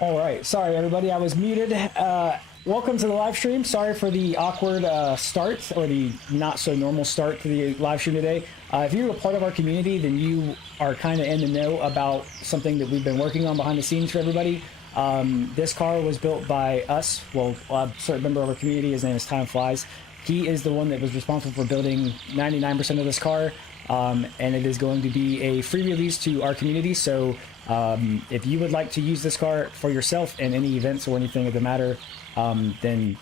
All right, sorry everybody, I was muted. Welcome to the live stream. Sorry for the awkward start, or the not so normal start to the live stream today. If you're a part of our community, then you are kind of in the know about something that we've been working on behind the scenes for everybody. This car was built by us. Well, a certain member of our community, his name is Time Flies. He is the one that was responsible for building 99% of this car, and it is going to be a free release to our community. So if you would like to use this car for yourself in any events or anything of the matter, then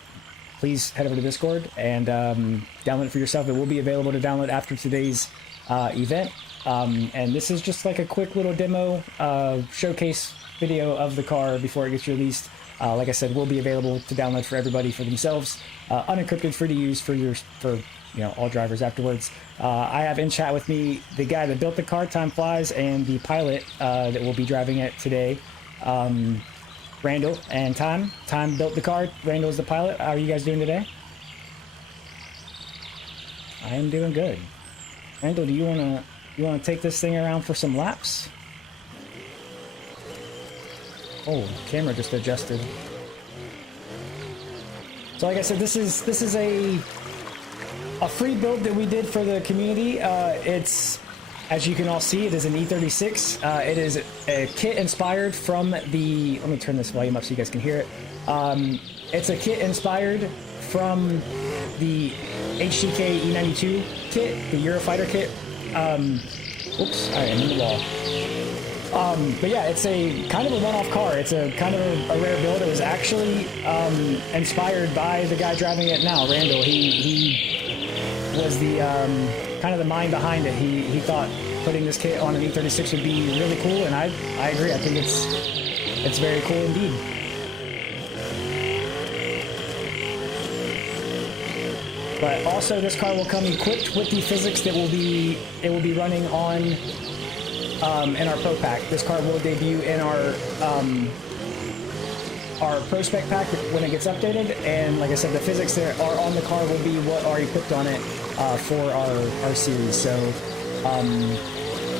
please head over to Discord and download it for yourself. It will be available to download after today's event. And this is just like a quick little demo showcase video of the car before it gets released. Like I said, will be available to download for everybody for themselves, unencrypted, free to use for all drivers afterwards. I have in chat with me the guy that built the car, Time Flies, and the pilot that will be driving it today, Randall and Time. Time built the car, Randall is the pilot. How are you guys doing today? I am doing good. Randall, do you wanna take this thing around for some laps? Oh, camera just adjusted. So like I said, this is a free build that we did for the community. It's, as you can all see, it is an E36. It is a kit inspired from the, let me turn this volume up so you guys can hear it. It's a kit inspired from the HGK E92 kit, the Eurofighter kit. Oops, I am in the wall. But yeah, it's a kind of a one-off car. It's a kind of a rare build. It was actually inspired by the guy driving it now, Randall. He was the kind of the mind behind it. He thought putting this kit on an E36 would be really cool, and I agree. I think it's very cool indeed. But also, this car will come equipped with the physics that it will be running on in our Pro Pack. This car will debut in our Pro Spec pack when it gets updated, and like I said, the physics that are on the car will be what are equipped on it for our series. So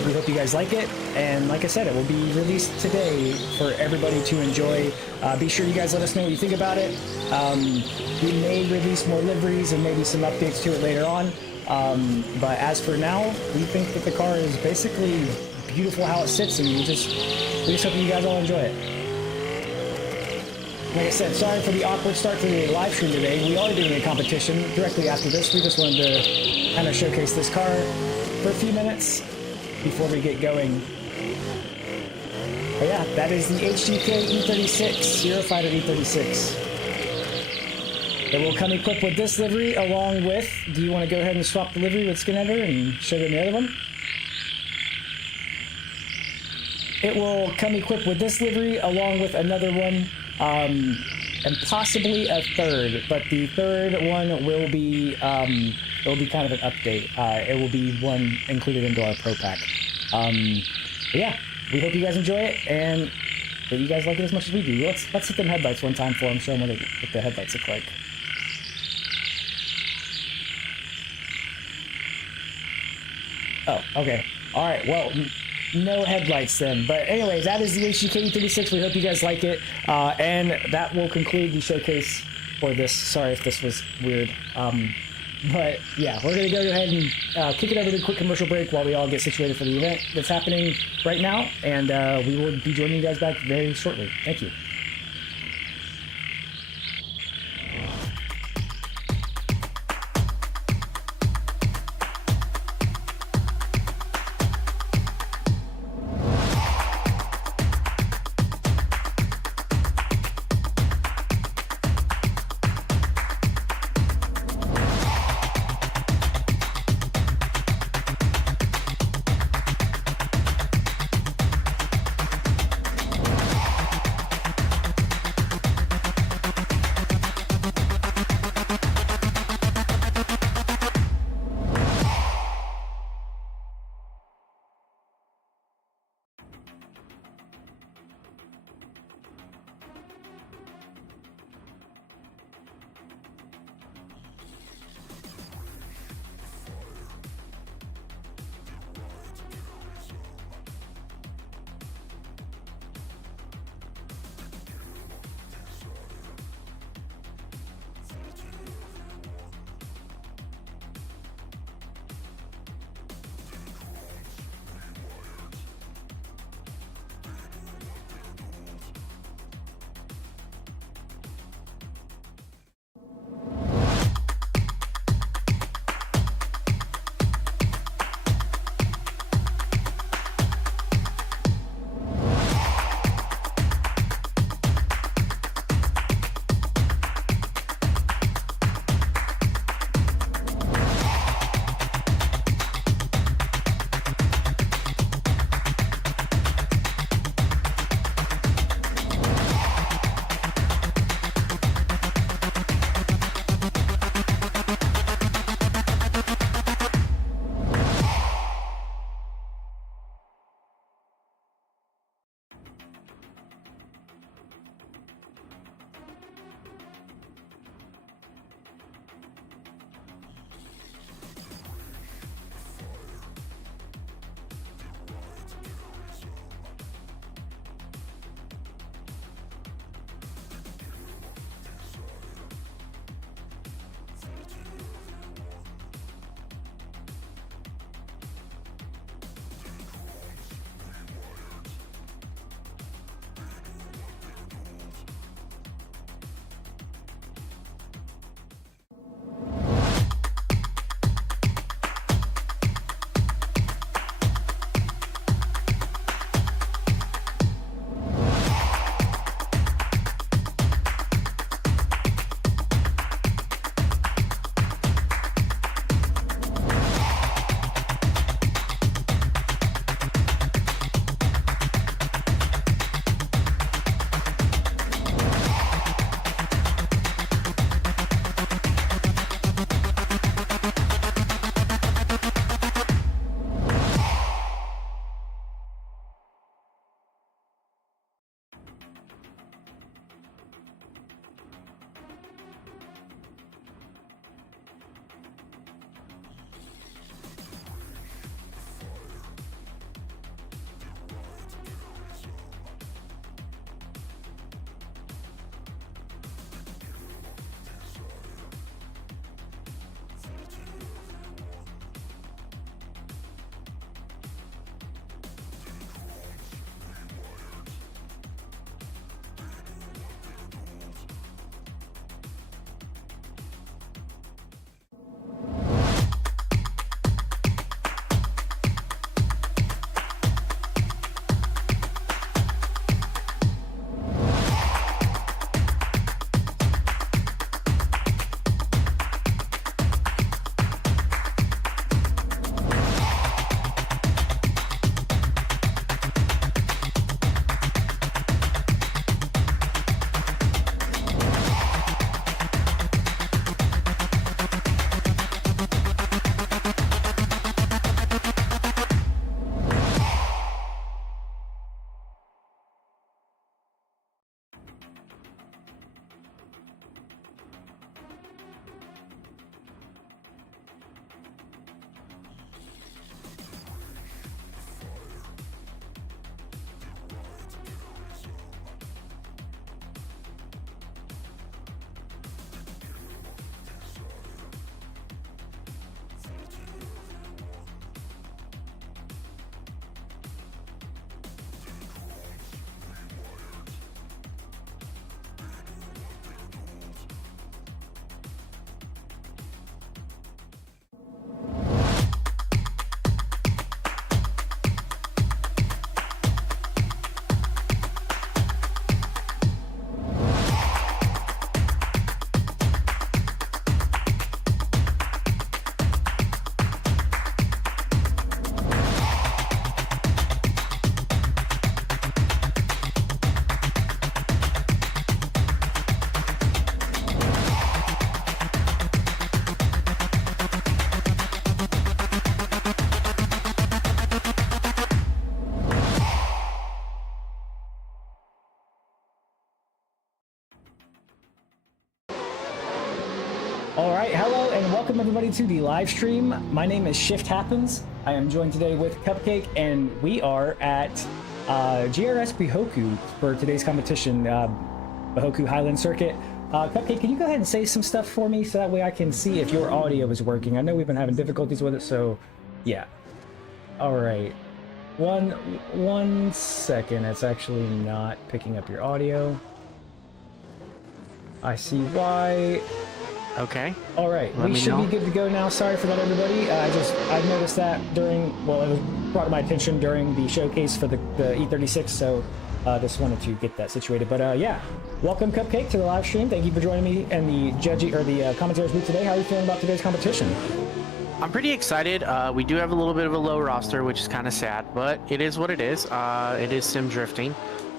we hope you guys like it, and like I said, it will be released today for everybody to enjoy. Be sure you guys let us know what you think about it. We may release more liveries and maybe some updates to it later on, but as for now, we think that the car is basically beautiful how it sits, and we just hope you guys all enjoy it. Like I said, sorry for the awkward start to the live stream today. We are doing a competition directly after this. We just wanted to kind of showcase this car for a few minutes before we get going. But yeah, that is the HGK E36, Eurofighter E36. It will come equipped with this livery along with, do you want to go ahead and swap the livery with Skin Editor and show them the other one? It will come equipped with this livery along with another one, and possibly a third, but the third one will be kind of an update. It will be one included into our Pro Pack. Yeah, we hope you guys enjoy it, and that you guys like it as much as we do. Let's hit them headlights one time for them, show them what the headlights look like. Oh, okay. All right, well, no headlights then. But anyways, that is the HGK E36. We hope you guys like it. And that will conclude the showcase for this. Sorry if this was weird. But yeah, we're going to go ahead and kick it over to a quick commercial break while we all get situated for the event that's happening right now. And we will be joining you guys back very shortly. Thank you. welcome everybody to the live stream. My name is Shift Happens. I am joined today with Cupcake, and we are at GRS Bihoku for today's competition, Bihoku Highlands Circuit. Cupcake, can you go ahead and say some stuff for me so that way I can see if your audio is working? I know we've been having difficulties with it, so yeah. All right. One second. It's actually not picking up your audio. I see why. Okay. All right, we should be good to go now. Sorry for that, everybody. I noticed that during, well, it was brought to my attention during the showcase for the E36, so just wanted to get that situated. But yeah, welcome Cupcake to the live stream. Thank you for joining me and the judging or the commentators booth today. How are you feeling about today's competition? I'm pretty excited. We do have a little bit of a low roster, which is kind of sad, but it is what it is. It is sim drifting.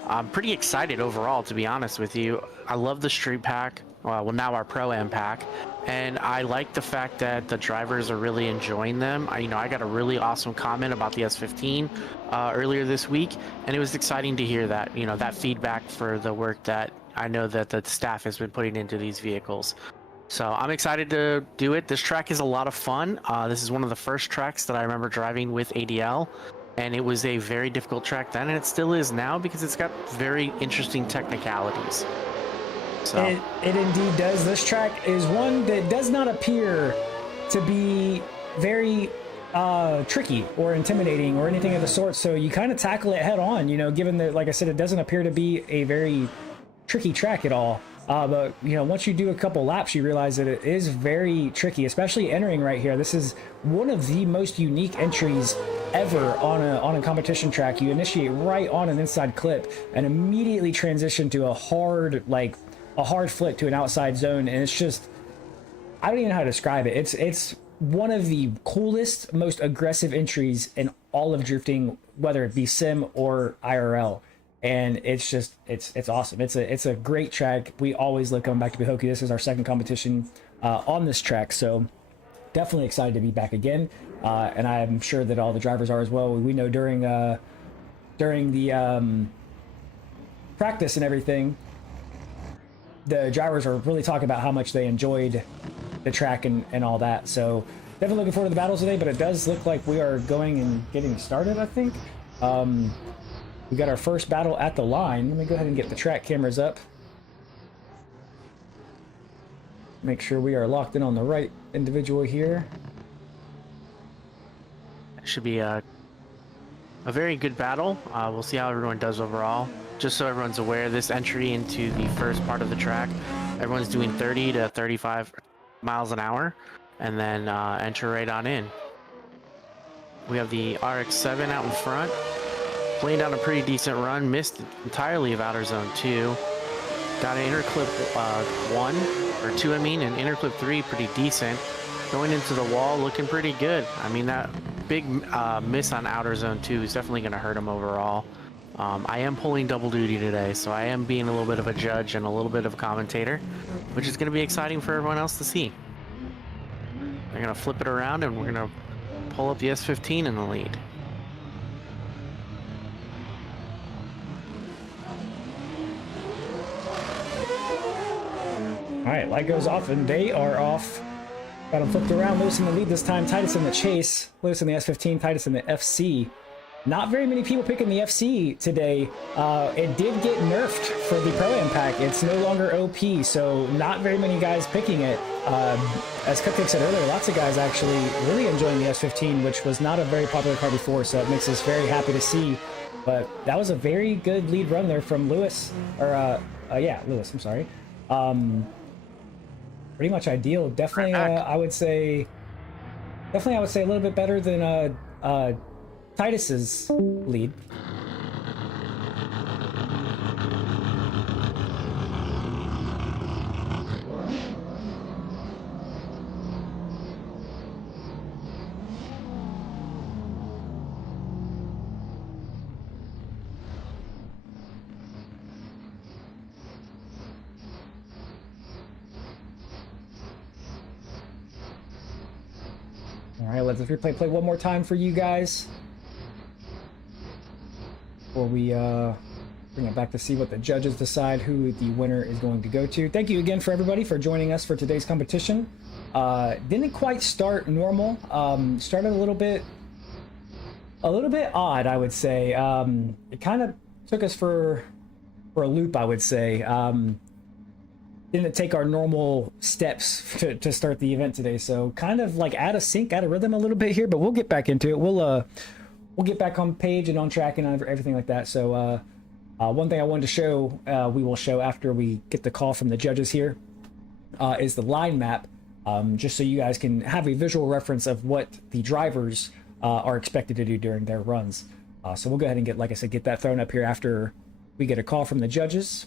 I'm pretty excited overall, to be honest with you. I love the street pack. Well, now our Pro-Am pack, and I like the fact that the drivers are really enjoying them. I got a really awesome comment about the S15 earlier this week, and it was exciting to hear that, that feedback for the work that I know that the staff has been putting into these vehicles. So I'm excited to do it. This track is a lot of fun. This is one of the first tracks that I remember driving with ADL, and it was a very difficult track then, and it still is now because it's got very interesting technicalities. So. It indeed does. This track is one that does not appear to be very tricky or intimidating or anything of the sort, so you kind of tackle it head on, given that, like I said, it doesn't appear to be a very tricky track at all. But once you do a couple laps, you realize that it is very tricky, especially entering right here. This is one of the most unique entries ever on a competition track. You initiate right on an inside clip and immediately transition to a hard flick to an outside zone, and it's just, I don't even know how to describe it. It's one of the coolest, most aggressive entries in all of drifting, whether it be sim or IRL. And it's just, it's awesome. It's a great track. We always love coming back to Bihoku. This is our second competition on this track, so definitely excited to be back again. And I'm sure that all the drivers are as well. We know during the practice and everything, the drivers are really talking about how much they enjoyed the track and all that. So definitely looking forward to the battles today, but it does look like we are going and getting started, I think. We got our first battle at the line. Let me go ahead and get the track cameras up. Make sure we are locked in on the right individual here. Should be a very good battle. We'll see how everyone does overall. Just so everyone's aware, this entry into the first part of the track, everyone's doing 30 to 35 miles an hour, and then enter right on in. We have the RX-7 out in front, laying down a pretty decent run, missed entirely of outer zone 2. Got an inner clip 1, or 2 I mean, and inner clip 3 pretty decent. Going into the wall, looking pretty good. I mean, that big miss on outer zone 2 is definitely going to hurt him overall. I am pulling double duty today, so I am being a little bit of a judge and a little bit of a commentator, which is going to be exciting for everyone else to see. They're going to flip it around, and we're going to pull up the S15 in the lead. All right, light goes off, and they are off. Got them flipped around. Lewis in the lead this time. Titus in the chase. Lewis in the S15. Titus in the FC. Not very many people picking the FC today. It did get nerfed for the Pro-Am pack. It's no longer OP, so not very many guys picking it. As Cupcake said earlier, lots of guys actually really enjoying the S15, which was not a very popular car before, so it makes us very happy to see. But that was a very good lead run there from Lewis, or yeah, Lewis, I'm sorry. Pretty much ideal. Definitely, I would say a little bit better than Titus's lead. All right, let's play one more time for you guys before we bring it back to see what the judges decide who the winner is going to go to. Thank you again for everybody for joining us for today's competition. Didn't quite start normal. Started a little bit odd, I would say. It kind of took us for a loop, I would say. Didn't take our normal steps to start the event today, so kind of like out of sync, out of rhythm a little bit here, but we'll get back into it. We'll get back on page and on track and everything like that. So one thing I wanted to show, we will show after we get the call from the judges here, is the line map, just so you guys can have a visual reference of what the drivers are expected to do during their runs. So we'll go ahead and get, like I said, get that thrown up here after we get a call from the judges.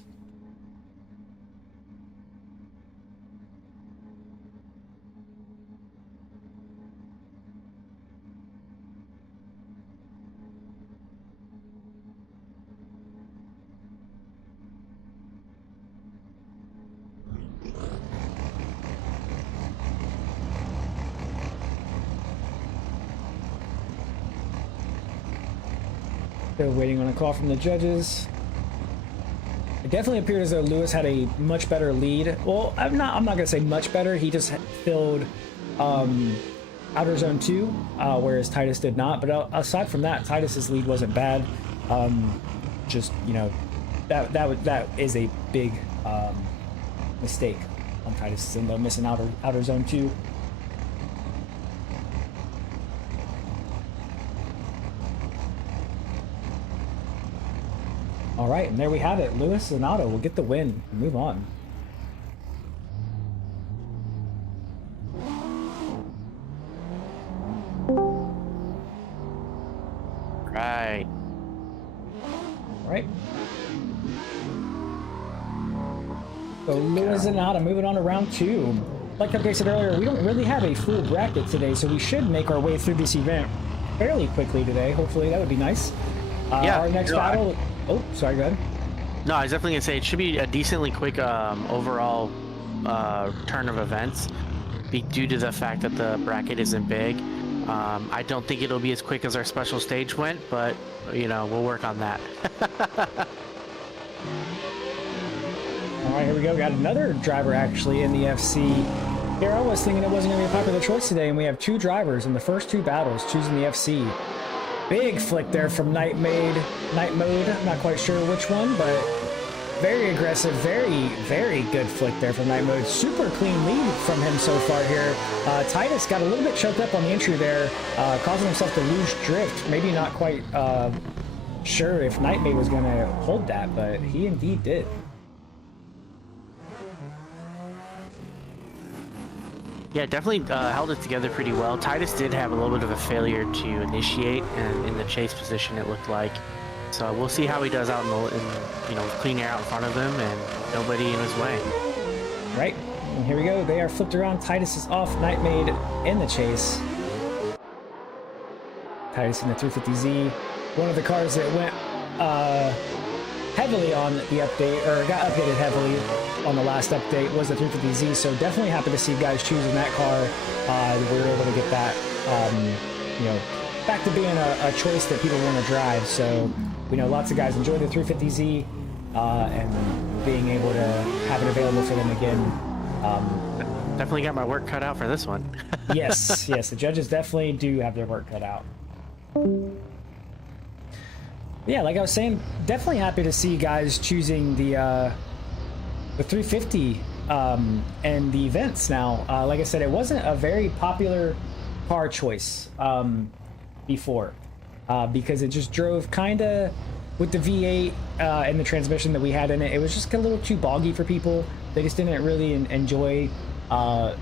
Still waiting on a call from the judges. It definitely appeared as though Lewis had a much better lead. Well, I'm not gonna say much better. He just filled outer zone 2, whereas Titus did not. But aside from that, Titus's lead wasn't bad. Just, you know, that is a big mistake on Titus and missing outer zone 2. All right, and there we have it. Lewis and Otto will get the win and move on. Right. All right. So Lewis and Otto moving on to round 2. Like I said earlier, we don't really have a full bracket today, so we should make our way through this event fairly quickly today. Hopefully, that would be nice. Yeah. Our next battle... Oh, sorry, go ahead. No, I was definitely gonna say it should be a decently quick overall turn of events, due to the fact that the bracket isn't big. I don't think it'll be as quick as our special stage went, but you know, we'll work on that. All right, here we go. Got another driver actually in the FC. Here I was thinking it wasn't gonna be a popular choice today, and we have 2 drivers in the first 2 battles choosing the FC. Big flick there from Night Mode. I'm not quite sure which one, but very aggressive, very good flick there from Night Mode. Super clean lead from him so far here. Titus got a little bit choked up on the entry there, causing himself to lose drift. Maybe not quite sure if Night Mode was going to hold that, but he indeed did. Yeah, definitely held it together pretty well. Titus did have a little bit of a failure to initiate, and in the chase position it looked like. So we'll see how he does out in you know, clean air out in front of him and nobody in his way. Right, and here we go. They are flipped around. Titus is off. Nightmade in the chase. Titus in the 350Z. One of the cars that went heavily on the update, or got updated heavily on the last update, was the 350Z, so definitely happy to see guys choosing that car. We were able to get that, you know, back to being a choice that people want to drive. So we know lots of guys enjoy the 350Z, and being able to have it available for them again. Definitely got my work cut out for this one. Yes, the judges definitely do have their work cut out. Yeah, like I was saying, definitely happy to see guys choosing the 350 and the events now. Like I said, it wasn't a very popular car choice before, because it just drove kind of with the V8 and the transmission that we had in it. It was just a little too boggy for people. They just didn't really enjoy the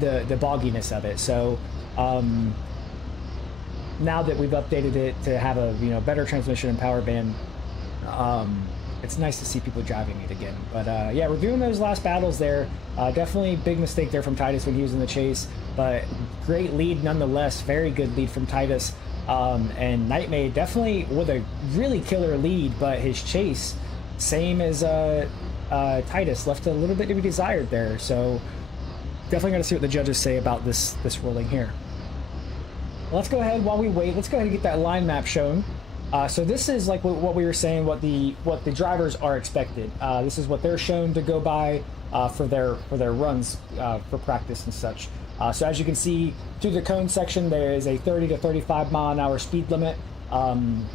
bogginess of it. So now that we've updated it to have a better transmission and power band, it's nice to see people driving it again. But yeah, we're doing those last battles there. Definitely big mistake there from Titus when he was in the chase, but great lead nonetheless. Very good lead from Titus. And Nightmade definitely with a really killer lead, but his chase, same as Titus, left a little bit to be desired there. So definitely got to see what the judges say about this ruling here. Let's go ahead, while we wait, let's go ahead and get that line map shown. So this is like what we were saying, what the drivers are expected. This is what they're shown to go by for their runs for practice and such. So as you can see, through the cone section, there is a 30 to 35 mile an hour speed limit,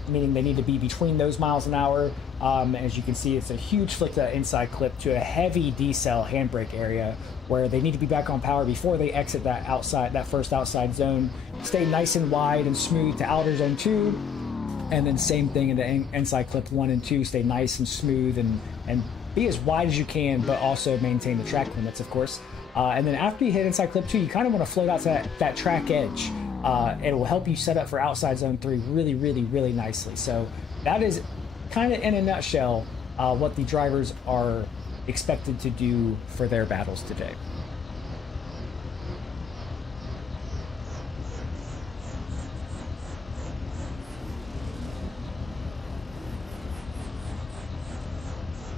meaning they need to be between those miles an hour. As you can see, it's a huge flick to that inside clip to a heavy decel handbrake area where they need to be back on power before they exit that first outside zone. Stay nice and wide and smooth to outer zone 2, and then same thing in the inside clip 1 and 2. Stay nice and smooth and be as wide as you can, but also maintain the track limits, of course. And then after you hit inside clip 2, you kind of want to float out to that track edge. It will help you set up for outside zone 3 really, really, really nicely. So that is kind of in a nutshell what the drivers are expected to do for their battles today.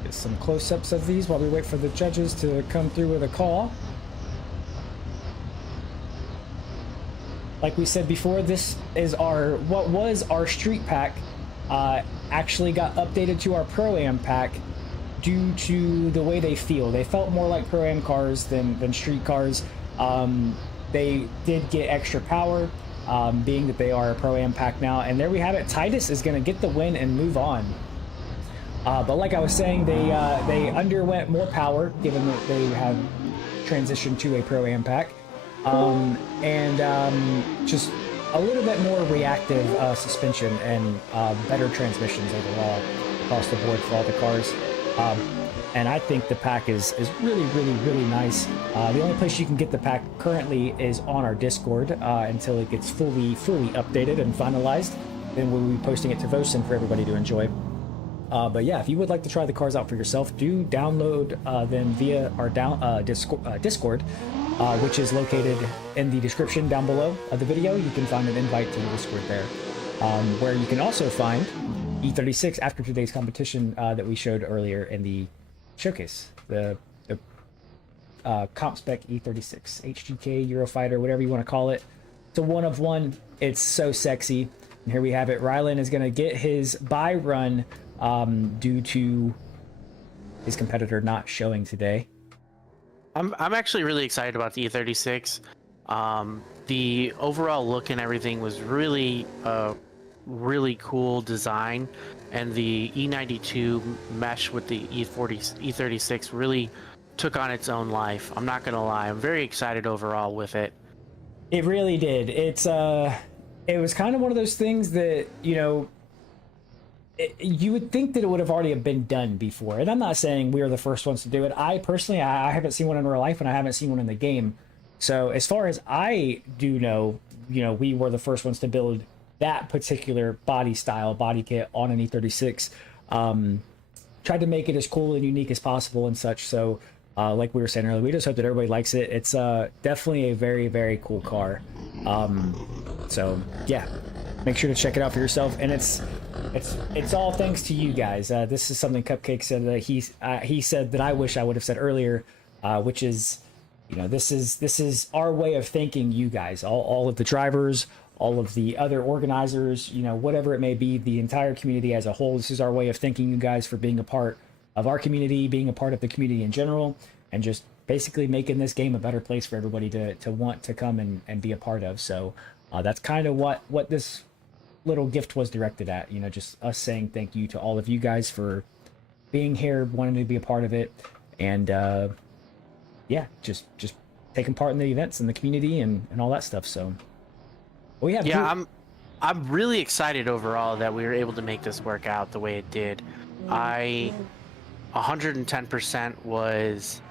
Get some close-ups of these while we wait for the judges to come through with a call. Like we said before, this is what was our street pack actually got updated to our Pro-Am pack due to the way they feel. They felt more like Pro-Am cars than street cars. They did get extra power, being that they are a Pro-Am pack now. And there we have it. Titus is going to get the win and move on. But like I was saying, they underwent more power, given that they have transitioned to a Pro-Am pack. Just a little bit more reactive suspension and better transmissions overall across the board for all the cars. And I think the pack is really, really, really nice. The only place you can get the pack currently is on our Discord until it gets fully updated and finalized. Then we'll be posting it to Vosen for everybody to enjoy. But yeah, if you would like to try the cars out for yourself, do download them via our Discord, which is located in the description down below of the video. You can find an invite to the Discord there, where you can also find E36 after today's competition that we showed earlier in the showcase, the comp spec E36 HGK Eurofighter, whatever you want to call it. It's a 1 of 1. It's so sexy. And here we have it. Rylan is going to get his bye run due to his competitor not showing today. I'm actually really excited about the E36. The overall look and everything was really cool design, and the E92 mesh with the E36 really took on its own life. I'm not gonna lie, I'm very excited overall with it. It really did. It was kind of one of those things that, you know, you would think that it would have already been done before. And I'm not saying we are the first ones to do it. I personally, I haven't seen one in real life, and I haven't seen one in the game. So as far as I do know, you know, we were the first ones to build that particular body style, body kit on an E36. Tried to make it as cool and unique as possible and such. So like we were saying earlier, we just hope that everybody likes it. It's definitely a very, very cool car. So yeah, make sure to check it out for yourself. And it's all thanks to you guys. This is something Cupcake said that he said that I wish I would have said earlier, which is, you know, this is our way of thanking you guys, all of the drivers, all of the other organizers, you know, whatever it may be, the entire community as a whole. This is our way of thanking you guys for being a part of our community, being a part of the community in general, and just basically making this game a better place for everybody to want to come and be a part of. So that's kind of what this little gift was directed at, you know, just us saying thank you to all of you guys for being here, wanting to be a part of it, and yeah, just taking part in the events and the community and all that stuff. So we have I'm really excited overall that we were able to make this work out the way it did. I 110% was,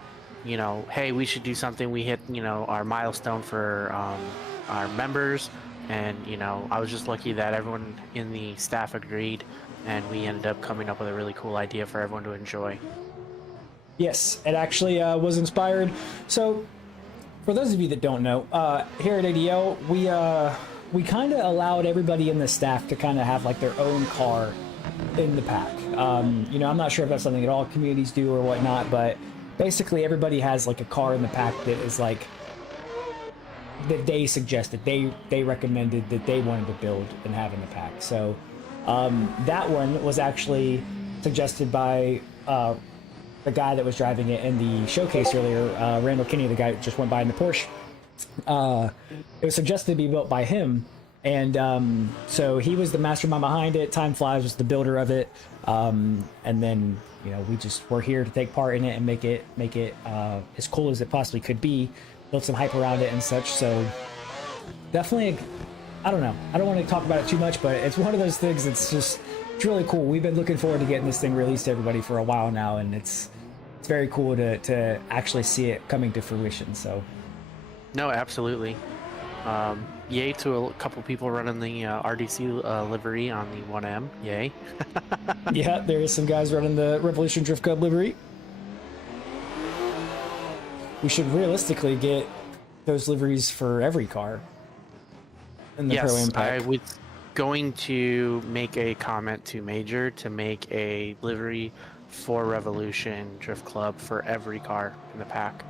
you know, hey, we should do something. We hit, you know, our milestone for our members, and, you know, I was just lucky that everyone in the staff agreed, and we ended up coming up with a really cool idea for everyone to enjoy. Yes, it actually was inspired. So for those of you that don't know, here at ADL, we kind of allowed everybody in the staff to kind of have like their own car in the pack. You know, I'm not sure if that's something that all communities do or whatnot, but basically everybody has like a car in the pack that is like, that they suggested, they recommended, that they wanted to build and have in the pack. So that one was actually suggested by the guy that was driving it in the showcase earlier, Randall Kinney, the guy that just went by in the Porsche. It was suggested to be built by him, and so he was the mastermind behind it. Time Flies was the builder of it, and then we just were here to take part in it and make it as cool as it possibly could be. Built some hype around it and such. So definitely, I don't know. I don't want to talk about it too much, but it's one of those things that's just it's really cool. We've been looking forward to getting this thing released to everybody for a while now, and it's very cool to actually see it coming to fruition. So. No, absolutely. Yay to a couple people running the RDC livery on the 1M. Yay. Yeah, there is some guys running the Revolution Drift Club livery. We should realistically get those liveries for every car in the Pro Impact. I was going to make a comment to Major to make a livery for Revolution Drift Club for every car in the pack.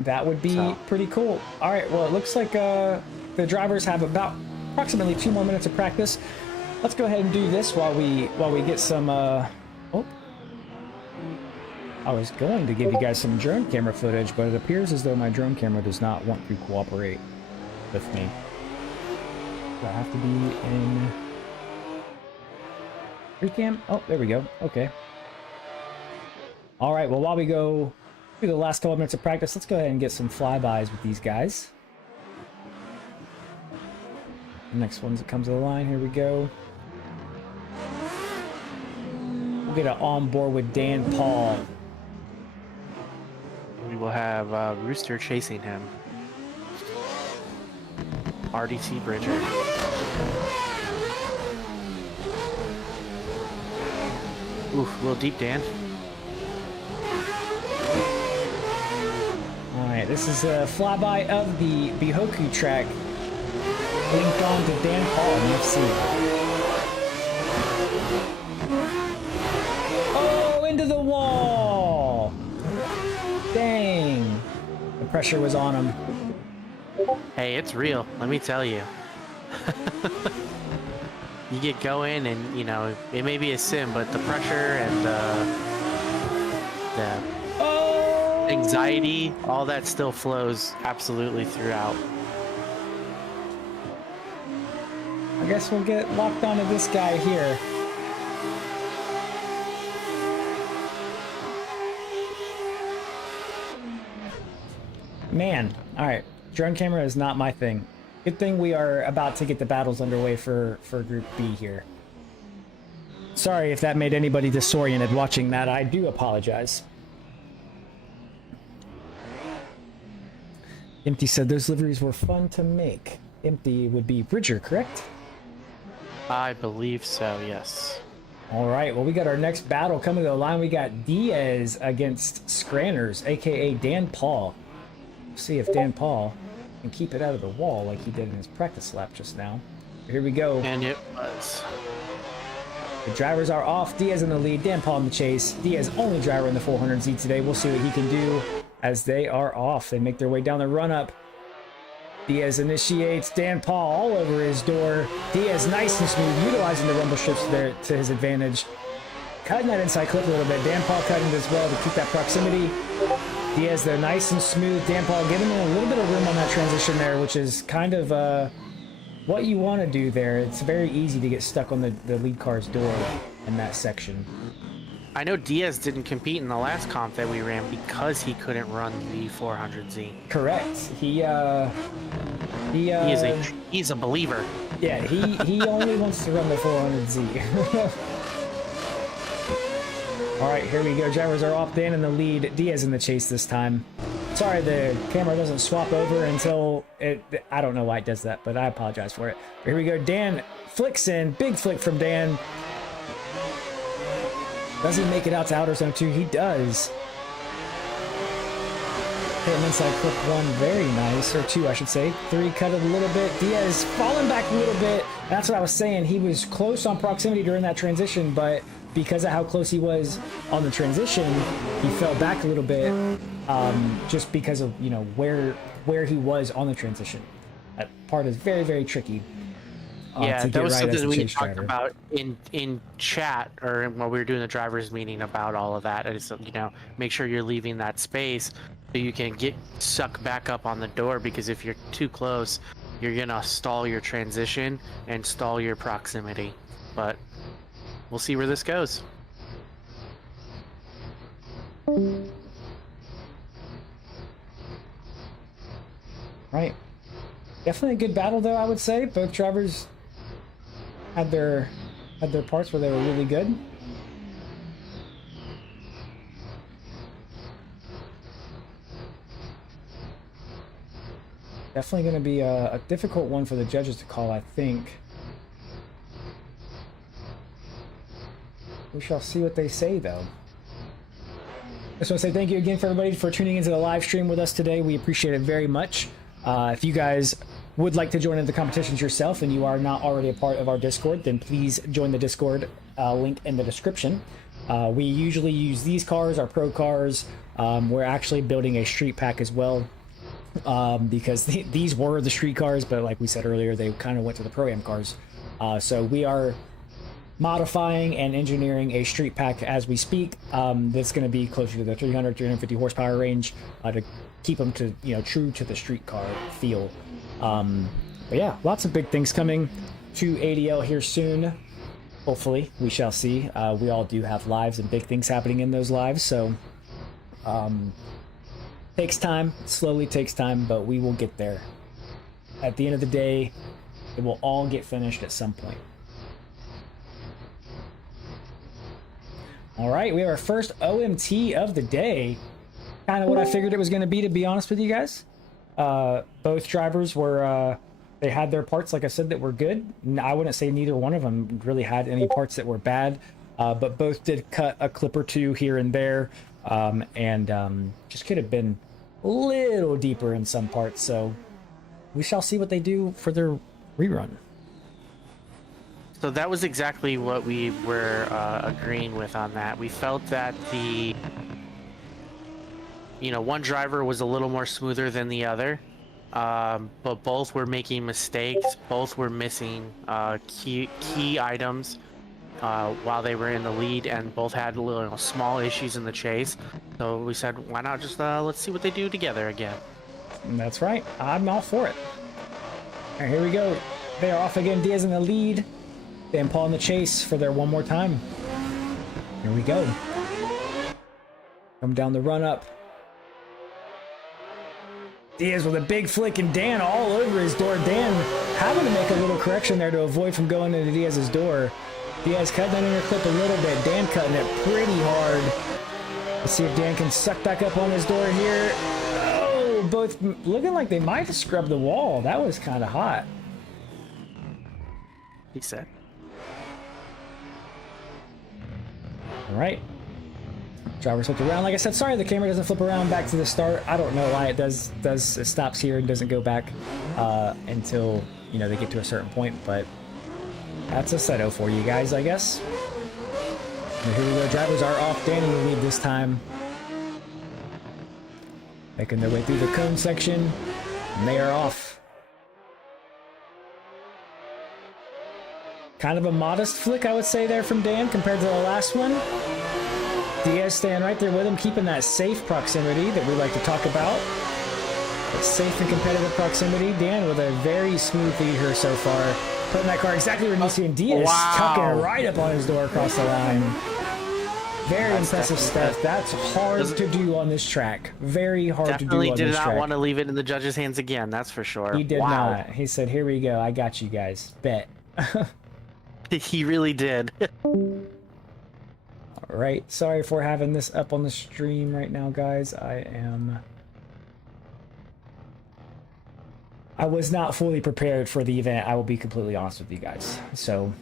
That would be pretty cool. All right, well, it looks like the drivers have approximately 2 more minutes of practice. Let's go ahead and do this while we get some. Oh, I was going to give you guys some drone camera footage, but it appears as though my drone camera does not want to cooperate with me. Do I have to be in free cam? Oh, there we go. Okay. All right. Well, while we go through the last couple of minutes of practice, let's go ahead and get some flybys with these guys. The next one that comes to the line, here we go. We'll get an on board with Dan Paul. We will have Rooster chasing him. RDC Bridger. Oof, a little deep, Dan. Alright, this is a flyby of the Bihoku track. Linked on to Dan Paul in FC. Oh, into the wall! Dang. The pressure was on him. Hey, it's real, let me tell you. You get going and, it may be a sim, but the pressure and the anxiety, all that still flows absolutely throughout. I guess we'll get locked onto this guy here. Man, alright. Drone camera is not my thing. Good thing we are about to get the battles underway for Group B here. Sorry if that made anybody disoriented watching that. I do apologize. Empty said those liveries were fun to make. Empty would be Bridger, correct? I believe so, yes. All right, well, we got our next battle coming to the line. We got Diaz against Scranners, aka Dan Paul. Let's see if Dan Paul can keep it out of the wall like he did in his practice lap just now. Here we go. And it was. The drivers are off. Diaz in the lead, Dan Paul in the chase. Diaz only driver in the 400Z today. We'll see what he can do as they are off. They make their way down the run-up. Diaz initiates. Dan Paul all over his door. Diaz nice and smooth, utilizing the rumble strips there to his advantage. Cutting that inside clip a little bit. Dan Paul cutting it as well to keep that proximity. Diaz there nice and smooth. Dan Paul giving him a little bit of room on that transition there, which is kind of what you want to do there. It's very easy to get stuck on the lead car's door in that section. I know Diaz didn't compete in the last comp that we ran because he couldn't run the 400Z. Correct. He's a believer. Yeah, he only wants to run the 400Z. All right, here we go. Drivers are off. Dan in the lead. Diaz in the chase this time. Sorry, the camera doesn't swap over until it. I don't know why it does that, but I apologize for it. Here we go. Dan flicks in. Big flick from Dan. Does he make it out to outer zone 2? He does. Hit him inside clip 1. Very nice. Or 2, I should say. 3 cut it a little bit. Diaz falling back a little bit. That's what I was saying. He was close on proximity during that transition, but because of how close he was on the transition, he fell back a little bit just because of, where he was on the transition. That part is very, very tricky. Yeah, to that get was right as something the we chase talked driver. about in chat or when we were doing the drivers meeting about all of that. Is, you know, make sure you're leaving that space so you can get sucked back up on the door, because if you're too close, you're gonna stall your transition and stall your proximity. But we'll see where this goes. Right. Definitely a good battle, though, I would say. Both drivers had their parts where they were really good. Definitely going to be a difficult one for the judges to call, I think. We shall see what they say, though. I just want to say thank you again for everybody for tuning into the live stream with us today. We appreciate it very much. If you guys would like to join in the competitions yourself and you are not already a part of our Discord, then please join the Discord link in the description. We usually use these cars, our pro cars. We're actually building a street pack as well, because these were the street cars, but like we said earlier, they kind of went to the Pro-Am cars. So we are modifying and engineering a street pack as we speak. That's going to be closer to the 350 horsepower range to keep them to, you know, true to the street car feel. But yeah, lots of big things coming to ADL here soon. Hopefully, we shall see. We all do have lives and big things happening in those lives, so takes time, slowly takes time, but we will get there. At the end of the day, it will all get finished at some point. All right, we have our first OMT of the day. Kind of what I figured it was going to be honest with you guys. Both drivers were, they had their parts, like I said, that were good. I wouldn't say neither one of them really had any parts that were bad, but both did cut a clip or two here and there, and just could have been a little deeper in some parts. So we shall see what they do for their rerun. So that was exactly what we were agreeing with on that. We felt that the, you know, one driver was a little more smoother than the other, but both were making mistakes. Both were missing key items while they were in the lead, and both had little small issues in the chase. So we said, why not just let's see what they do together again. And that's right. I'm all for it. All right, here we go. They are off again. Diaz in the lead. Dan Paul in the chase for their one more time. Here we go. Come down the run up. Diaz with a big flick and Dan all over his door. Dan having to make a little correction there to avoid from going into Diaz's door. Diaz cutting that inner clip a little bit. Dan cutting it pretty hard. Let's see if Dan can suck back up on his door here. Oh, both looking like they might have scrubbed the wall. That was kind of hot. He said. All right. Driver flipped around. Like I said, sorry the camera doesn't flip around back to the start. I don't know why it does. It stops here and doesn't go back until, you know, they get to a certain point. But that's a setup for you guys, I guess. And here we go. Drivers are off. Danny will lead this time. Making their way through the cone section. And they are off. Kind of a modest flick, I would say, there from Dan compared to the last one. Diaz staying right there with him, keeping that safe proximity that we like to talk about. That safe and competitive proximity. Dan with a very smooth lead here so far. Putting that car exactly where Nisi and Diaz tucking it right up on his door across the line. Very impressive stuff. That's hard to do on this track. Very hard to do on this track. Definitely did not want to leave it in the judges' hands again, that's for sure. He did not. He said, here we go. I got you guys. Bet. He really did. All right. Sorry for having this up on the stream right now, guys. I was not fully prepared for the event. I will be completely honest with you guys. So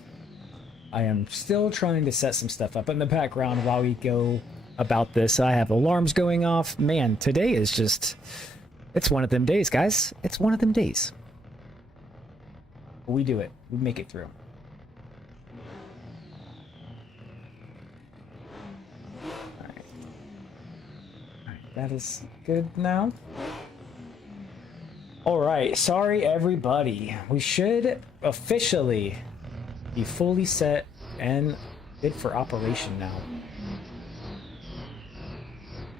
I am still trying to set some stuff up in the background while we go about this. I have alarms going off. Man, today is just, it's one of them days, guys. It's one of them days. We do it. We make it through. That is good now. All right, sorry everybody. We should officially be fully set and fit for operation now.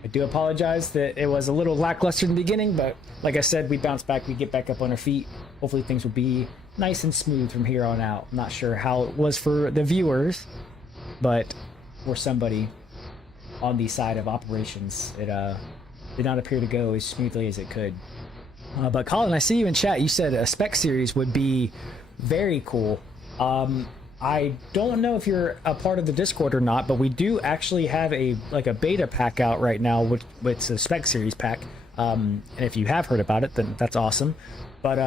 I do apologize that it was a little lackluster in the beginning, but like I said, we bounce back, we get back up on our feet. Hopefully things will be nice and smooth from here on out. I'm not sure how it was for the viewers, but for somebody on the side of operations, it did not appear to go as smoothly as it could. But Colin, I see you in chat. You said a spec series would be very cool. I don't know if you're a part of the Discord or not, but we do actually have a beta pack out right now, which it's a spec series pack. And if you have heard about it, then that's awesome. But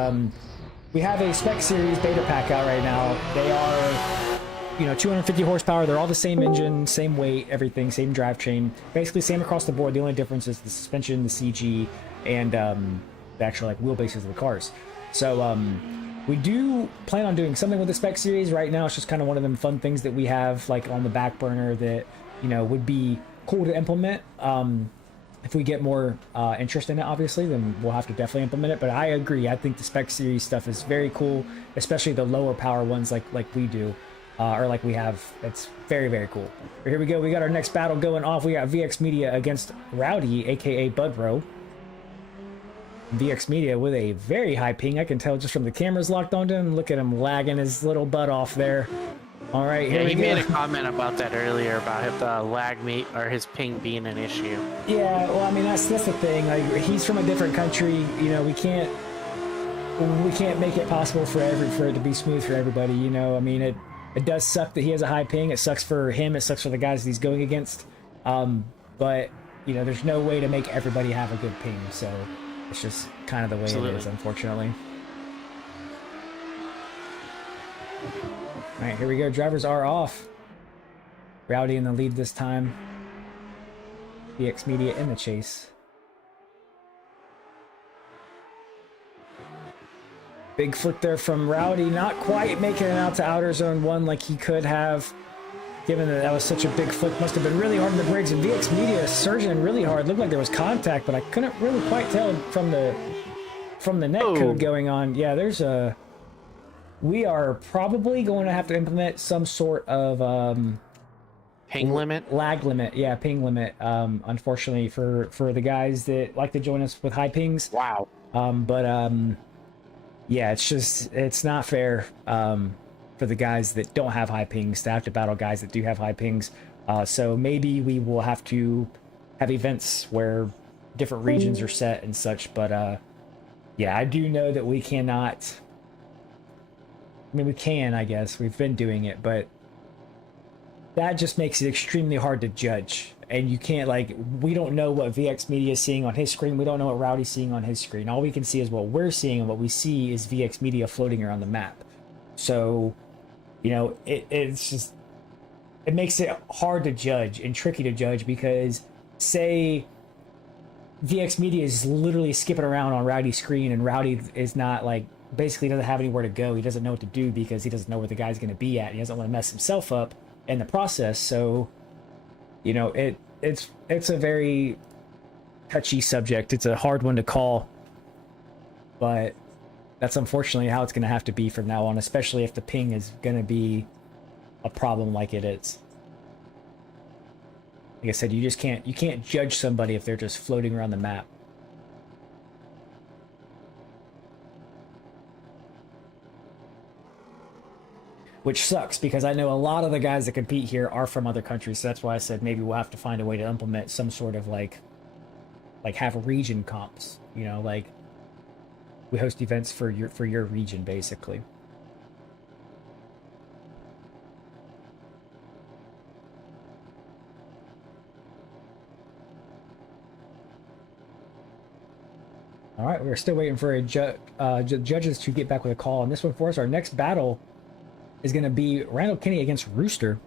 we have a spec series beta pack out right now. They are, 250 horsepower. They're all the same engine, same weight, everything, same drivetrain. Basically same across the board. The only difference is the suspension, the CG, and the actual wheelbases of the cars. So we do plan on doing something with the spec series. Right now it's just kind of one of them fun things that we have on the back burner that would be cool to implement. If we get more interest in it, obviously, then we'll have to definitely implement it. But I agree, I think the spec series stuff is very cool, especially the lower power ones like we do, or like we have. It's very, very cool. But here we go, we got our next battle going off. We got VX Media against Rowdy, aka Budbro. VX Media with a very high ping. I can tell just from the cameras locked onto him. Look at him lagging his little butt off there. All right, here we go. He made a comment about that earlier about the lag meet or his ping being an issue. Yeah, well, I mean that's the thing. He's from a different country. We can't make it possible for it to be smooth for everybody. I mean it does suck that he has a high ping. It sucks for him. It sucks for the guys that he's going against. But there's no way to make everybody have a good ping. So. It's just kind of the way it is, unfortunately. All right, here we go. Drivers are off. Rowdy in the lead this time. VX Media in the chase. Big flick there from Rowdy. Not quite making it out to outer zone 1 like he could have. Given that was such a big flick, must have been really hard in the brakes. And VX Media surging really hard. Looked like there was contact, but I couldn't really quite tell from the net code going on. Yeah, we are probably going to have to implement some sort of ping limit, lag limit. Yeah, ping limit. Unfortunately for the guys that like to join us with high pings. Wow. Yeah, it's not fair. For the guys that don't have high pings to have to battle guys that do have high pings. So maybe we will have to have events where different regions are set and such. But yeah, I do know that we cannot. I mean, we can, I guess. We've been doing it, but that just makes it extremely hard to judge. And you can't, we don't know what VX Media is seeing on his screen. We don't know what Rowdy's seeing on his screen. All we can see is what we're seeing, and what we see is VX Media floating around the map. So, it's just, it makes it hard to judge and tricky to judge because, say, VX Media is literally skipping around on Rowdy's screen and Rowdy is not, basically doesn't have anywhere to go. He doesn't know what to do because he doesn't know where the guy's going to be at. He doesn't want to mess himself up in the process. So, it's a very touchy subject. It's a hard one to call, but that's unfortunately how it's going to have to be from now on, especially if the ping is going to be a problem like it is. Like I said, you can't judge somebody if they're just floating around the map. Which sucks because I know a lot of the guys that compete here are from other countries, so that's why I said maybe we'll have to find a way to implement some sort of have region comps, we host events for your region, basically. All right, we're still waiting for judges to get back with a call on this one for us. Our next battle is going to be Randall Kinney against Rooster.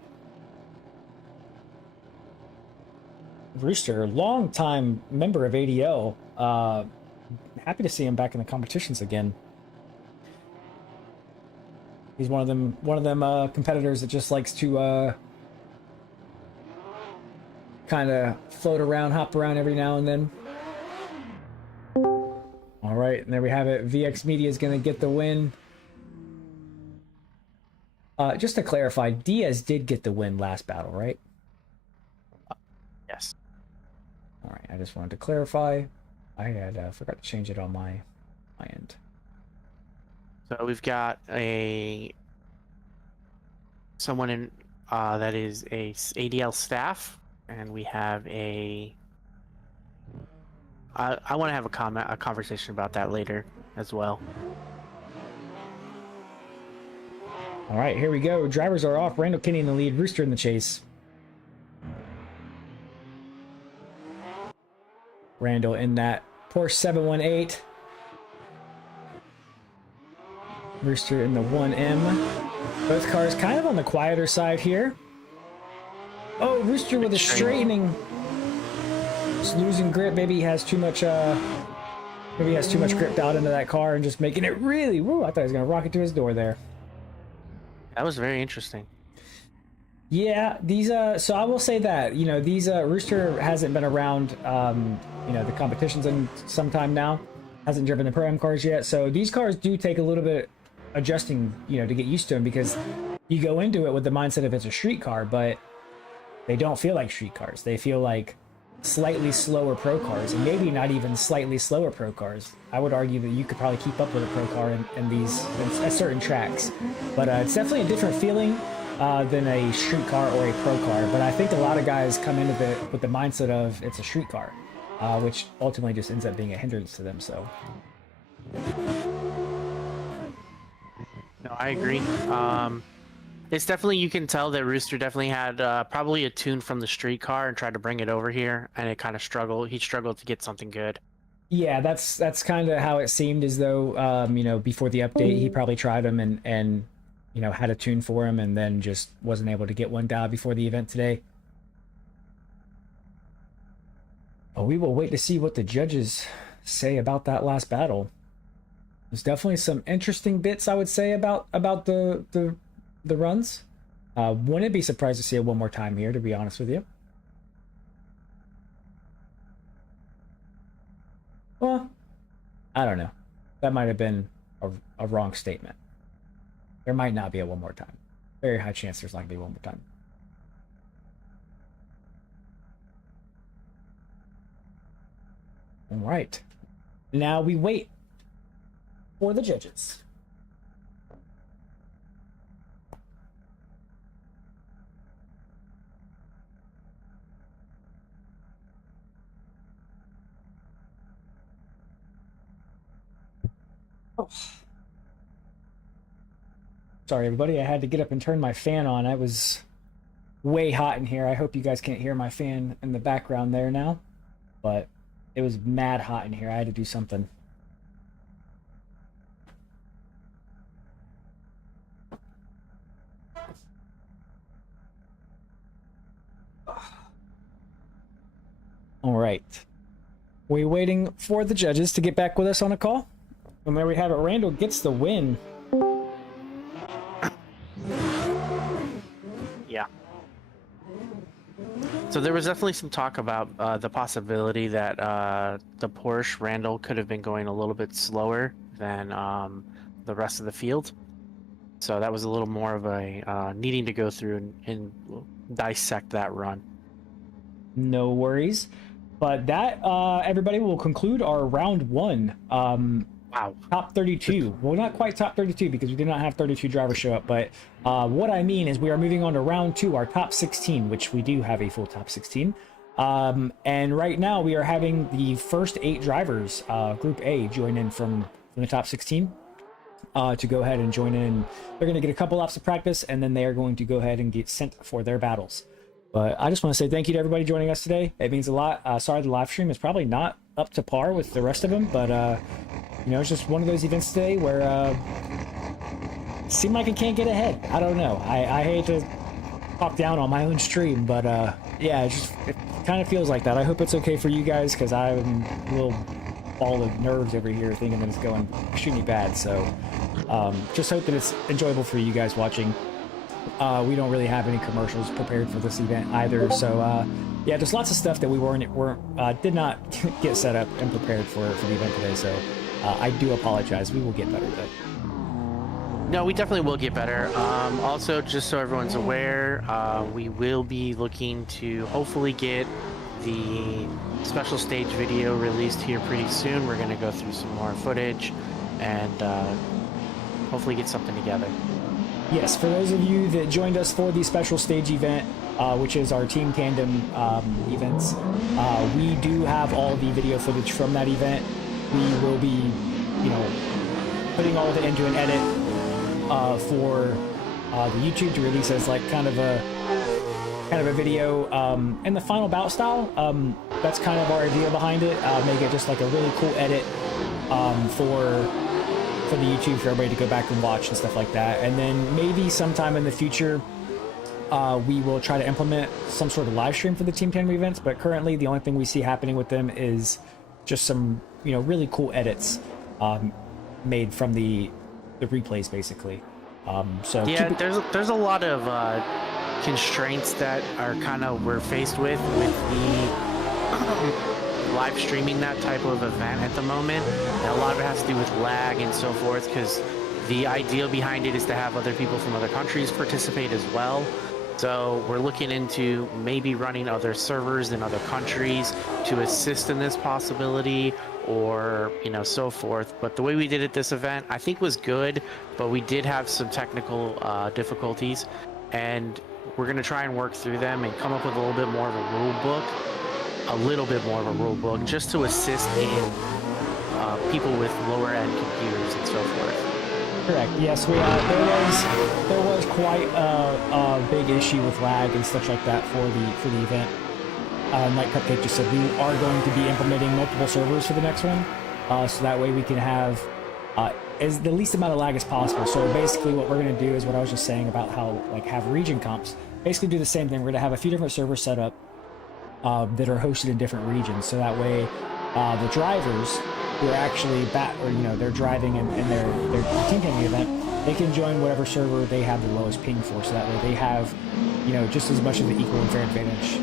Rooster, longtime member of ADL. Happy to see him back in the competitions again. He's one of them competitors that just likes to kind of float around, hop around every now and then. All right, right, and there we have it. VX Media is going to get the win. Just to clarify, Diaz did get the win last battle, right? Yes. All right, I just wanted to clarify. I had forgot to change it on my end. So we've got someone in that is a ADL staff, and we have a. I want to have a conversation about that later as well. All right, here we go. Drivers are off. Randall Kinney in the lead. Rooster in the chase. Randall in that Porsche 718. Rooster in the 1M. Both cars kind of on the quieter side here. Oh, Rooster with a straightening. Just losing grip. Maybe he has too much grip out into that car and just making it really. Woo, I thought he was gonna rocket to his door there. That was very interesting. Yeah, these so I will say that, you know, these Rooster hasn't been around you know, the competitions in some time now. Hasn't driven the Pro-Am cars yet. So these cars do take a little bit adjusting, you know, to get used to them, because you go into it with the mindset of it's a street car, but they don't feel like street cars. They feel like slightly slower pro cars, and maybe not even slightly slower pro cars. I would argue that you could probably keep up with a pro car in these at certain tracks, but it's definitely a different feeling than a street car or a pro car. But I think a lot of guys come into it with the mindset of it's a street car, which ultimately just ends up being a hindrance to them. So no, I agree. It's definitely, you can tell that Rooster definitely had probably a tune from the street car and tried to bring it over here, and it kind of struggled. He struggled to get something good. Yeah, that's kind of how it seemed, as though you know, before the update he probably tried them and you know, had a tune for him, and then just wasn't able to get one dialed before the event today. Well, we will wait to see what the judges say about that last battle. There's definitely some interesting bits, I would say, about the runs. Wouldn't be surprised to see it one more time here, to be honest with you. Well, I don't know. That might have been a wrong statement. There might not be a one more time. Very high chance there's not going to be one more time. All right. Now we wait for the judges. Oh. Sorry, everybody. I had to get up and turn my fan on. I was way hot in here. I hope you guys can't hear my fan in the background there now, but it was mad hot in here. I had to do something. All right. We're waiting for the judges to get back with us on a call. And there we have it. Randall gets the win. Yeah. So there was definitely some talk about the possibility that the Porsche Randall could have been going a little bit slower than the rest of the field. So that was a little more of a needing to go through and dissect that run. No worries. But that, everybody, will conclude our round one. Wow. Top 32. Well, not quite top 32 because we did not have 32 drivers show up. But what I mean is we are moving on to round two, our top 16, which we do have a full top 16. And right now we are having the first 8 drivers, Group A, join in from the top 16 to go ahead and join in. They're going to get a couple laps of practice, and then they are going to go ahead and get sent for their battles. But I just want to say thank you to everybody joining us today. It means a lot. Sorry the live stream is probably not up to par with the rest of them, but you know, it's just one of those events today where it seemed like it can't get ahead. I don't know. I hate to talk down on my own stream, but yeah, it kind of feels like that. I hope it's okay for you guys, because I'm a little ball of nerves over here thinking that it's going extremely bad. So just hope that it's enjoyable for you guys watching. We don't really have any commercials prepared for this event either, so yeah, there's lots of stuff that we did not get set up and prepared for the event today. So I do apologize. We will get better though. No, we definitely will get better. Also, just so everyone's aware, we will be looking to hopefully get the special stage video released here pretty soon. We're going to go through some more footage and hopefully get something together. Yes, for those of you that joined us for the special stage event, which is our Team Tandem events, we do have all the video footage from that event. We will be, putting all of it into an edit for the YouTube to release as like kind of a video in the final bout style. That's kind of our idea behind it. Make it just like a really cool edit for the YouTube for everybody to go back and watch and stuff like that. And then maybe sometime in the future we will try to implement some sort of live stream for the Team Tandem events, but currently the only thing we see happening with them is just some really cool edits made from the replays basically. So yeah, there's a lot of constraints that we're faced with the live streaming that type of event at the moment, and a lot of it has to do with lag and so forth, because the ideal behind it is to have other people from other countries participate as well. So we're looking into maybe running other servers in other countries to assist in this possibility, or so forth. But the way we did it this event, I think, was good, but we did have some technical difficulties, and we're going to try and work through them and come up with a little bit more of a rule book, just to assist in people with lower end computers and so forth. Correct. Yes, there was quite a big issue with lag and stuff like that for the event. Like Cupcake just said, we are going to be implementing multiple servers for the next one, so that way we can have the least amount of lag as possible. So basically, what we're going to do is what I was just saying about how have region comps. Basically, do the same thing. We're going to have a few different servers set up that are hosted in different regions, so that way the drivers who are actually they're driving in their team tandem event, they can join whatever server they have the lowest ping for, so that way they have just as much of the equal and fair advantage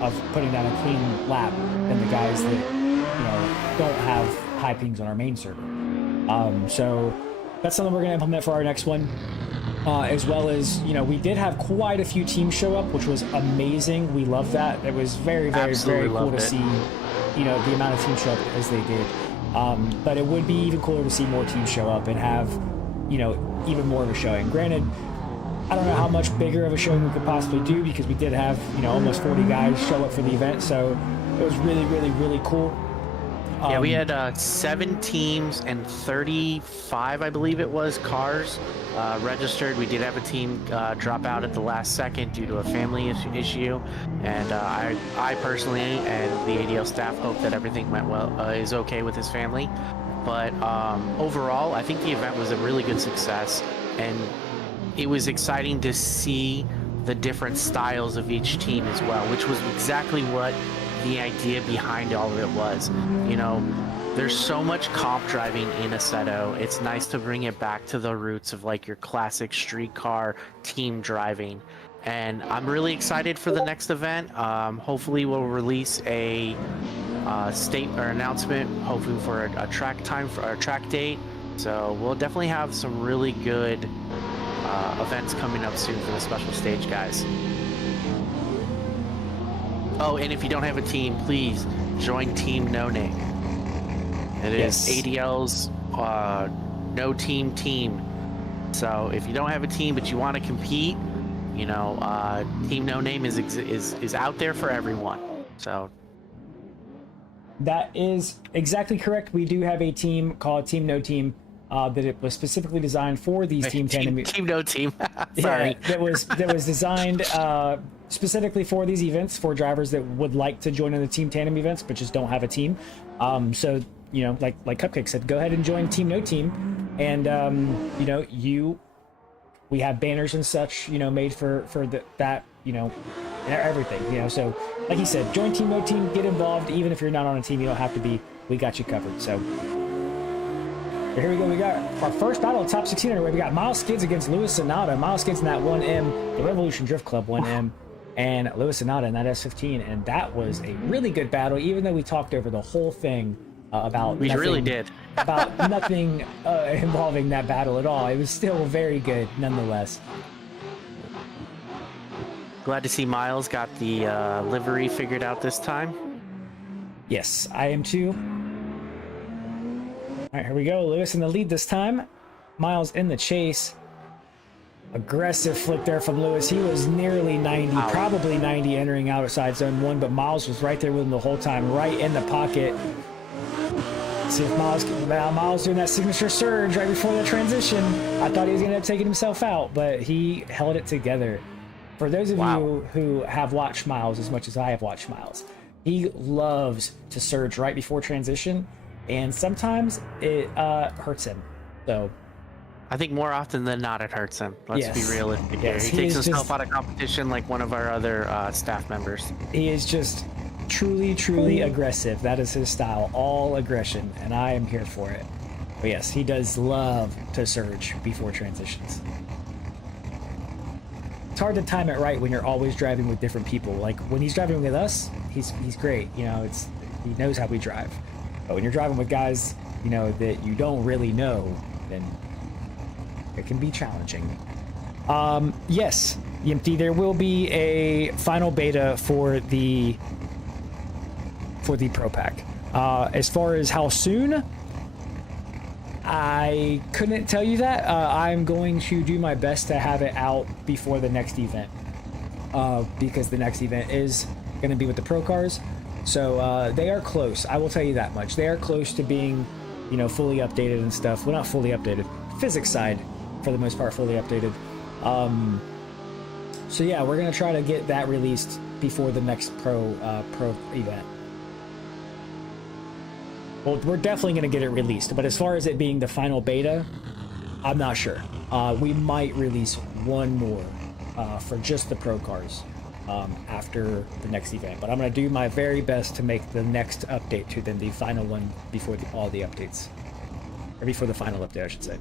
of putting down a clean lap than the guys that don't have high pings on our main server. So that's something we're going to implement for our next one. As well as, we did have quite a few teams show up, which was amazing. We love that. It was very, very, very cool to see, the amount of teams show up as they did. But it would be even cooler to see more teams show up and have, even more of a showing. Granted, I don't know how much bigger of a showing we could possibly do, because we did have, almost 40 guys show up for the event. So it was really, really, really cool. Yeah, we had 7 teams and 35, I believe it was, cars registered. We did have a team drop out at the last second due to a family issue, and I personally and the ADL staff hope that everything went well, is okay with his family. But overall, I think the event was a really good success, and it was exciting to see the different styles of each team as well, which was exactly what the idea behind all of it was. There's so much comp driving in Assetto. It's nice to bring it back to the roots of your classic street car team driving, and I'm really excited for the next event. Hopefully we'll release a state or announcement, hopefully for a track time for our track date. So we'll definitely have some really good events coming up soon for the special stage, guys. Oh, and if you don't have a team, please join Team No Name. It is ADL's no team. So if you don't have a team but you want to compete, Team No Name is out there for everyone. So that is exactly correct. We do have a team called Team No Team that it was specifically designed for these Team Tandem. Team No Team. Sorry. Yeah, that was designed specifically for these events, for drivers that would like to join in the Team Tandem events but just don't have a team. So like Cupcake said, go ahead and join Team No Team, and we have banners and such made for that everything. So like he said, join Team No Team, get involved. Even if you're not on a team, you don't have to be. We got you covered. So here we go. We got our first battle of top 16 underway. We got Miles Skids against Lewis Sonata. Miles Skids in that 1M, the Revolution Drift Club 1M, and Lewis Sonata in that S15. And that was a really good battle, even though we talked over the whole thing about We nothing, really did. about nothing involving that battle at all. It was still very good nonetheless. Glad to see Miles got the livery figured out this time. Yes, I am too. All right, here we go. Lewis in the lead this time. Miles in the chase. Aggressive flick there from Lewis. He was nearly 90, probably 90 entering outside zone 1, but Miles was right there with him the whole time, right in the pocket. See if Miles doing that signature surge right before the transition. I thought he was going to end up taking himself out, but he held it together. For those of you who have watched Miles as much as I have watched Miles, he loves to surge right before transition, and sometimes it hurts him. So I think more often than not, it hurts him. Let's be realistic here. Yes, he takes himself out of competition like one of our other staff members. He is just truly aggressive. That is his style, all aggression, and I am here for it. But yes, he does love to surge before transitions. It's hard to time it right when you're always driving with different people. Like when he's driving with us, he's great. You know, he knows how we drive. But when you're driving with guys, you know, that you don't really know, then it can be challenging. Yes, Yimpty, there will be a final beta for the Pro Pack. As far as how soon, I couldn't tell you that. I'm going to do my best to have it out before the next event, because the next event is going to be with the Pro Cars. So they are close. I will tell you that much. They are close to being, you know, fully updated and stuff. Well, not fully updated. Physics side, for the most part, fully updated. So yeah, we're going to try to get that released before the next Pro event. Well, we're definitely going to get it released, but as far as it being the final beta, I'm not sure. We might release one more for just the Pro Cars after the next event, but I'm going to do my very best to make the next update to then the final one before all the updates. Or before the final update, I should say.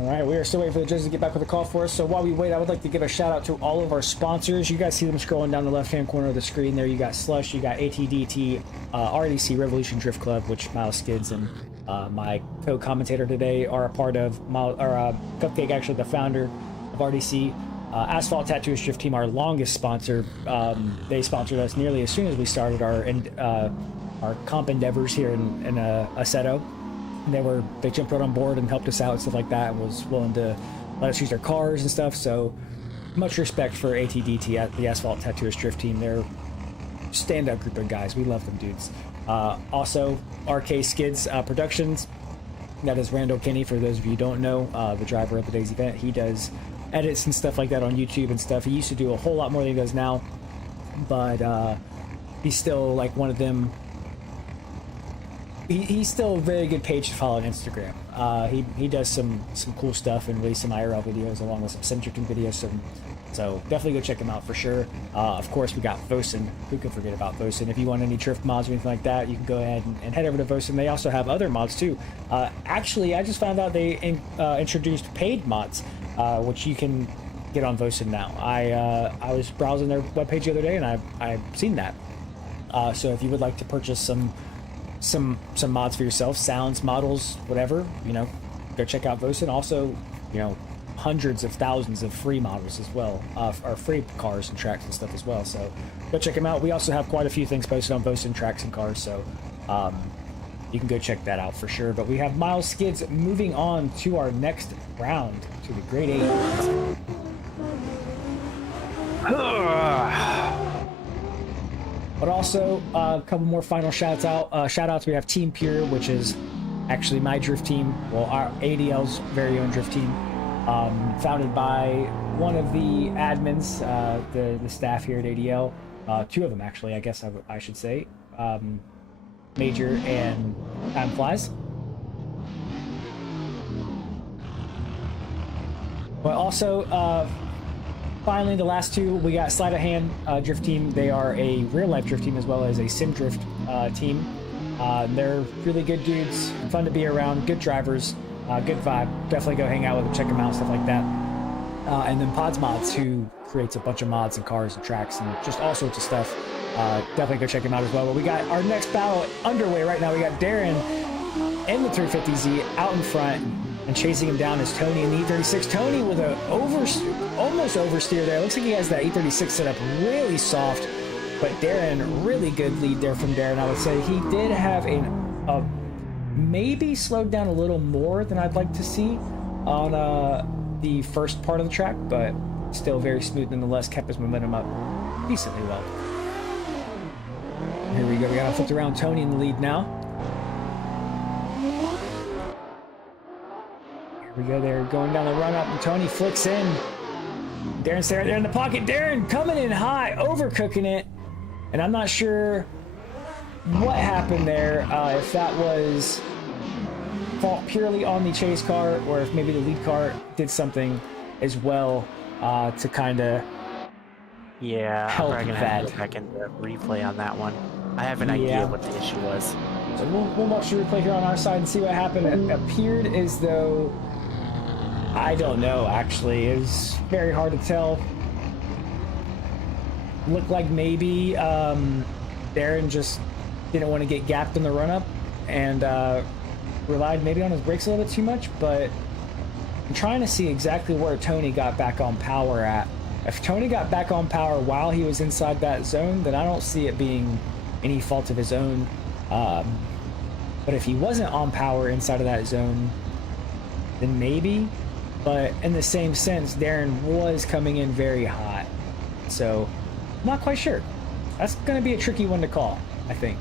All right, we are still waiting for the judges to get back with a call for us. So while we wait, I would like to give a shout out to all of our sponsors. You guys see them scrolling down the left-hand corner of the screen there. You got Slush, you got ATDT, RDC Revolution Drift Club, which Miles Skids and my co-commentator today are a part of. Cupcake, actually the founder of RDC. Asphalt Tattooist Drift Team, our longest sponsor. They sponsored us nearly as soon as we started our comp endeavors here in Assetto. They jumped right on board and helped us out and stuff like that, and was willing to let us use their cars and stuff. So much respect for ATDT, at the Asphalt Tattooist Drift Team. They're stand-up group of guys. We love them dudes. Also, RK Skids Productions. That is Randall Kinney, for those of you who don't know, the driver at today's event. He does edits and stuff like that on YouTube and stuff. He used to do a whole lot more than he does now, but he's still like one of them. He's still a very good page to follow on Instagram. He does some cool stuff and release some IRL videos along with some sim drifting videos. So definitely go check him out for sure. Of course, we got Vosen. Who could forget about Vosen? If you want any drift mods or anything like that, you can go ahead and head over to Vosen. They also have other mods too. Actually, I just found out they introduced paid mods, which you can get on Vosen now. I was browsing their webpage the other day and I've seen that. So if you would like to purchase some mods for yourself, sounds, models, whatever, you know, go check out Vosen. Also, you know, hundreds of thousands of free models as well, or free cars and tracks and stuff as well. So go check them out. We also have quite a few things posted on Vosen tracks and cars, so you can go check that out for sure. But we have Miles Skids moving on to our next round, to the Grade 8. But also a couple more final shout outs. We have Team Pure, which is actually my drift team, well, our ADL's very own drift team, founded by one of the admins, the staff here at ADL, two of them actually, I guess I should say, Major and Time Flies. But also, finally, the last two, we got Sleight of Hand Drift Team. They are a real-life drift team as well as a sim drift team. They're really good dudes, fun to be around, good drivers, good vibe. Definitely go hang out with them, check them out, stuff like that. And then Pods Mods, who creates a bunch of mods and cars and tracks and just all sorts of stuff. Definitely go check him out as well. But we got our next battle underway right now. We got Darren in the 350Z out in front, and chasing him down is Tony in the E36. Tony with a almost oversteer there. Looks like he has that E36 set up really soft, but Darren, really good lead there from Darren. I would say he did have a maybe slowed down a little more than I'd like to see on the first part of the track, but still very smooth nonetheless. Kept his momentum up decently well. Here we go. We got to flip around. Tony in the lead now. Here we go. There, going down the run up, and Tony flicks in. Darren's there in the pocket. Darren coming in high, overcooking it, and I'm not sure what happened there. If that was fault purely on the chase car, or if maybe the lead car did something as well to kind of help I'm gonna have to go back into replay on that one. I have an idea what the issue was. So we'll watch the replay here on our side and see what happened. It appeared as though, I don't know, actually. It was very hard to tell. Looked like maybe Darren just didn't want to get gapped in the run-up and relied maybe on his brakes a little bit too much, but I'm trying to see exactly where Tony got back on power at. If Tony got back on power while he was inside that zone, then I don't see it being any fault of his own. But if he wasn't on power inside of that zone, then maybe. But in the same sense, Darren was coming in very hot. So, I'm not quite sure. That's going to be a tricky one to call, I think.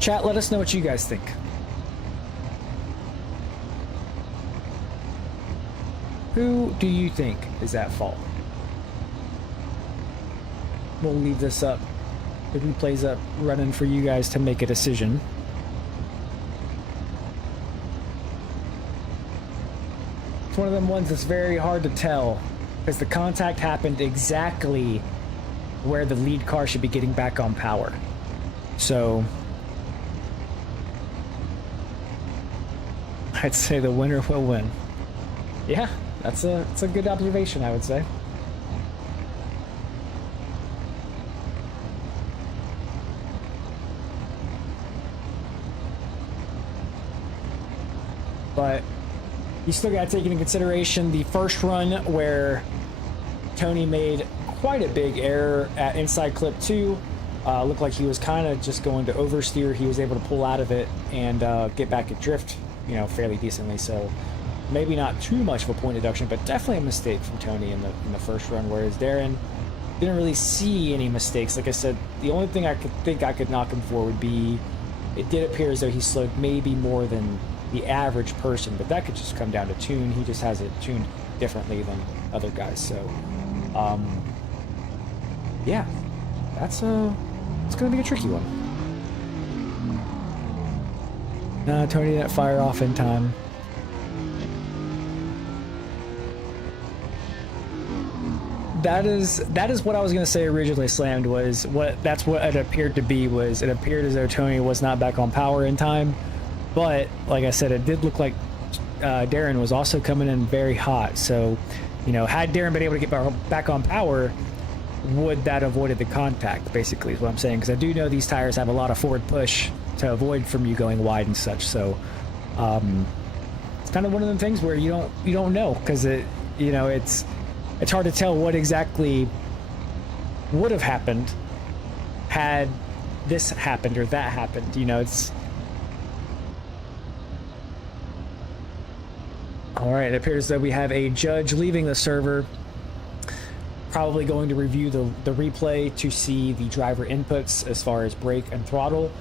Chat, let us know what you guys think. Who do you think is at fault? We'll leave this up. The replay's up running for you guys to make a decision. It's one of them ones that's very hard to tell because the contact happened exactly where the lead car should be getting back on power. So I'd say the winner will win. Yeah, that's a good observation, I would say. But you still got to take into consideration the first run where Tony made quite a big error at inside clip 2. Looked like he was kind of just going to oversteer. He was able to pull out of it and get back at drift, fairly decently. So maybe not too much of a point deduction, but definitely a mistake from Tony in the first run. Whereas Darren didn't really see any mistakes. Like I said, the only thing I could knock him for would be it did appear as though he slowed maybe more than the average person, but that could just come down to tune. He just has it tuned differently than other guys. So, yeah, it's gonna be a tricky one. Tony didn't fire off in time. That is what I was gonna say originally. Slammed was that's what it appeared to be. It appeared as though Tony was not back on power in time. But, like I said, it did look like Darren was also coming in very hot. So, had Darren been able to get back on power, would that have avoided the contact, basically, is what I'm saying. Because I do know these tires have a lot of forward push to avoid from you going wide and such. So, it's kind of one of them things where you don't know. Because, it's hard to tell what exactly would have happened had this happened or that happened. It's... All right, it appears that we have a judge leaving the server, probably going to review the replay to see the driver inputs as far as brake and throttle.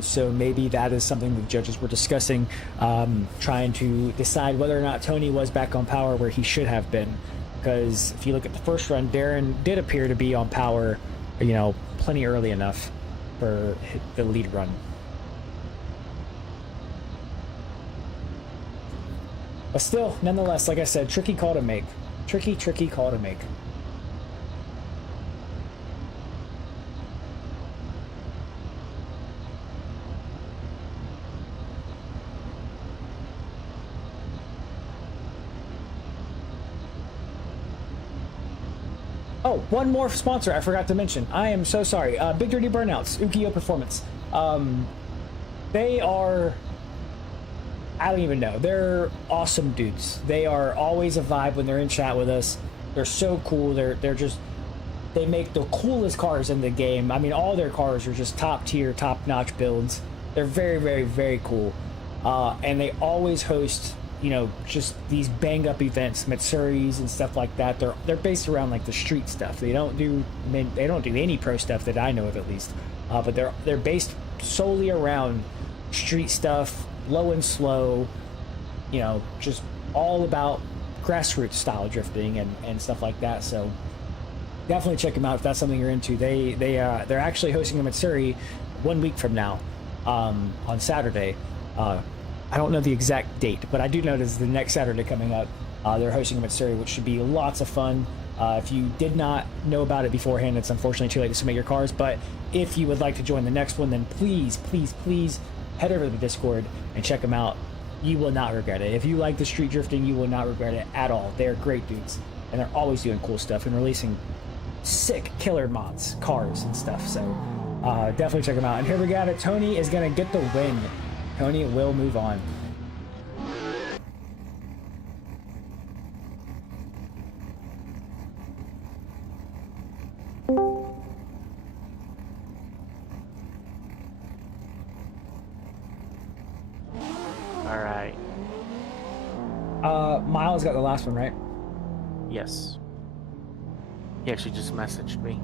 So maybe that is something the judges were discussing, trying to decide whether or not Tony was back on power where he should have been. Because if you look at the first run, Darren did appear to be on power, plenty early enough for the lead run. But still, nonetheless, like I said, tricky call to make. Tricky call to make. Oh, one more sponsor I forgot to mention. I am so sorry. Big Dirty Burnouts, Ukiyo Performance. They are, I don't even know. They're awesome dudes. They are always a vibe when they're in chat with us. They're so cool. They're just, they make the coolest cars in the game. I mean, all their cars are just top tier, top notch builds. They're very, very, very cool. And they always host, you know, just these bang up events, Matsuris and stuff like that. They're based around like the street stuff. They don't do any pro stuff that I know of, at least. But they're based solely around street stuff, low and slow, you know, just all about grassroots style drifting and stuff like that. So definitely check them out if that's something you're into. They're actually hosting a Matsuri 1 week from now, on Saturday. I don't know the exact date, but I do know this is the next Saturday coming up. They're hosting a Matsuri, which should be lots of fun. If you did not know about it beforehand, it's unfortunately too late to submit your cars, but if you would like to join the next one, then please, please, please head over to the Discord and check them out. You will not regret it. If you like the street drifting, you will not regret it at all. They're great dudes, and they're always doing cool stuff and releasing sick killer mods, cars, and stuff. So definitely check them out. And here we got it. Tony is going to get the win. Tony will move on. All right. Miles got the last one, right? Yes. He actually just messaged me.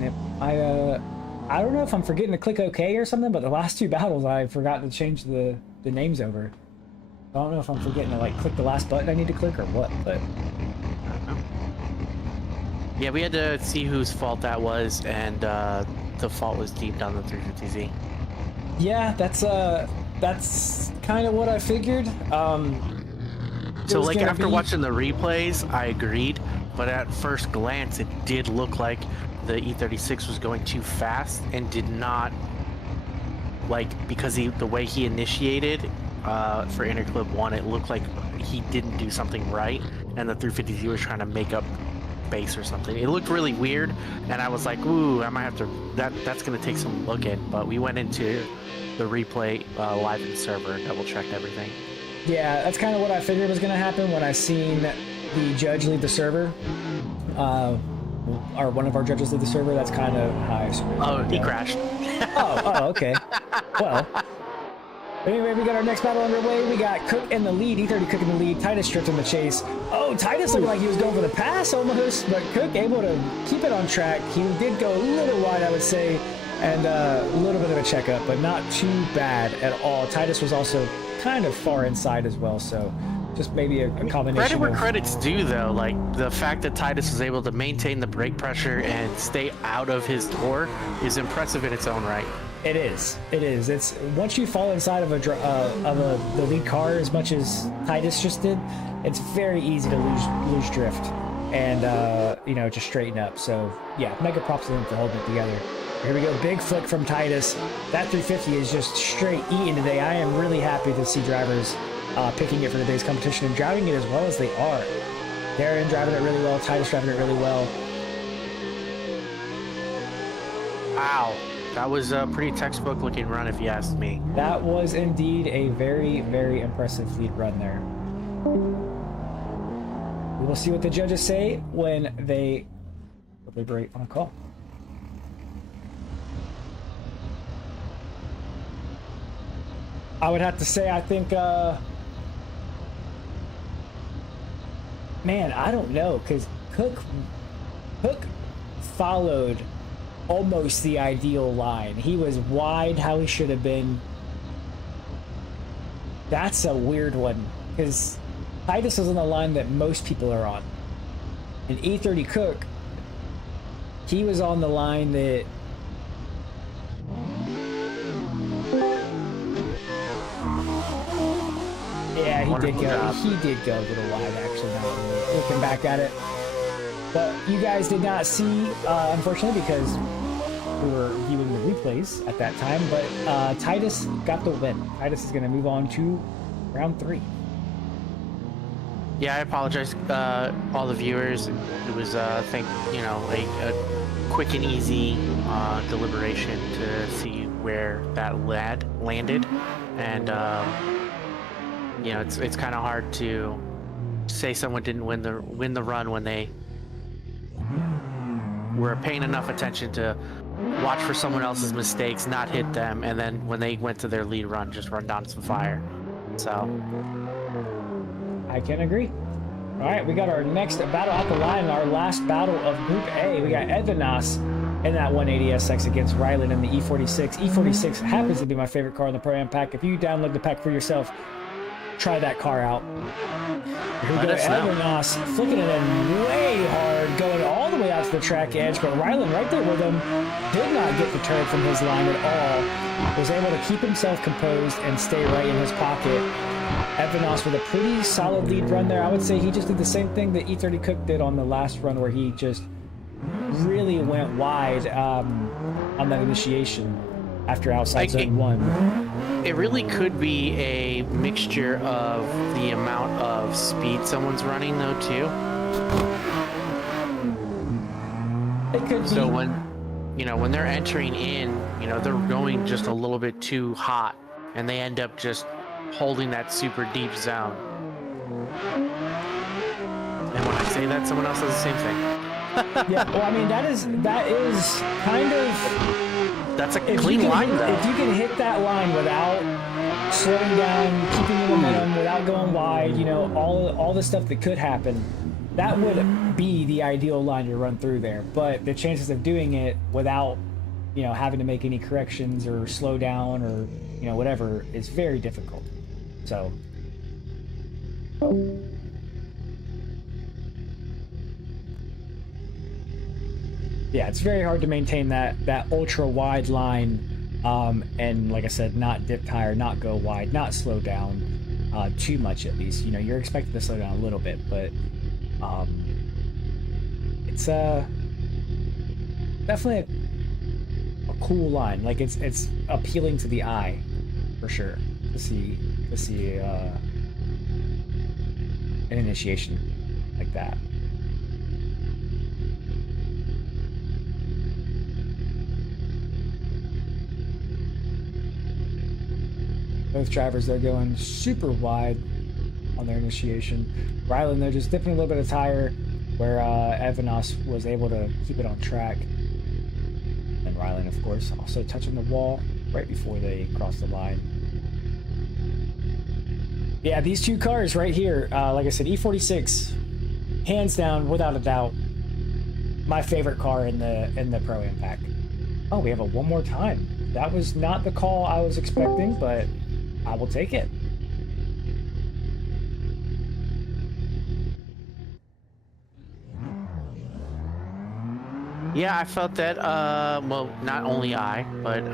Yep. I don't know if I'm forgetting to click OK or something, but the last two battles I forgot to change the names over. I don't know if I'm forgetting to like click the last button I need to click or what, but I don't know. Yeah, we had to see whose fault that was, and the fault was deemed on the 350Z. yeah, that's kind of what I figured. So like after watching the replays, I agreed, but at first glance, it did look like the E36 was going too fast and did not, like, because the way he initiated for Interclip 1, it looked like he didn't do something right, and the 350Z was trying to make up base or something. It looked really weird, and I was like, ooh, I might have to, that's going to take some looking, but we went into the replay live in the server and double checked everything. Yeah, that's kind of what I figured was going to happen when I seen the judge leave the server. Or one of our judges leave the server. That's kind of how I assumed. Oh, he crashed. Oh, okay. Well, anyway, we got our next battle underway. We got Cook in the lead, E30 Cook in the lead, Titus stripped in the chase. Oh, Titus looked like he was going for the pass almost, but Cook able to keep it on track. He did go a little wide, I would say, and a little bit of a checkup, but not too bad at all. Titus was also kind of far inside as well, so just maybe a combination. Credit where credit's due, though. Like the fact that Titus was able to maintain the brake pressure and stay out of his door is impressive in its own right. It is. It is. It's once you fall inside of the lead car, as much as Titus just did, it's very easy to lose drift and you know, just straighten up. So yeah, mega props to them for holding it together. Here we go, big flick from Titus. That 350 is just straight eating today. I am really happy to see drivers picking it for today's competition and driving it as well as they are. Darren driving it really well, Titus driving it really well. Wow, that was a pretty textbook looking run if you asked me. That was indeed a very, very impressive lead run there. We will see what the judges say when they deliberate on a call. I would have to say, I think, man, I don't know, because Cook followed almost the ideal line. He was wide how he should have been. That's a weird one, because Titus is on the line that most people are on. And E30 Cook, he was on the line that yeah, he did go a little wide, actually, now looking back at it. But you guys did not see, unfortunately, because we were viewing the replays at that time, but Titus got the win. Titus is going to move on to round 3. Yeah, I apologize, all the viewers. It was, I think, you know, a quick and easy deliberation to see where that landed, and you know, it's kind of hard to say someone didn't win the run when they were paying enough attention to watch for someone else's mistakes, not hit them, and then when they went to their lead run, just run down some fire. So I can agree. All right, we got our next battle off the line, our last battle of Group A. We got Evanas in that 180SX against Rylan in the E46. E46 happens to be my favorite car in the Pro-Am pack. If you download the pack for yourself, try that car out. Here we go, Evanas flicking it in way hard, going all the way out to the track edge, but Rylan right there with him did not get deterred from his line at all. Was able to keep himself composed and stay right in his pocket. Evanas with a pretty solid lead run there. I would say he just did the same thing that E30 Cook did on the last run, where he just really went wide on that initiation after outside zone 1. It really could be a mixture of the amount of speed someone's running, though, too. It could be. So when they're entering in, you know, they're going just a little bit too hot, and they end up just holding that super deep zone. And when I say that, someone else does the same thing. Yeah, well, I mean, that is kind of... That's a clean line, though. If you can hit that line without slowing down, keeping the momentum, without going wide, you know, all the stuff that could happen, that would be the ideal line to run through there. But the chances of doing it without, you know, having to make any corrections or slow down or, you know, whatever is very difficult. So... yeah, it's very hard to maintain that ultra wide line, and like I said, not dip tire, not go wide, not slow down too much at least. You know, you're expected to slow down a little bit, but it's definitely a cool line. Like it's appealing to the eye for sure to see an initiation like that. Both drivers, they're going super wide on their initiation. Rylan, they're just dipping a little bit of tire, where Evanas was able to keep it on track. And Rylan, of course, also touching the wall right before they cross the line. Yeah, these two cars right here, like I said, E46, hands down, without a doubt, my favorite car in the Pro-Am pack. Oh, we have a one more time. That was not the call I was expecting, but I will take it. Yeah, I felt that, well, not only I, but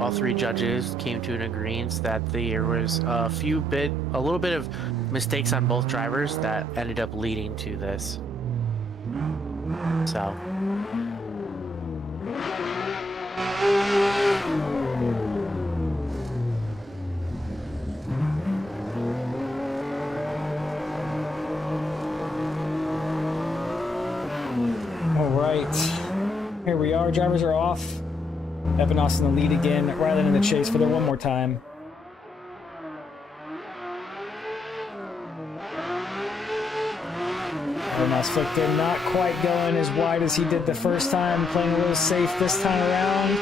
all three judges came to an agreement that there was a little bit of mistakes on both drivers that ended up leading to this. So. Here we are, drivers are off. Evanas in the lead again, Rylan in the chase for their one more time. Evanas flicked in, not quite going as wide as he did the first time, playing a little safe this time around.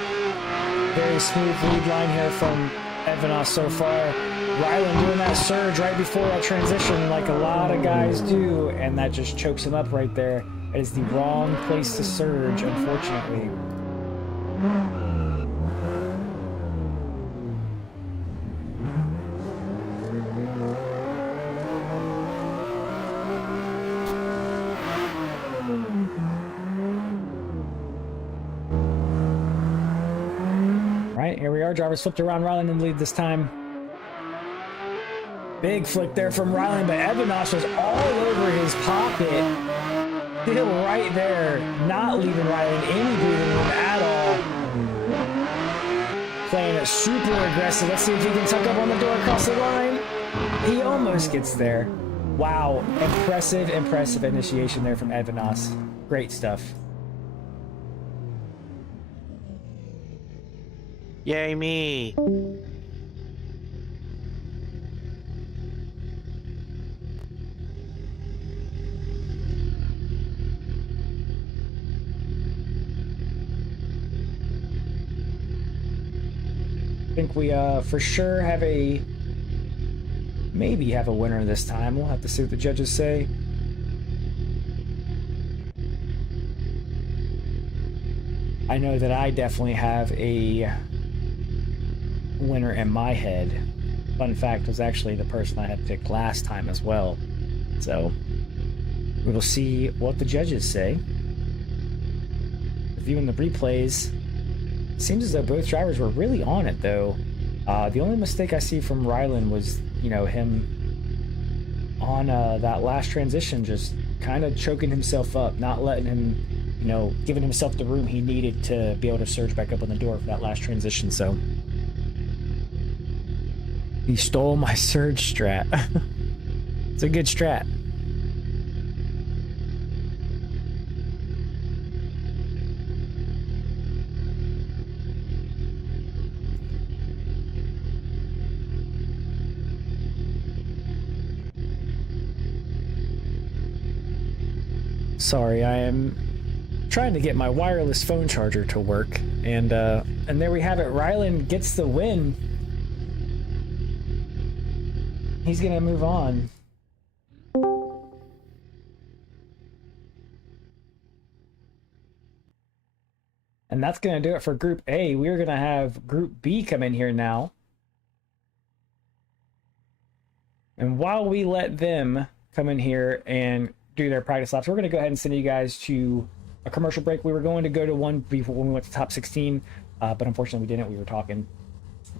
Very smooth lead line here from Evanas so far. Rylan doing that surge right before that transition like a lot of guys do, and that just chokes him up right there. It is the wrong place to surge, unfortunately. Right, here we are. Drivers flipped around. Rylan in the lead this time. Big flick there from Rylan, but Evanas was all over his pocket. Still right there, not leaving Rylan any breathing room at all. Playing it super aggressive. Let's see if he can tuck up on the door across the line. He almost gets there. Wow, impressive initiation there from Edvinas. Great stuff. Yay me! I think we for sure have maybe have a winner this time. We'll have to see what the judges say. I know that I definitely have a winner in my head. Fun fact, was actually the person I had picked last time as well. So we will see what the judges say. Reviewing the replays, seems as though both drivers were really on it though. The only mistake I see from Rylan was, you know, him on that last transition, just kind of choking himself up, not letting him, you know, giving himself the room he needed to be able to surge back up on the door for that last transition. So he stole my surge strat. It's a good strat. Sorry, I am trying to get my wireless phone charger to work, and there we have it. Rylan gets the win. He's gonna move on. And that's gonna do it for Group A. We're gonna have Group B come in here now. And while we let them come in here and do their practice laps, we're going to go ahead and send you guys to a commercial break. We were going to go to one before when we went to top 16, but unfortunately we didn't. We were talking.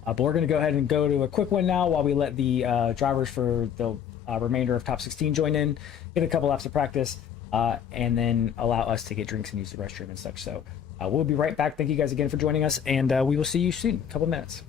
But we're going to go ahead and go to a quick one now while we let the drivers for the remainder of top 16 join in, get a couple laps of practice, and then allow us to get drinks and use the restroom and such. So we'll be right back. Thank you guys again for joining us, and we will see you soon. A couple minutes.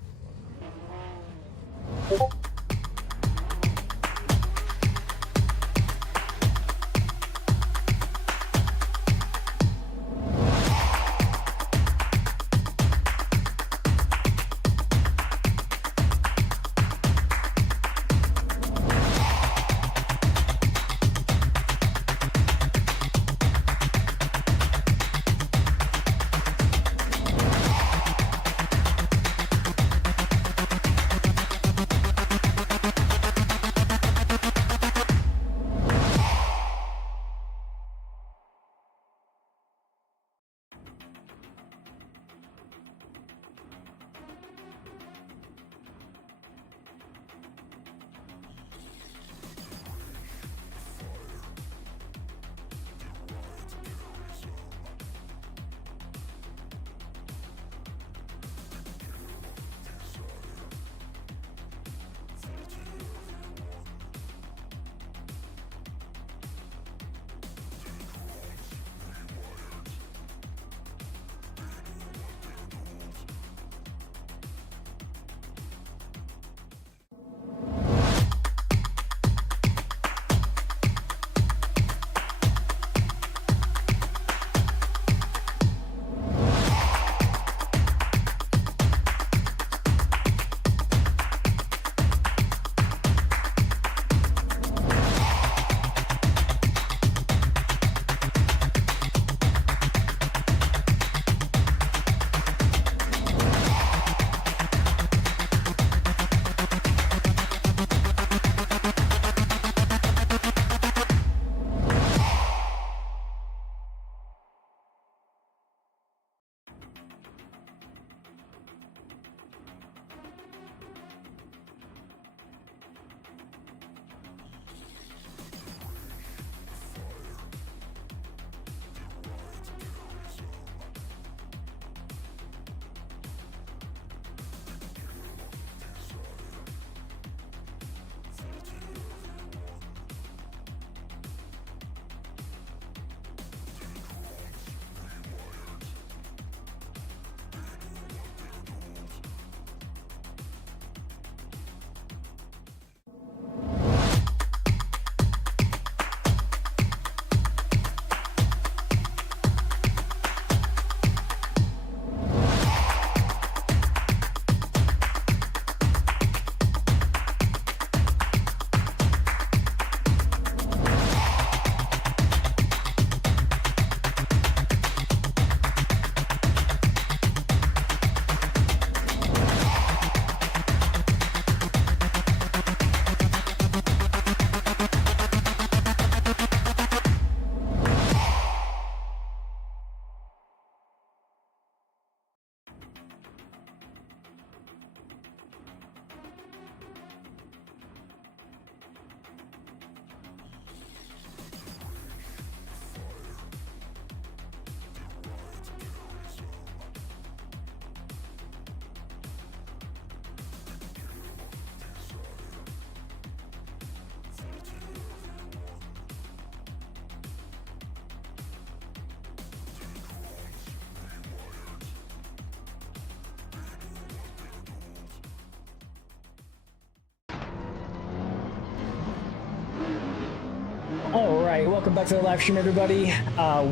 welcome back to the live stream, everybody.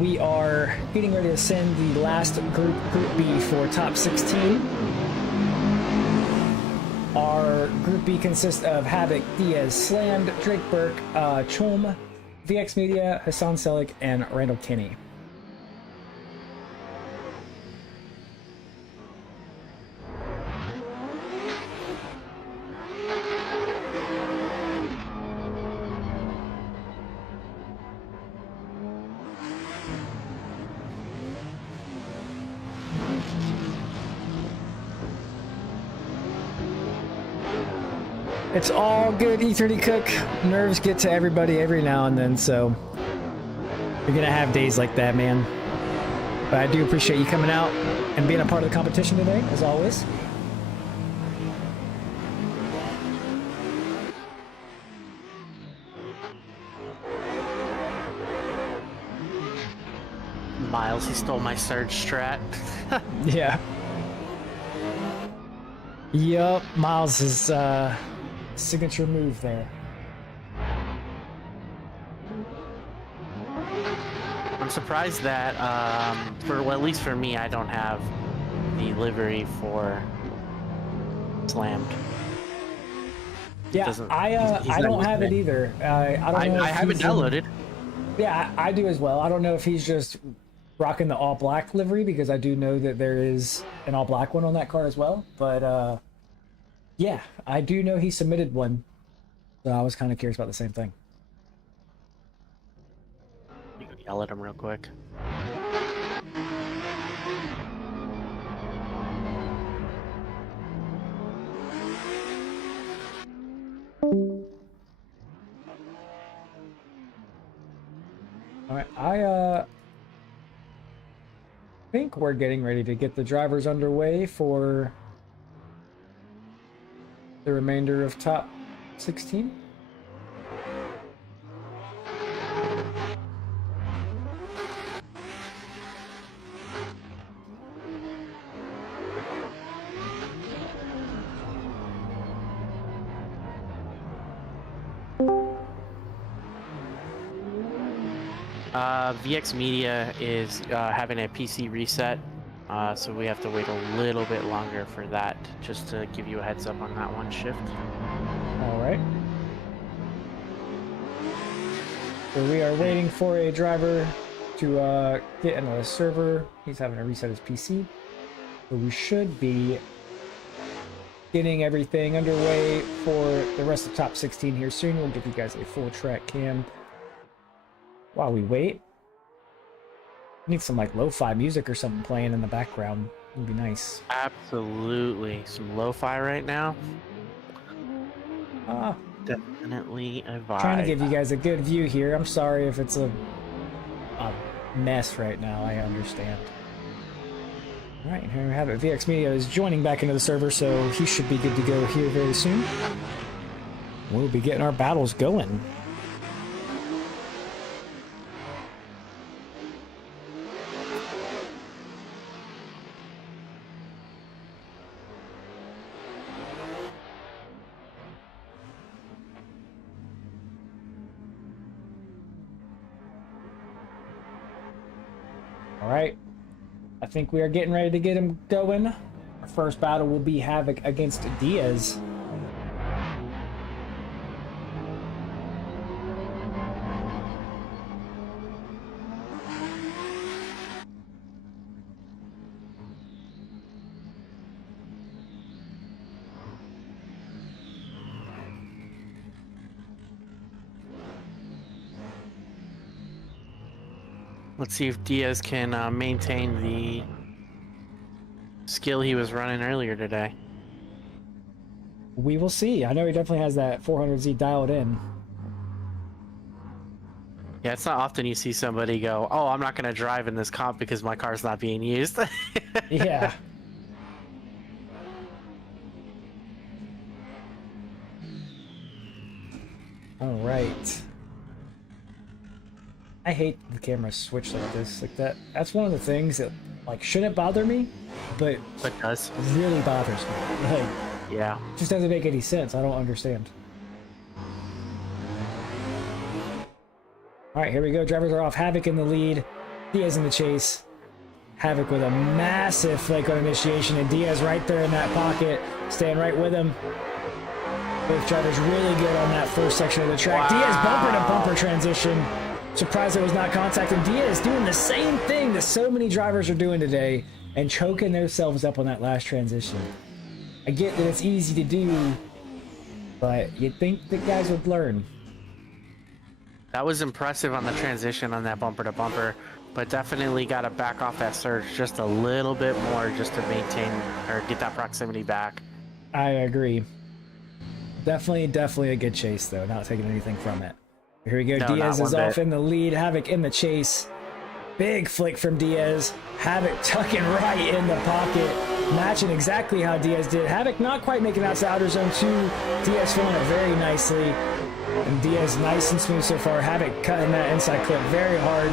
We are getting ready to send the last Group B for top 16. Our Group B consists of Havoc, Diaz, Slammed, Drake Burke, Chom, VX Media, Hassan Selick, and Randall Kinney. It's all good, E30 Cook. Nerves get to everybody every now and then, so you're gonna have days like that, man. But I do appreciate you coming out and being a part of the competition today, as always. Miles, he stole my surge strat. Yeah. Yup, Miles' signature move there. I'm surprised that, well, at least for me, I don't have the livery for Slammed. Yeah, I don't have it either. I don't know. I have it downloaded. Yeah, I do as well. I don't know if he's just rocking the all black livery, because I do know that there is an all black one on that car as well. But yeah, I do know he submitted one. So I was kind of curious about the same thing. You can yell at him real quick. All right, I think we're getting ready to get the drivers underway for the remainder of top 16. VX Media is having a PC reset, so we have to wait a little bit longer for that, just to give you a heads up on that one shift. All right. So we are waiting for a driver to get into the server. He's having to reset his PC. So we should be getting everything underway for the rest of top 16 here soon. We'll give you guys a full track cam while we wait. Need some like lo-fi music or something playing in the background. Would be nice. Absolutely, some lo-fi right now. Ah, Definitely a vibe. trying to give you guys a good view here. I'm sorry if it's a mess right now. I understand. All right, here we have it. VX Media is joining back into the server, so he should be good to go here very soon. We'll be getting our battles going. All right, I think we are getting ready to get him going. Our first battle will be Havoc against Diaz. Let's see if Diaz can maintain the skill he was running earlier today. We will see. I know he definitely has that 400Z dialed in. Yeah, it's not often you see somebody go, "Oh, I'm not going to drive in this comp because my car's not being used." Yeah. All right. I hate the camera switch like this, like that. That's one of the things that like shouldn't bother me, but does. really bothers me. Like, Yeah. it just doesn't make any sense. I don't understand. All right, here we go. Drivers are off. Havoc in the lead. Diaz in the chase. Havoc with a massive flake on initiation, and Diaz right there in that pocket, staying right with him. Both drivers really good on that first section of the track. Wow. Diaz bumper to bumper transition. Surprised there was not contact, and Diaz doing the same thing that so many drivers are doing today and choking themselves up on that last transition. I get that it's easy to do, but you'd think that guys would learn. That was impressive on the transition on that bumper to bumper, but definitely got to back off that surge just a little bit more just to maintain or get that proximity back. I agree. Definitely a good chase, though. Not taking anything from it. Here we go. No, Diaz not is one off bit. in the lead. Havoc in the chase. Big flick from Diaz. Havoc tucking right in the pocket, matching exactly how Diaz did. Havoc not quite making it out to outer zone 2. Diaz filling it very nicely. And Diaz nice and smooth so far. Havoc cutting that inside clip very hard.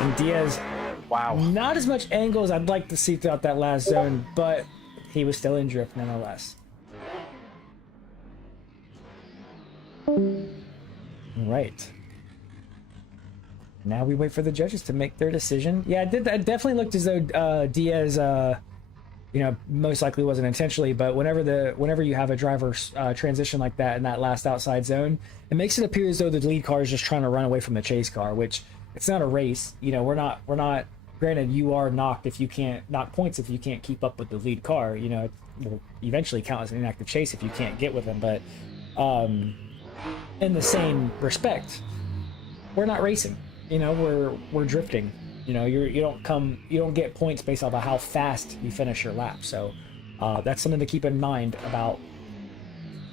And Diaz, Wow. not as much angle as I'd like to see throughout that last zone, but he was still in drift nonetheless. Right. Now we wait for the judges to make their decision. Yeah, it definitely looked as though Diaz, most likely wasn't intentionally, but whenever you have a driver transition like that in that last outside zone, it makes it appear as though the lead car is just trying to run away from the chase car, which it's not a race. You know, we're not. Granted, you are knocked if you can't knock points if you can't keep up with the lead car. You know, it will eventually count as an inactive chase if you can't get with them, but. In the same respect, we're not racing. You know, we're drifting. You know, you don't get points based off of how fast you finish your lap. So that's something to keep in mind about,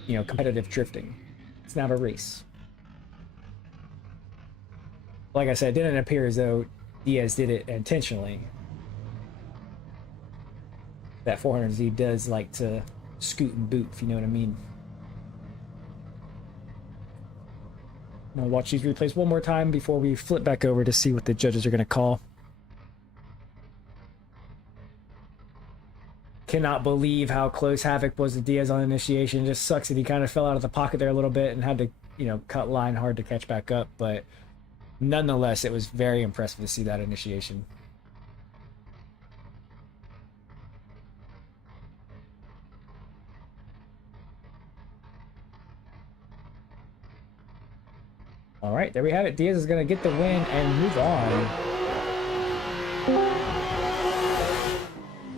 competitive drifting. It's not a race. Like I said, it didn't appear as though Diaz did it intentionally. That 400Z does like to scoot and boot, if you know what I mean. I'm gonna watch these replays one more time before we flip back over to see what the judges are gonna call. Cannot believe how close Havoc was to Diaz on initiation. Just sucks that he kind of fell out of the pocket there a little bit and had to, cut line hard to catch back up. But nonetheless, it was very impressive to see that initiation. All right, there we have it. Diaz is going to get the win and move on.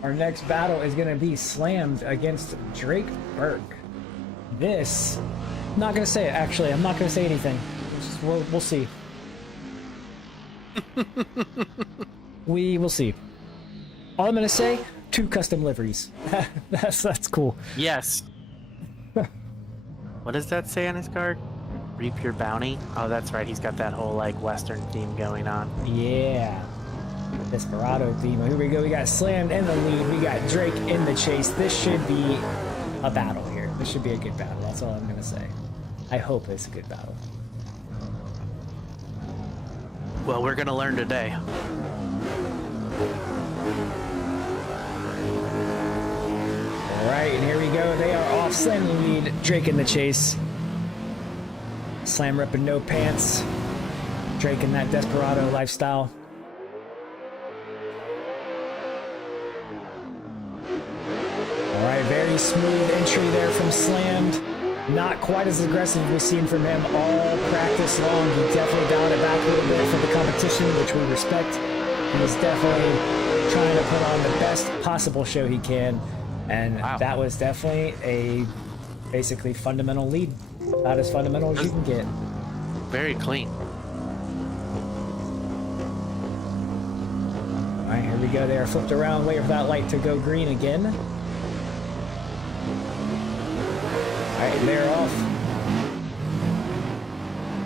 Our next battle is going to be slammed against Drake Burke. This, I'm not going to say it, actually. I'm not going to say anything. We'll see. We will see. All I'm going to say, 2 custom liveries. That's cool. Yes. What does that say on his card? Reap your bounty? Oh, that's right. He's got that whole, Western theme going on. Yeah. Desperado theme. Here we go. We got slammed in the lead. We got Drake in the chase. This should be a battle here. This should be a good battle. That's all I'm going to say. I hope it's a good battle. Well, we're going to learn today. All right, and here we go. They are off. Slam the lead. Drake in the chase. Slam repping no pants. Drake in that Desperado lifestyle. All right, very smooth entry there from Slammed. Not quite as aggressive as we've seen from him all practice long. He definitely dialed it back a little bit for the competition, which we respect. He's definitely trying to put on the best possible show he can. And wow, that was definitely a basically fundamental lead. About as fundamental as you can get. Very clean. All right, here we go. They are flipped around, waiting for that light to go green again. All right, they're off.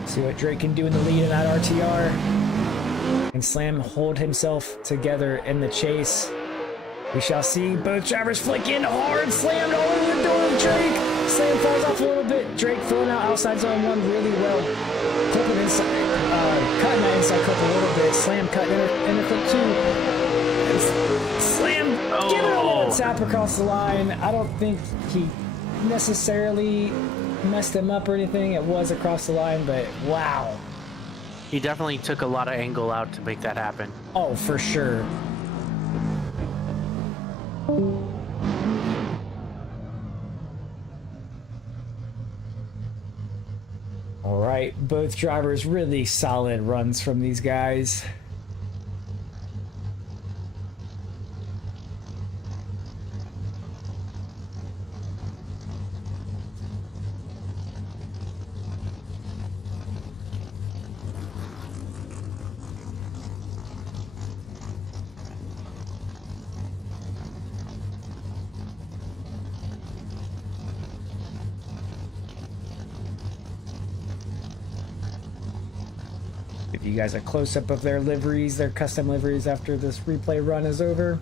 See what Drake can do in the lead in that RTR. And Slam hold himself together in the chase. We shall see. Both drivers flick in hard. Slammed all over the door of Drake. Slam falls off a little bit. Drake filling out outside zone 1 really well. Clipping inside, cutting that inside clip a little bit. Slam cut inner clip 2. Slam giving it a little tap across the line. I don't think he necessarily messed him up or anything. It was across the line, but wow. He definitely took a lot of angle out to make that happen. Oh, for sure. All right, both drivers really solid runs from these guys. Give you guys a close-up of their liveries, their custom liveries after this replay run is over.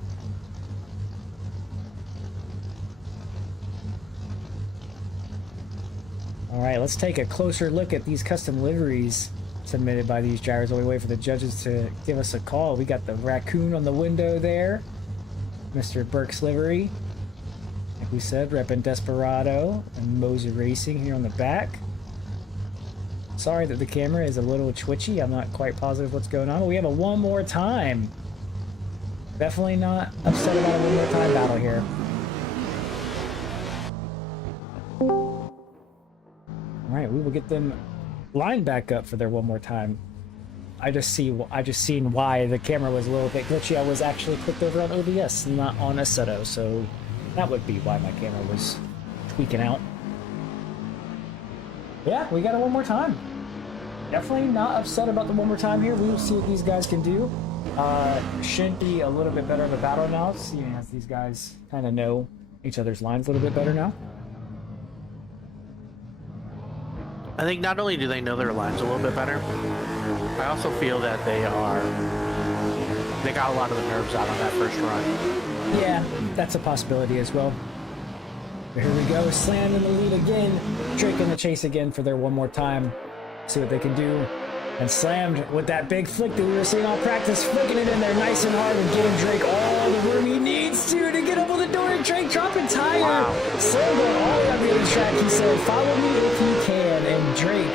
All right, let's take a closer look at these custom liveries submitted by these drivers while we wait for the judges to give us a call. We got the raccoon on the window there, Mr. Burke's livery. Like we said, repping Desperado and Moser Racing here on the back. Sorry that the camera is a little twitchy. I'm not quite positive what's going on. But we have a one more time. Definitely not upset about a one more time battle here. All right, we will get them lined back up for their one more time. I just seen why the camera was a little bit glitchy. I was actually clicked over on OBS, not on Assetto, so that would be why my camera was tweaking out. Yeah, we got it one more time. Definitely not upset about the one more time here. We will see what these guys can do. Should be a little bit better of a battle now, seeing as these guys kind of know each other's lines a little bit better now. I think not only do they know their lines a little bit better, I also feel that they got a lot of the nerves out on that first run. Yeah, that's a possibility as well. But here we go, Slam in the lead again. Drake in the chase again for their one more time. See what they can do. And Slammed with that big flick that we were seeing all practice, flicking it in there nice and hard and getting Drake all the room he needs to get up on the door. And Drake dropping tire. Wow. Slam going all the way up the other track. He said, follow me if you can. And Drake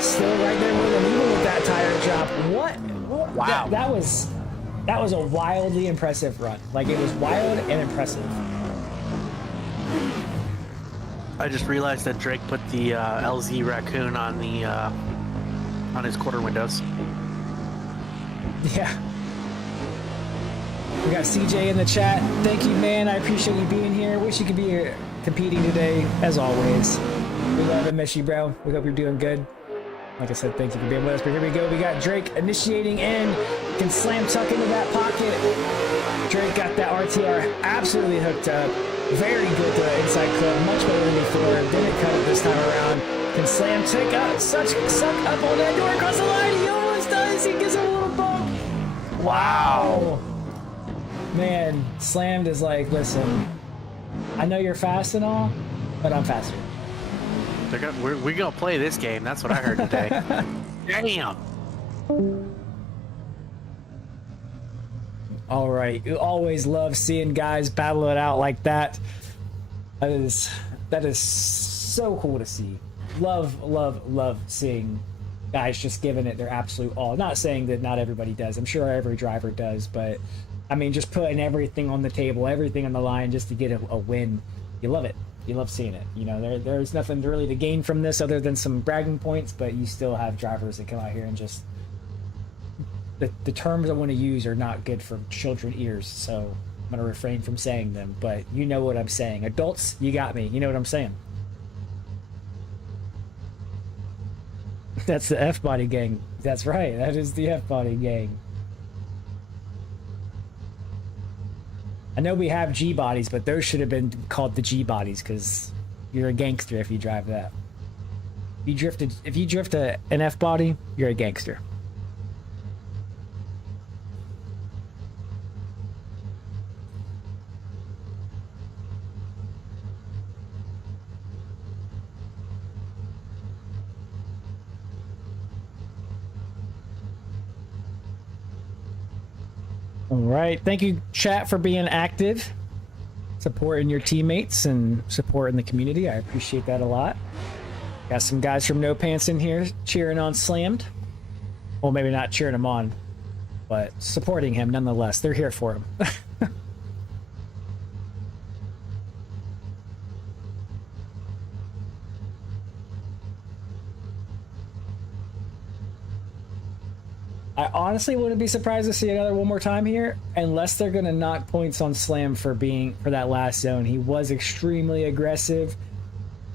still right there with him, even with that tire drop. What? Wow. That was a wildly impressive run. Like, it was wild and impressive. I just realized that Drake put the LZ Raccoon on the on his quarter windows. Yeah. We got CJ in the chat. Thank you, man. I appreciate you being here. Wish you could be here competing today, as always. We love and miss you, bro. We hope you're doing good. Like I said, thank you for being with us. But here we go. We got Drake initiating in. Can slam tuck into that pocket. Drake got that RTR absolutely hooked up. Very good to the inside clip. Much better than before. Didn't cut it this time around. Can slam tick up. Suck up on that door across the line. He almost does. He gives him a little bump. Wow. Man, Slammed is like, listen, I know you're fast and all, but I'm faster. We're gonna play this game. That's what I heard today. Damn. All right, you always love seeing guys battle it out like that. That is so cool to see. Love seeing guys just giving it their absolute all. Not saying that not everybody does. I'm sure every driver does, but I mean, just putting everything on the table, everything on the line just to get a win. You love it. You love seeing it. You know, there's nothing really to gain from this other than some bragging points, but you still have drivers that come out here and just... The terms I want to use are not good for children ears, so I'm going to refrain from saying them, but you know what I'm saying. Adults, you got me. You know what I'm saying. That's the F-Body Gang. That's right. That is the F-Body Gang. I know we have G-Bodies, but those should have been called the G-Bodies, because you're a gangster if you drive that. If you drift an F-Body, you're a gangster. All right. Thank you, chat, for being active, supporting your teammates and supporting the community. I appreciate that a lot. Got some guys from No Pants in here cheering on Slammed. Well, maybe not cheering him on, but supporting him nonetheless. They're here for him. I honestly wouldn't be surprised to see another one more time here, unless they're gonna knock points on Slam for that last zone. He was extremely aggressive,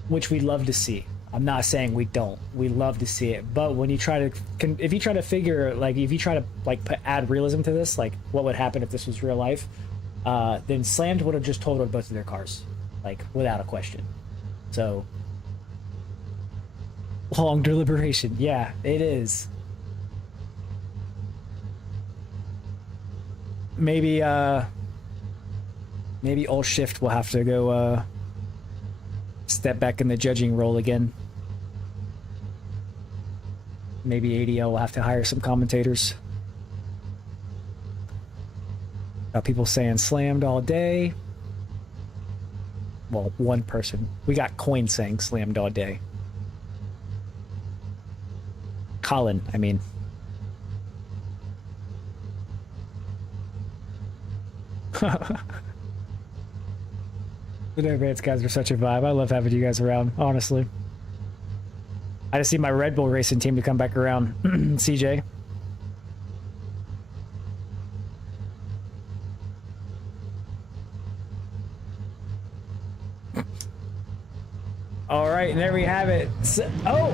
which we'd love to see. I'm not saying we don't. We love to see it, but when you try to, if you try to figure, like, if you try to like add realism to this, like what would happen if this was real life, then Slammed would have just totaled both of their cars, like without a question. So long deliberation, yeah, it is. Maybe Old Shift will have to go step back in the judging role again. Maybe ADL will have to hire some commentators. Got people saying slammed all day. Well, one person. We got Coin saying slammed all day. Colin, I mean. The No Advance guys are such a vibe. I love having you guys around, honestly. I just need my Red Bull racing team to come back around. CJ. All right, and there we have it. Oh!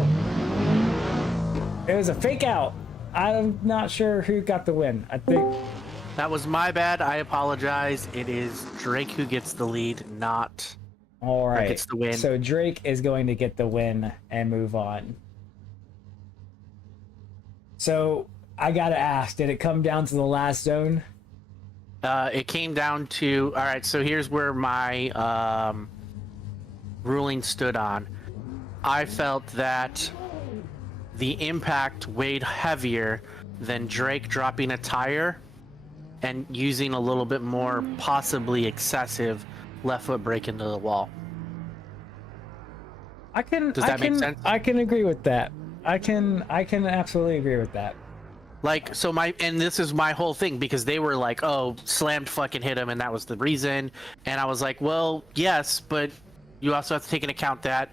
It was a fake out. I'm not sure who got the win. I think... That was my bad. I apologize. It is Drake who gets the lead, not... All right. Gets the win. So Drake is going to get the win and move on. So I gotta ask, did it come down to the last zone? It came down to... All right, so here's where my ruling stood on. I felt that the impact weighed heavier than Drake dropping a tire and using a little bit more possibly excessive left foot brake into the wall. Does that make sense? I can agree with that. I can absolutely agree with that. Like, so and this is my whole thing, because they were like, oh, slammed fucking hit him and that was the reason. And I was like, well, yes, but you also have to take into account that,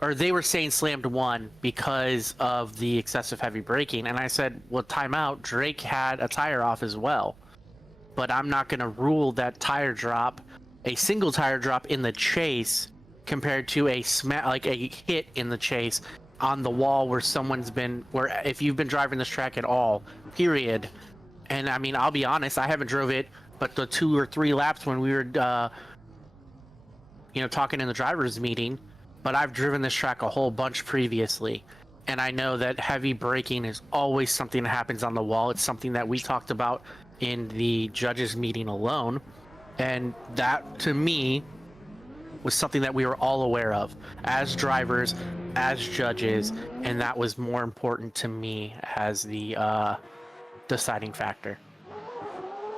or they were saying slammed won because of the excessive heavy braking. And I said, well, timeout, Drake had a tire off as well. But I'm not going to rule that tire drop, a single tire drop in the chase, compared to a hit in the chase on the wall where someone's been, where if you've been driving this track at all, period. And I mean, I'll be honest, I haven't drove it, but the 2 or 3 laps when we were, talking in the driver's meeting, but I've driven this track a whole bunch previously. And I know that heavy braking is always something that happens on the wall. It's something that we talked about in the judges meeting alone. And that, to me, was something that we were all aware of as drivers, as judges, and that was more important to me as the deciding factor.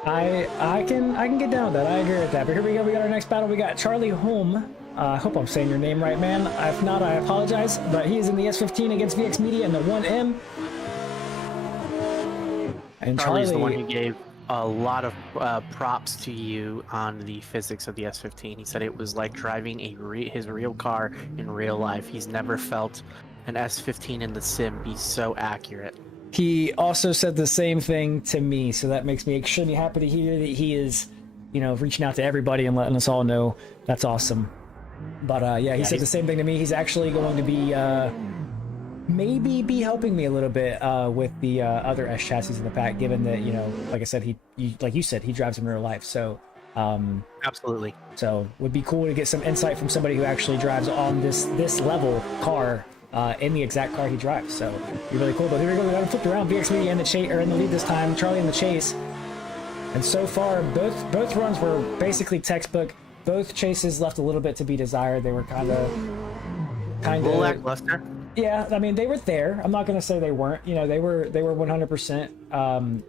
I can get down with that. I agree with that. But here we go. We got our next battle. We got Charlie Holm. I hope I'm saying your name right, man. If not, I apologize. But he is in the S15 against VX Media in the 1M. And Charlie's the one who gave a lot of props to you on the physics of the S15. He said it was like driving his real car in real life. He's never felt an S15 in the sim be so accurate. He also said the same thing to me, so that makes me extremely happy to hear that he is, reaching out to everybody and letting us all know. That's awesome. But he said the same thing to me. He's actually going to be maybe be helping me a little bit with the other S chassis in the pack, given that, like I said, like you said, he drives in real life. So absolutely. So would be cool to get some insight from somebody who actually drives on this level car in the exact car he drives. So it'd be really cool. But here we go. We got him flipped around. VX Media in the chase, or in the lead this time. Charlie in the chase. And so far, both runs were basically textbook. Both chases left a little bit to be desired. They were kind of lackluster. Yeah, I mean, they were there. I'm not going to say they weren't. They were 100%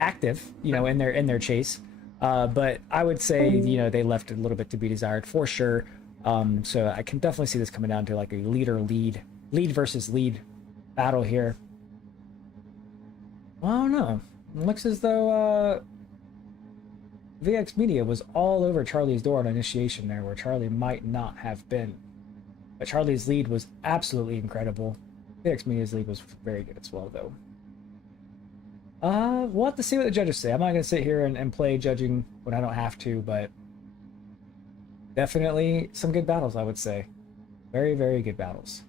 active, in their chase. But I would say, they left a little bit to be desired for sure. So I can definitely see this coming down to like a lead versus lead battle here. Well, I don't know. It looks as though VX Media was all over Charlie's door on initiation there, where Charlie might not have been. But Charlie's lead was absolutely incredible. VX Media's lead was very good as well, though. We'll have to see what the judges say. I'm not going to sit here and play judging when I don't have to, but definitely some good battles, I would say. Very, very good battles.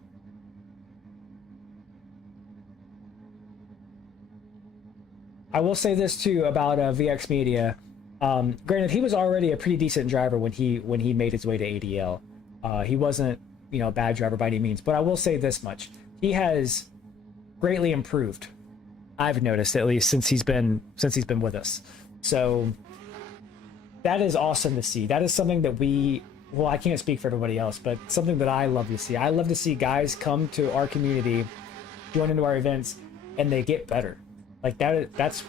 I will say this too about VX Media. Granted, he was already a pretty decent driver when he made his way to ADL. He wasn't, a bad driver by any means, but I will say this much: he has greatly improved. I've noticed, at least since he's been with us. So that is awesome to see. That is something that I can't speak for everybody else, but something that I love to see. I love to see guys come to our community, join into our events, and they get better. Like that's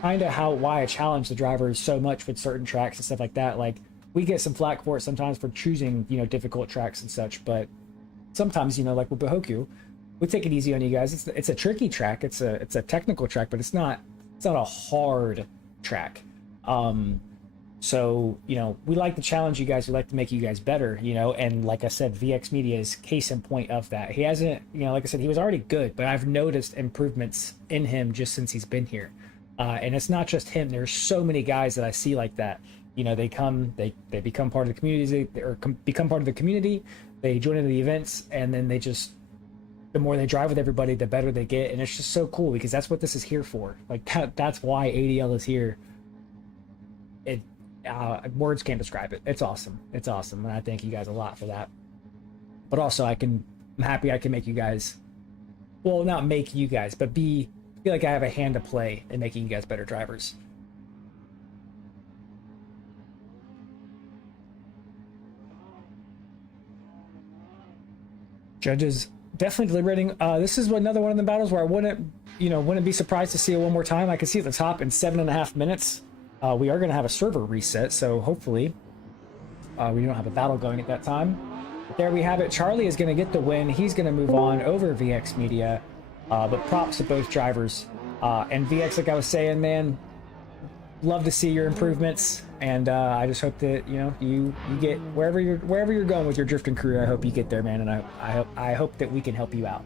kind of why I challenge the drivers so much with certain tracks and stuff like that. Like, we get some flack for it sometimes for choosing, difficult tracks and such, but sometimes, like with Bihoku, we take it easy on you guys. It's a tricky track. It's a technical track, but it's not a hard track. So, we like to challenge you guys. We like to make you guys better, and like I said, VX Media is case in point of that. He hasn't, like I said, he was already good, but I've noticed improvements in him just since he's been here. And it's not just him. There's so many guys that I see like that. They become part of the community, become part of the community. They join into the events, and then the more they drive with everybody, the better they get. And it's just so cool because that's what this is here for. Like that's why ADL is here. Words can't describe it. It's awesome. It's awesome. And I thank you guys a lot for that. But also I'm happy I can make you guys, well, not make you guys, but feel like I have a hand to play in making you guys better drivers. Judges definitely deliberating. This is another one of the battles where I wouldn't be surprised to see it one more time. I can see at the top in 7.5 minutes. We are going to have a server reset, so hopefully we don't have a battle going at that time. But there we have it. Charlie is going to get the win. He's going to move on over VX Media. But props to both drivers. And VX, like I was saying, man, love to see your improvements. And I just hope that you get wherever you're going with your drifting career. I hope you get there, man. And I hope that we can help you out.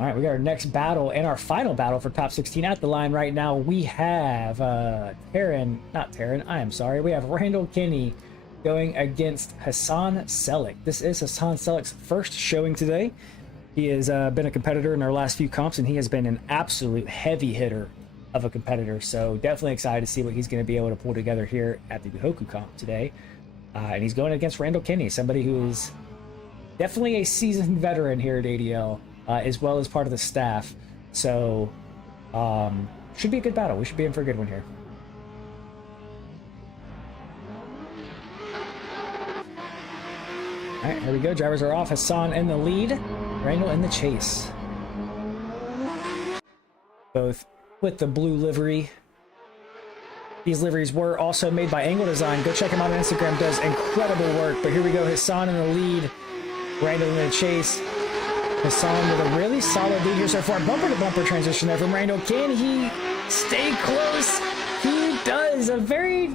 All right, we got our next battle and our final battle for top 16 at the line right now. We have we have Randall Kinney going against Hassan Selik. This is Hassan Selik's first showing today. He has been a competitor in our last few comps, and he has been an absolute heavy hitter of a competitor. So definitely excited to see what he's going to be able to pull together here at the Bihoku comp today. And he's going against Randall Kinney, somebody who is definitely a seasoned veteran here at ADL. As well as part of the staff. So, should be a good battle. We should be in for a good one here. All right, here we go. Drivers are off. Hassan in the lead, Randall in the chase. Both with the blue livery. These liveries were also made by Angle Design. Go check him out on Instagram. Does incredible work. But here we go. Hassan in the lead, Randall in the chase. Hassan with a really solid lead here so far. Bumper to bumper transition there from Randall. Can he stay close? He does a very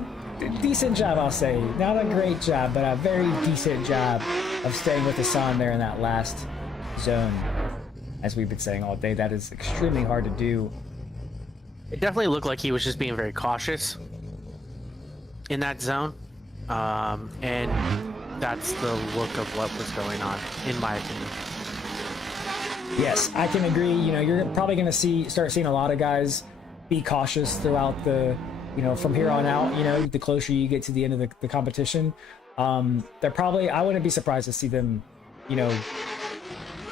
decent job, I'll say. Not a great job, but a very decent job of staying with Hassan there in that last zone. As we've been saying all day, that is extremely hard to do. It definitely looked like he was just being very cautious in that zone. And that's the look of what was going on, in my opinion. Yes, I can agree. You're probably going to start seeing a lot of guys be cautious throughout the, from here on out, the closer you get to the end of the competition. They're probably, I wouldn't be surprised to see them, not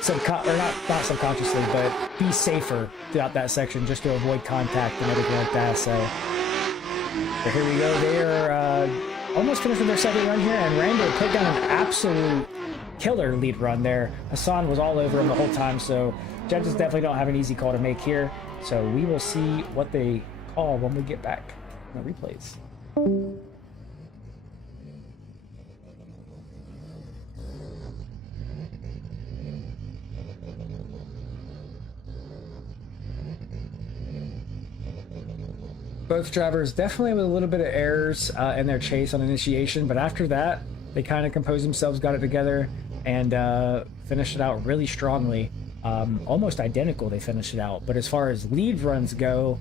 subconsciously, but be safer throughout that section just to avoid contact and everything like that. So here we go. They are almost finished with their second run here, and Randall put down an absolute killer lead run there. Hassan was all over him the whole time, so judges definitely don't have an easy call to make here. So we will see what they call when we get back in the replays. Both drivers definitely with a little bit of errors in their chase on initiation, but after that, they kind of composed themselves, got it together, and finished it out really strongly. Almost identical, they finished it out. But as far as lead runs go,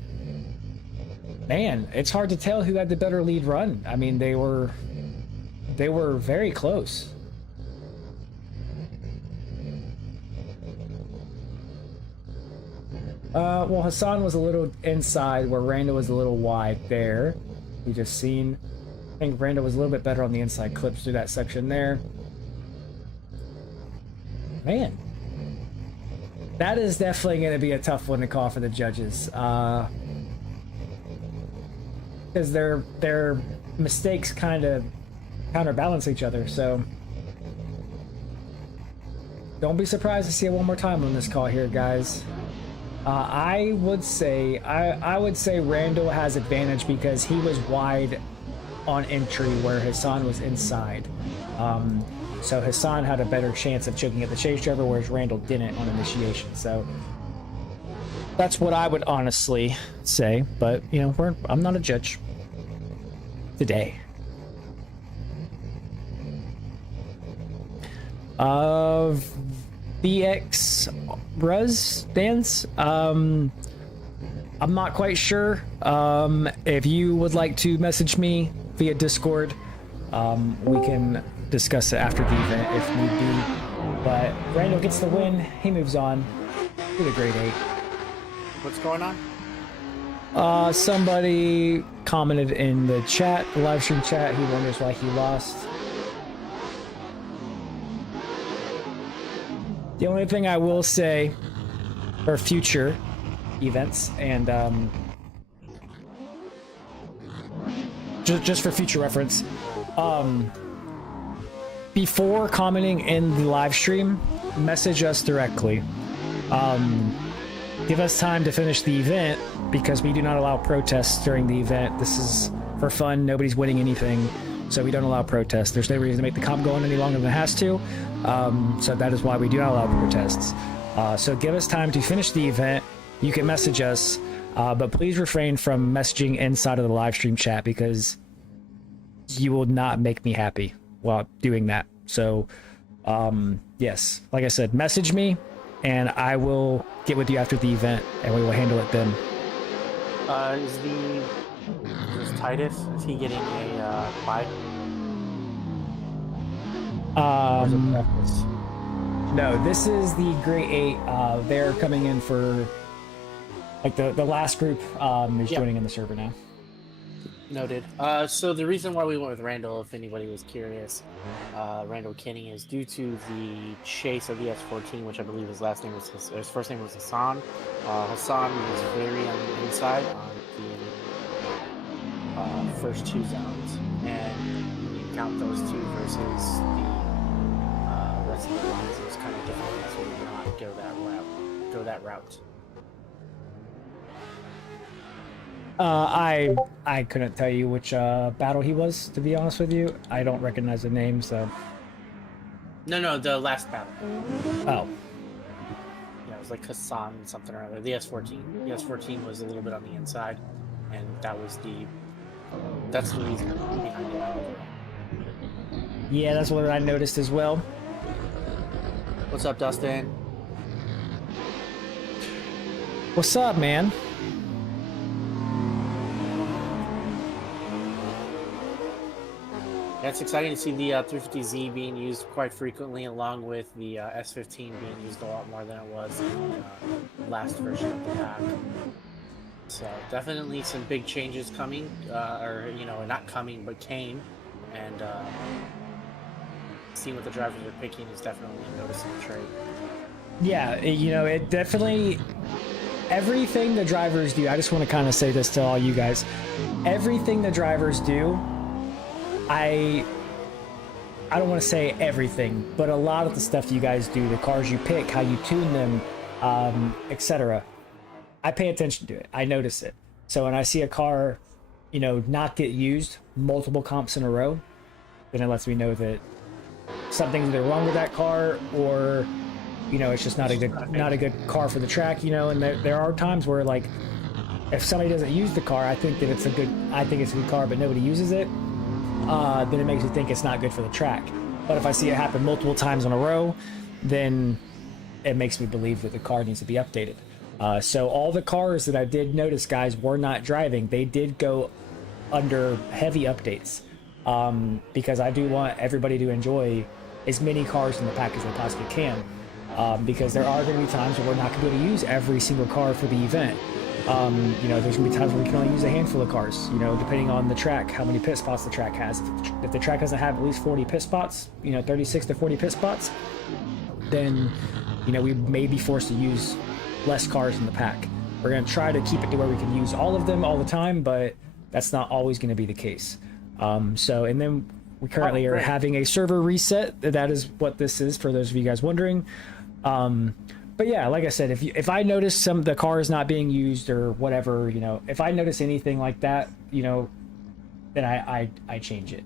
man, it's hard to tell who had the better lead run. I mean, they were very close. Well, Hassan was a little inside where Randall was a little wide there. We just seen. I think Randall was a little bit better on the inside clips through that section there. Man, that is definitely going to be a tough one to call for the judges. Because their mistakes kind of counterbalance each other, so don't be surprised to see it one more time on this call here, guys. I would say Randall has advantage because he was wide on entry where Hassan was inside. So Hassan had a better chance of choking at the chase driver, whereas Randall didn't on initiation. So that's what I would honestly say. But you know, I'm not a judge today. BX Ruz dance. I'm not quite sure. If you would like to message me via Discord, we can discuss it after the event if need be. But Randall gets the win. He moves on to the grade 8. What's going on? Somebody commented in the chat, the live stream chat. He wonders why he lost. The only thing I will say for future events and just for future reference, before commenting in the live stream, message us directly. Give us time to finish the event because we do not allow protests during the event. This is for fun. Nobody's winning anything. So we don't allow protests. There's no reason to make the comp go on any longer than it has to. So that is why we do not allow protests. So give us time to finish the event. You can message us, but please refrain from messaging inside of the live stream chat because you will not make me happy while doing that. So yes, like I said, message me and I will get with you after the event and we will handle it then. Is Titus, is he getting a bye? No, this is the grade 8. They're coming in for like the last group is joining in the server now. Noted. So the reason why we went with Randall, if anybody was curious, Randall Kinney, is due to the chase of the S14, which I believe his first name was Hassan. Hassan was very on the inside on the first 2 zones, and when you count those 2 versus the rest of the lines, it was kind of difficult to not go that route. I couldn't tell you which battle he was, to be honest with you. I don't recognize the name, so. No, the last battle. Oh. Yeah, it was like Hassan something or other. The S14. The S14 was a little bit on the inside, and that's the reason behind it. Yeah, that's what I noticed as well. What's up, Dustin? What's up, man? Yeah, it's exciting to see the 350Z being used quite frequently, along with the S15 being used a lot more than it was in the last version of the pack. So definitely some big changes coming, or not coming, but came, and seeing what the drivers are picking is definitely a noticeable trait. Yeah, it definitely. Everything the drivers do, I just want to kind of say this to all you guys. Everything the drivers do, I don't want to say everything, but a lot of the stuff you guys do, the cars you pick, how you tune them, etc. I pay attention to it. I notice it. So when I see a car, not get used multiple comps in a row, then it lets me know that something's either wrong with that car, or it's just not a good car for the track. And there are times where, like, if somebody doesn't use the car, I think it's a good car, but nobody uses it, then it makes me think it's not good for the track. But if I see it happen multiple times in a row, then it makes me believe that the car needs to be updated. So all the cars that I did notice, guys, were not driving. They did go under heavy updates, because I do want everybody to enjoy as many cars in the pack as they possibly can, because there are going to be times where we're not going to be able to use every single car for the event. You know, there's going to be times where we can only use a handful of cars, you know, depending on the track, how many pit spots the track has. If the track doesn't have at least 40 pit spots, you know, 36 to 40 pit spots, then, you know, we may be forced to use less cars in the pack. We're going to try to keep it to where we can use all of them all the time, but that's not always going to be the case. And then we currently are having a server reset. That is what this is, for those of you guys wondering. But yeah, like I said, if I notice some of the car is not being used or whatever, you know, if I notice anything like that, you know, then I change it.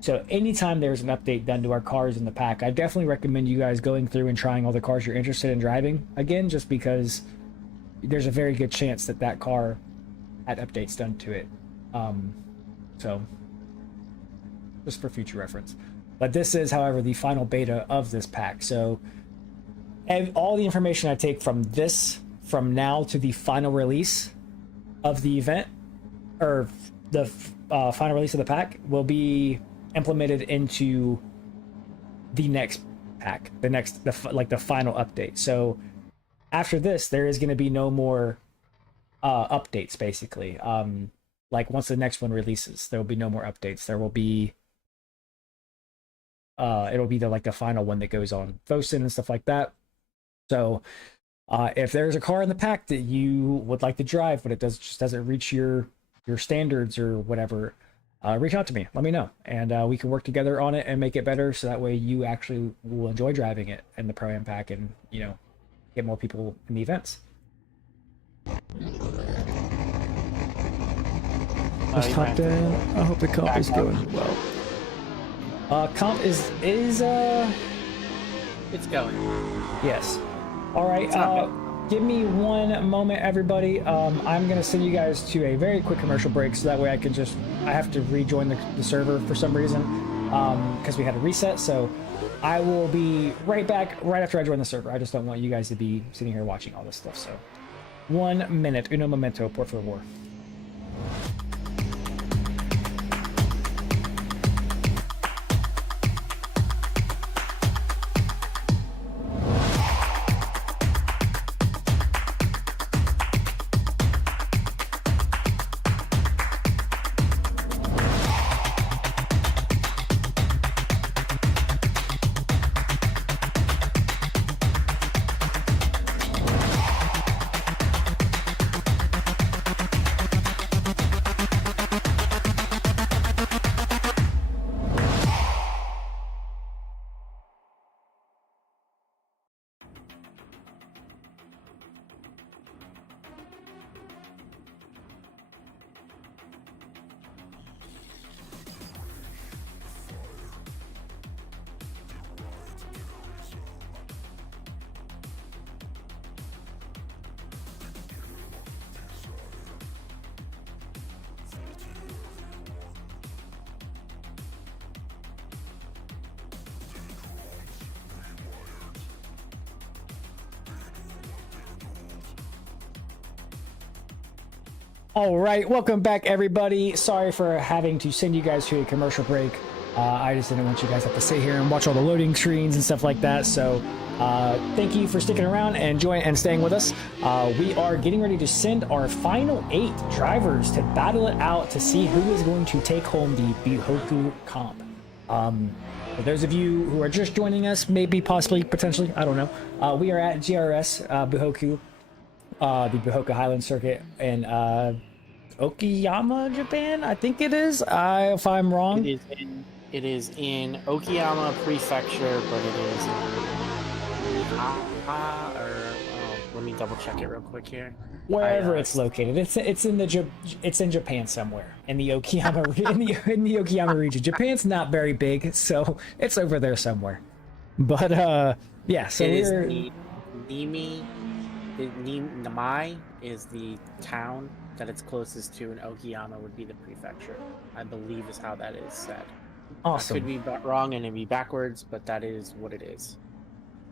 So anytime there's an update done to our cars in the pack, I definitely recommend you guys going through and trying all the cars you're interested in driving again, just because there's a very good chance that that car had updates done to it. So just for future reference. But this is, however, the final beta of this pack. So, and all the information I take from now to the final release of the event, or the final release of the pack, will be implemented into the next pack, the final update. So after this, there is going to be no more updates, basically. Like once the next one releases, there will be no more updates. There will be it'll be the final one that goes on Fosun and stuff like that. So if there's a car in the pack that you would like to drive, but it just doesn't reach your standards or whatever, reach out to me. Let me know, and we can work together on it and make it better, so that way you actually will enjoy driving it in the Pro-Am pack, and, you know, get more people in the events. Just hopped in. I hope the comp is going well. Comp is it's going. Yes. All right. Give me one moment, everybody. I'm gonna send you guys to a very quick commercial break, so that way I have to rejoin the server for some reason, because we had a reset. So I will be right back right after I join the server. I just don't want you guys to be sitting here watching all this stuff. So 1 minute. Uno momento, por favor. All right, welcome back, everybody. Sorry for having to send you guys to a commercial break. I just didn't want you guys to have to sit here and watch all the loading screens and stuff like that. So thank you for sticking around and joining and staying with us. We are getting ready to send our final 8 drivers to battle it out to see who is going to take home the Bihoku comp. For those of you who are just joining us, maybe, possibly, potentially, I don't know. We are at GRS Bihoku, the Bihoku Highlands Circuit in Okayama, Japan. I think it is. If I'm wrong, it is in Okayama Prefecture, but it is let me double check it real quick here. Wherever it's located, it's in Japan somewhere in the Okayama in the Okayama region. Japan's not very big, so it's over there somewhere. But yeah, so it we're is Namai is the town that it's closest to, and Okayama would be the prefecture. I believe is how that is said. I could Awesome. be wrong and it'd be backwards, but that is what it is.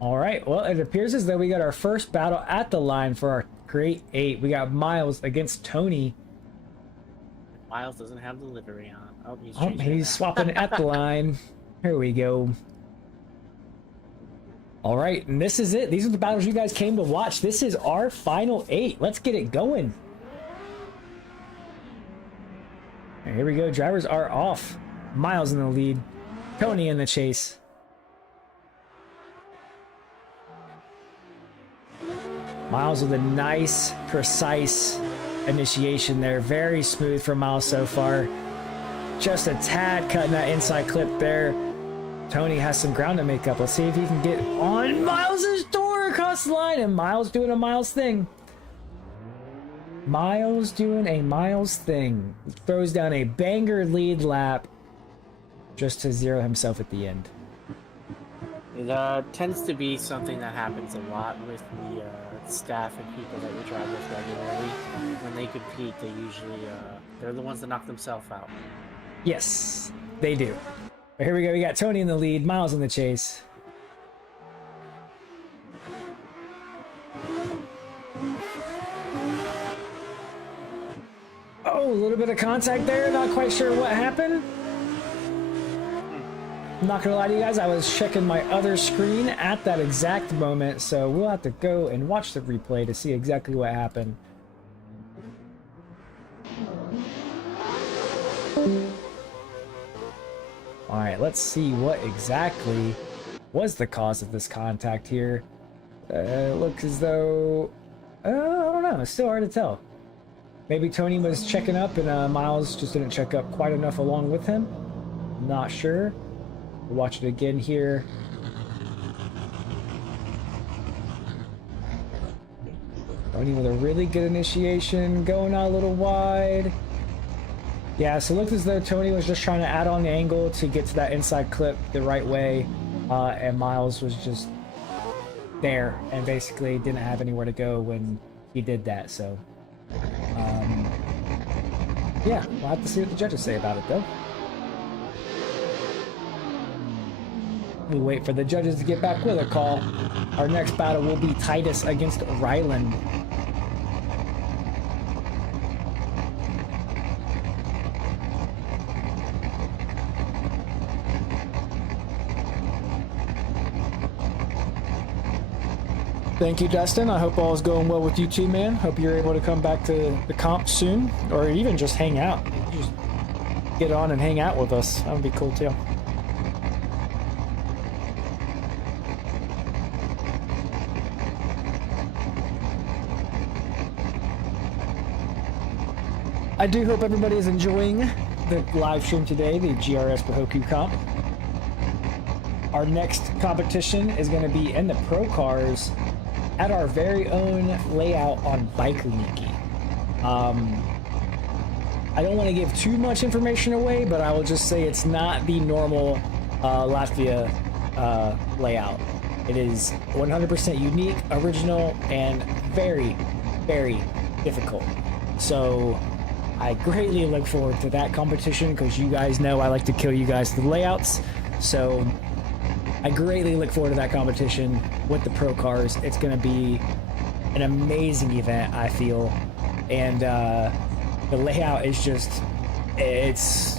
All right. Well, it appears as though we got our first battle at the line for our Great 8. We got Miles against Tony. Miles doesn't have the livery on. Oh, he's Oh, changing it he's now. swapping at the line. Here we go. All right, and this is it. These are the battles you guys came to watch. This is our final 8. Let's get it going. And here we go. Drivers are off. Miles in the lead. Tony in the chase. Miles with a nice, precise initiation there. Very smooth for Miles so far. Just a tad cutting that inside clip there. Tony has some ground to make up. Let's see if he can get on Miles's door across the line. And Miles doing a Miles thing. Miles doing a Miles thing. Throws down a banger lead lap just to zero himself at the end. It tends to be something that happens a lot with the staff and people that we drive with regularly. When they compete, they usually they're the ones that knock themselves out. Yes, they do. But here we go. We got Tony in the lead, Miles in the chase. Oh, a little bit of contact there. Not quite sure what happened. I'm not gonna lie to you guys, I was checking my other screen at that exact moment, so we'll have to go and watch the replay to see exactly what happened. Alright, let's see what exactly was the cause of this contact here. It looks as though... I don't know, it's still hard to tell. Maybe Tony was checking up and Miles just didn't check up quite enough along with him. Not sure. We'll watch it again here. Tony with a really good initiation, going out a little wide. Yeah, so it looked as though Tony was just trying to add on the angle to get to that inside clip the right way, and Miles was just there and basically didn't have anywhere to go when he did that. So, yeah, we'll have to see what the judges say about it, though. We wait for the judges to get back with a call. Our next battle will be Titus against Ryland. Thank you, Dustin. I hope all is going well with you too, man. Hope you're able to come back to the comp soon, or even just hang out. Just get on and hang out with us. That would be cool too. I do hope everybody is enjoying the live stream today, the GRS Bihoku comp. Our next competition is going to be in the pro cars at our very own layout on Biker Niki. I don't want to give too much information away, but I will just say it's not the normal Latvia layout. It is 100% unique, original, and very, very difficult. So I greatly look forward to that competition because you guys know I like to kill you guys to the layouts. So I greatly look forward to that competition with the pro cars. It's going to be an amazing event, I feel. And the layout is just, it's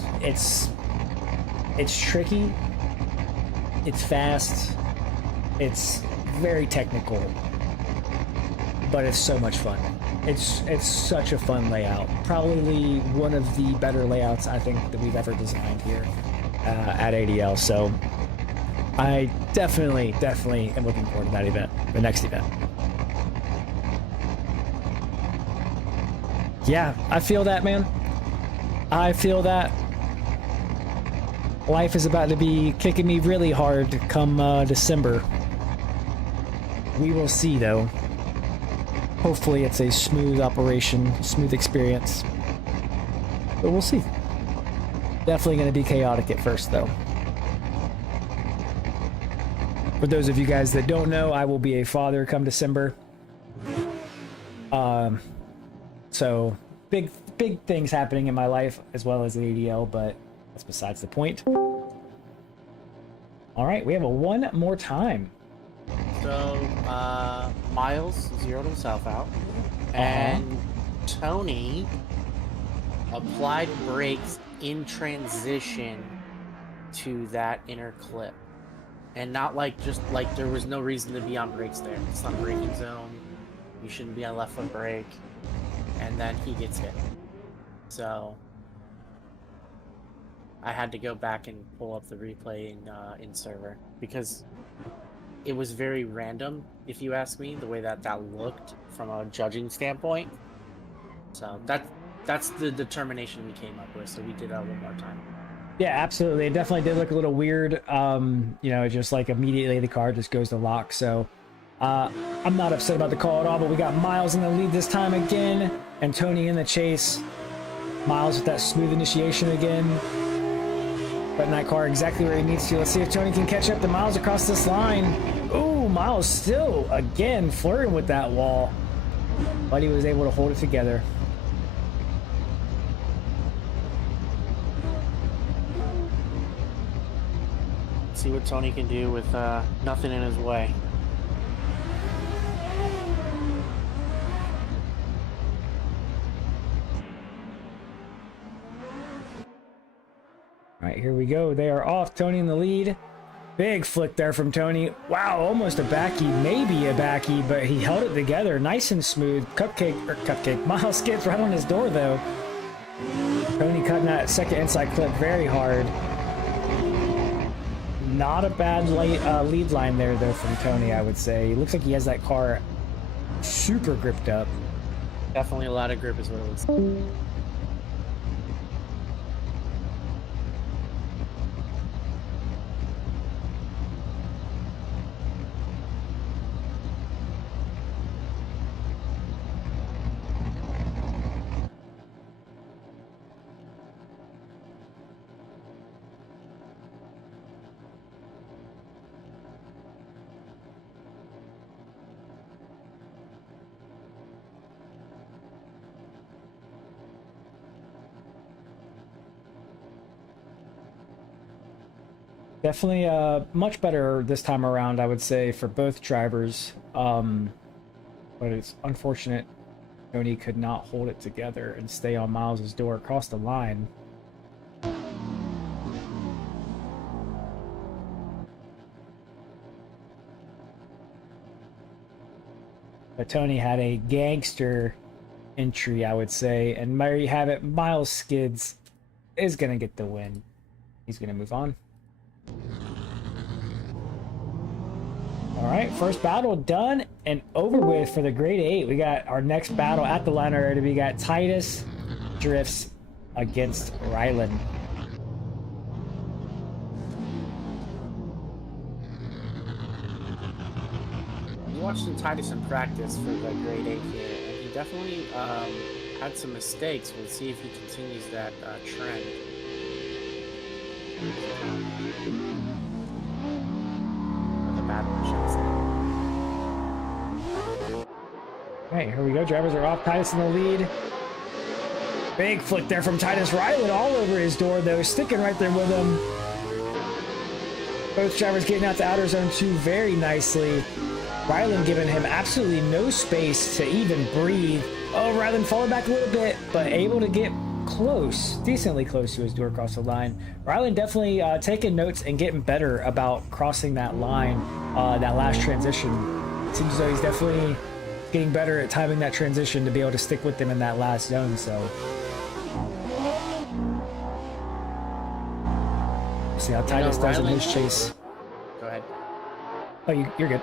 tricky, it's fast, it's very technical, but it's so much fun. It's such a fun layout. Probably one of the better layouts I think that we've ever designed here at ADL. So I definitely am looking forward to that event, the next event. Yeah, I feel that, man. I feel that. Life is about to be kicking me really hard come December. We will see, though. Hopefully it's a smooth operation, smooth experience. But we'll see. Definitely going to be chaotic at first, though. For those of you guys that don't know, I will be a father come December. So big things happening in my life as well as the ADL, but that's besides the point. All right, we have a one more time. So, Miles zeroed himself out, and Tony applied brakes in transition to that inner clip. And not like, just like there was no reason to be on brakes there. It's not a braking zone. You shouldn't be on left foot brake. And then he gets hit. So I had to go back and pull up the replay in server because it was very random, if you ask me, the way that looked from a judging standpoint. So that's the determination we came up with. So we did that one more time. Yeah, absolutely. It definitely did look a little weird. You know, just like immediately the car just goes to lock. So I'm not upset about the call at all, but we got Miles in the lead this time again, and Tony in the chase. Miles with that smooth initiation again. Putting that car exactly where he needs to. Let's see if Tony can catch up to Miles across this line. Ooh, Miles still, again, flirting with that wall. But he was able to hold it together. See what Tony can do with nothing in his way. All right, here we go. They are off. Tony in the lead. Big flick there from Tony. Wow, almost a backy, maybe a backy, but he held it together nice and smooth. Cupcake. Miles skids right on his door, though. Tony cutting that second inside clip very hard. Not a bad lead line there, though, from Tony, I would say. It looks like he has that car super gripped up. Definitely a lot of grip is what it looks like. Definitely much better this time around, I would say, for both drivers. But it's unfortunate Tony could not hold it together and stay on Miles's door across the line. But Tony had a gangster entry, I would say. And there you have it. Miles skids is going to get the win. He's going to move on. All right, first battle done and over with for the grade 8. We got our next battle at the line already. We got Titus drifts against Rylan. We watched Titus in practice for the grade 8 here, and he definitely had some mistakes. We'll see if he continues that trend. Alright, here we go. Drivers are off. Titus in the lead. Big flick there from Titus. Rylan all over his door, though. Sticking right there with him. Both drivers getting out to outer zone 2 very nicely. Rylan giving him absolutely no space to even breathe. Oh, Rylan falling back a little bit, but able to get close, decently close to his door across the line. Rylan definitely taking notes and getting better about crossing that line, that last transition. It seems as though he's definitely getting better at timing that transition to be able to stick with them in that last zone. So see how Titus does in his chase. Go ahead. Oh, you're good.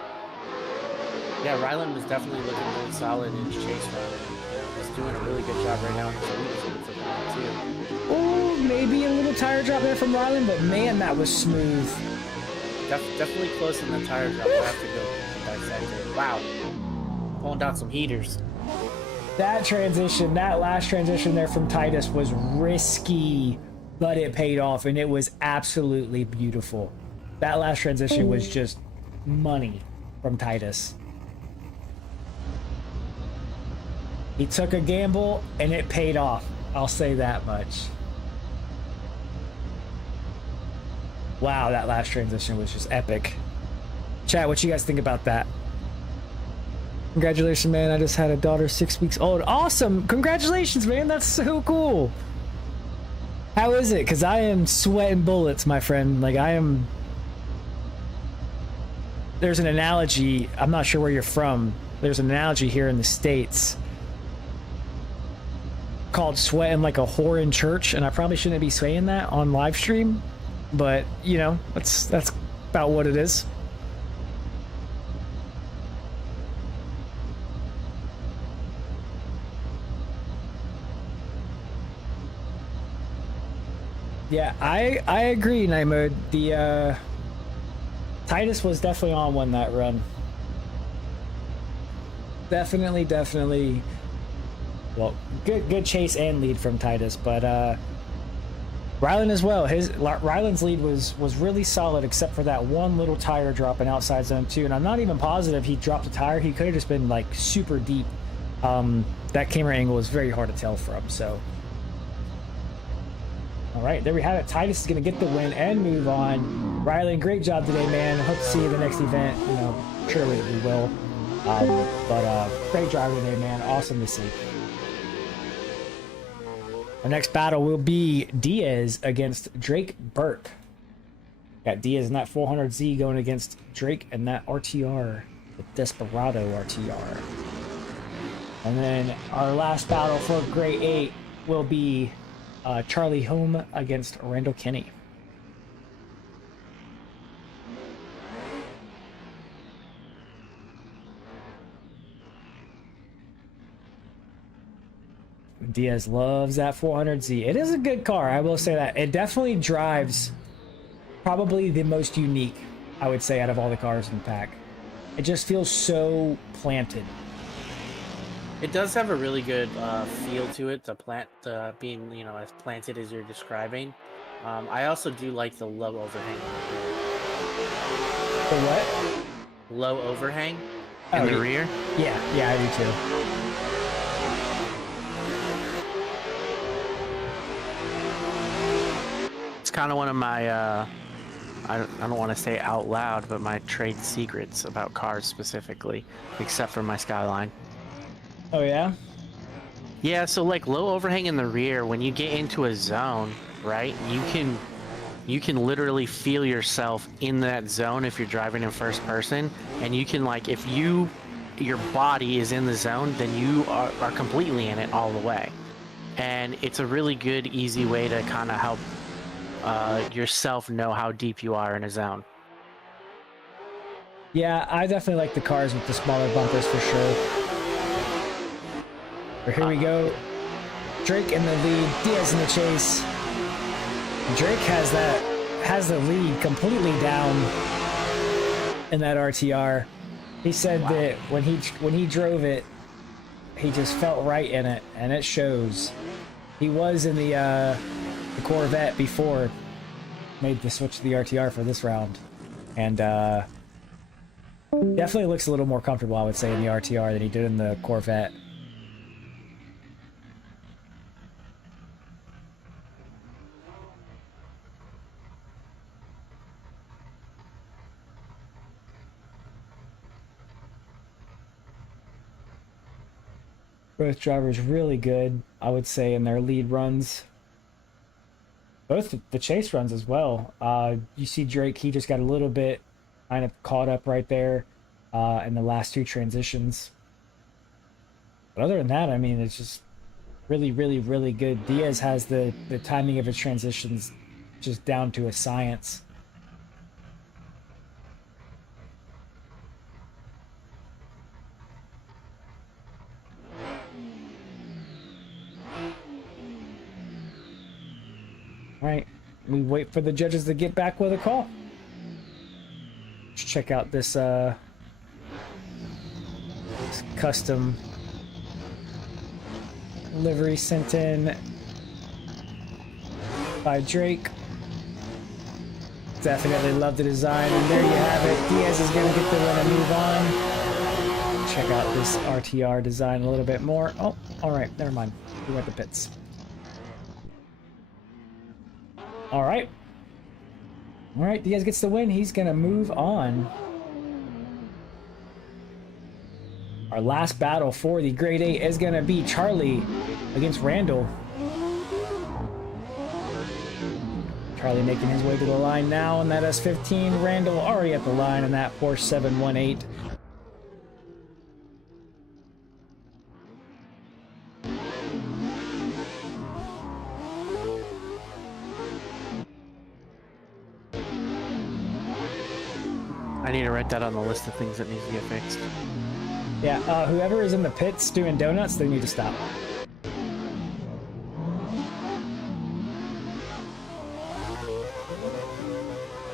Yeah, Rylan was definitely looking really solid in his chase run. He's doing a really good job right now. Oh, maybe a little tire drop there from Rylan, but man, that was smooth. Definitely close in the tire drop. We'll have to go dissect it. Wow. Pulling down some heaters. That transition, that last transition there from Titus was risky, but it paid off, and it was absolutely beautiful. That last transition was just money from Titus. He took a gamble and it paid off. I'll say that much. Wow, that last transition was just epic. Chat, what you guys think about that? Congratulations, man. I just had a daughter 6 weeks old. Awesome. Congratulations, man. That's so cool. How is it? Because I am sweating bullets, my friend. Like, I am... There's an analogy. I'm not sure where you're from. There's an analogy here in the States called sweating like a whore in church. And I probably shouldn't be saying that on live stream. But, you know, that's about what it is. Yeah, I agree, Naimud. The Titus was definitely on one that run. Definitely. Well, good chase and lead from Titus, but Ryland as well. Ryland's lead was really solid, except for that one little tire dropping outside zone 2, and I'm not even positive he dropped a tire. He could have just been like super deep. That camera angle is very hard to tell from. So. All right, there we have it. Titus is going to get the win and move on. Riley, great job today, man. Hope to see you the next event. You know, surely we will. But great drive today, man. Awesome to see. Our next battle will be Diaz against Drake Burke. Got Diaz in that 400Z going against Drake and that RTR, the Desperado RTR. And then our last battle for Grade 8 will be Charlie Home against Randall Kenny. Diaz loves that 400Z. It is a good car, I will say that. It definitely drives probably the most unique, I would say, out of all the cars in the pack. It just feels so planted. It does have a really good feel to it, being, you know, as planted as you're describing. I also do like the low overhang. The what? Low overhang in the rear. Yeah, I do too. It's kind of one of my, I don't want to say out loud, but my trade secrets about cars specifically, except for my Skyline. Oh yeah? Yeah, so like low overhang in the rear, when you get into a zone, right, you can literally feel yourself in that zone if you're driving in first person, and you can, like, if your body is in the zone, then you are completely in it all the way. And it's a really good, easy way to kind of help yourself know how deep you are in a zone. Yeah, I definitely like the cars with the smaller bumpers for sure. But here we go. Drake in the lead, Diaz in the chase. Drake has the lead completely down in that RTR. He said that when he drove it, he just felt right in it, and it shows. He was in the Corvette before, made the switch to the RTR for this round, and definitely looks a little more comfortable, I would say, in the RTR than he did in the Corvette. Both drivers really good, I would say, in their lead runs. Both the chase runs as well. You see Drake, he just got a little bit kind of caught up right there in the last two transitions. But other than that, I mean, it's just really, really, really good. Diaz has the timing of his transitions just down to a science. All right, we wait for the judges to get back with a call. Let's check out this custom livery sent in by Drake. Definitely love the design, and there you have it. Diaz is going to get the win and move on. check out this RTR design a little bit more. Oh, all right, never mind. We went to pits. All right. All right, Diaz gets the win. He's gonna move on. Our last battle for the Grade 8 is gonna be Charlie against Randall. Charlie making his way to the line now on that S15. Randall already at the line in that Porsche 718. I need to write that on the list of things that needs to get fixed. Yeah, whoever is in the pits doing donuts, they need to stop.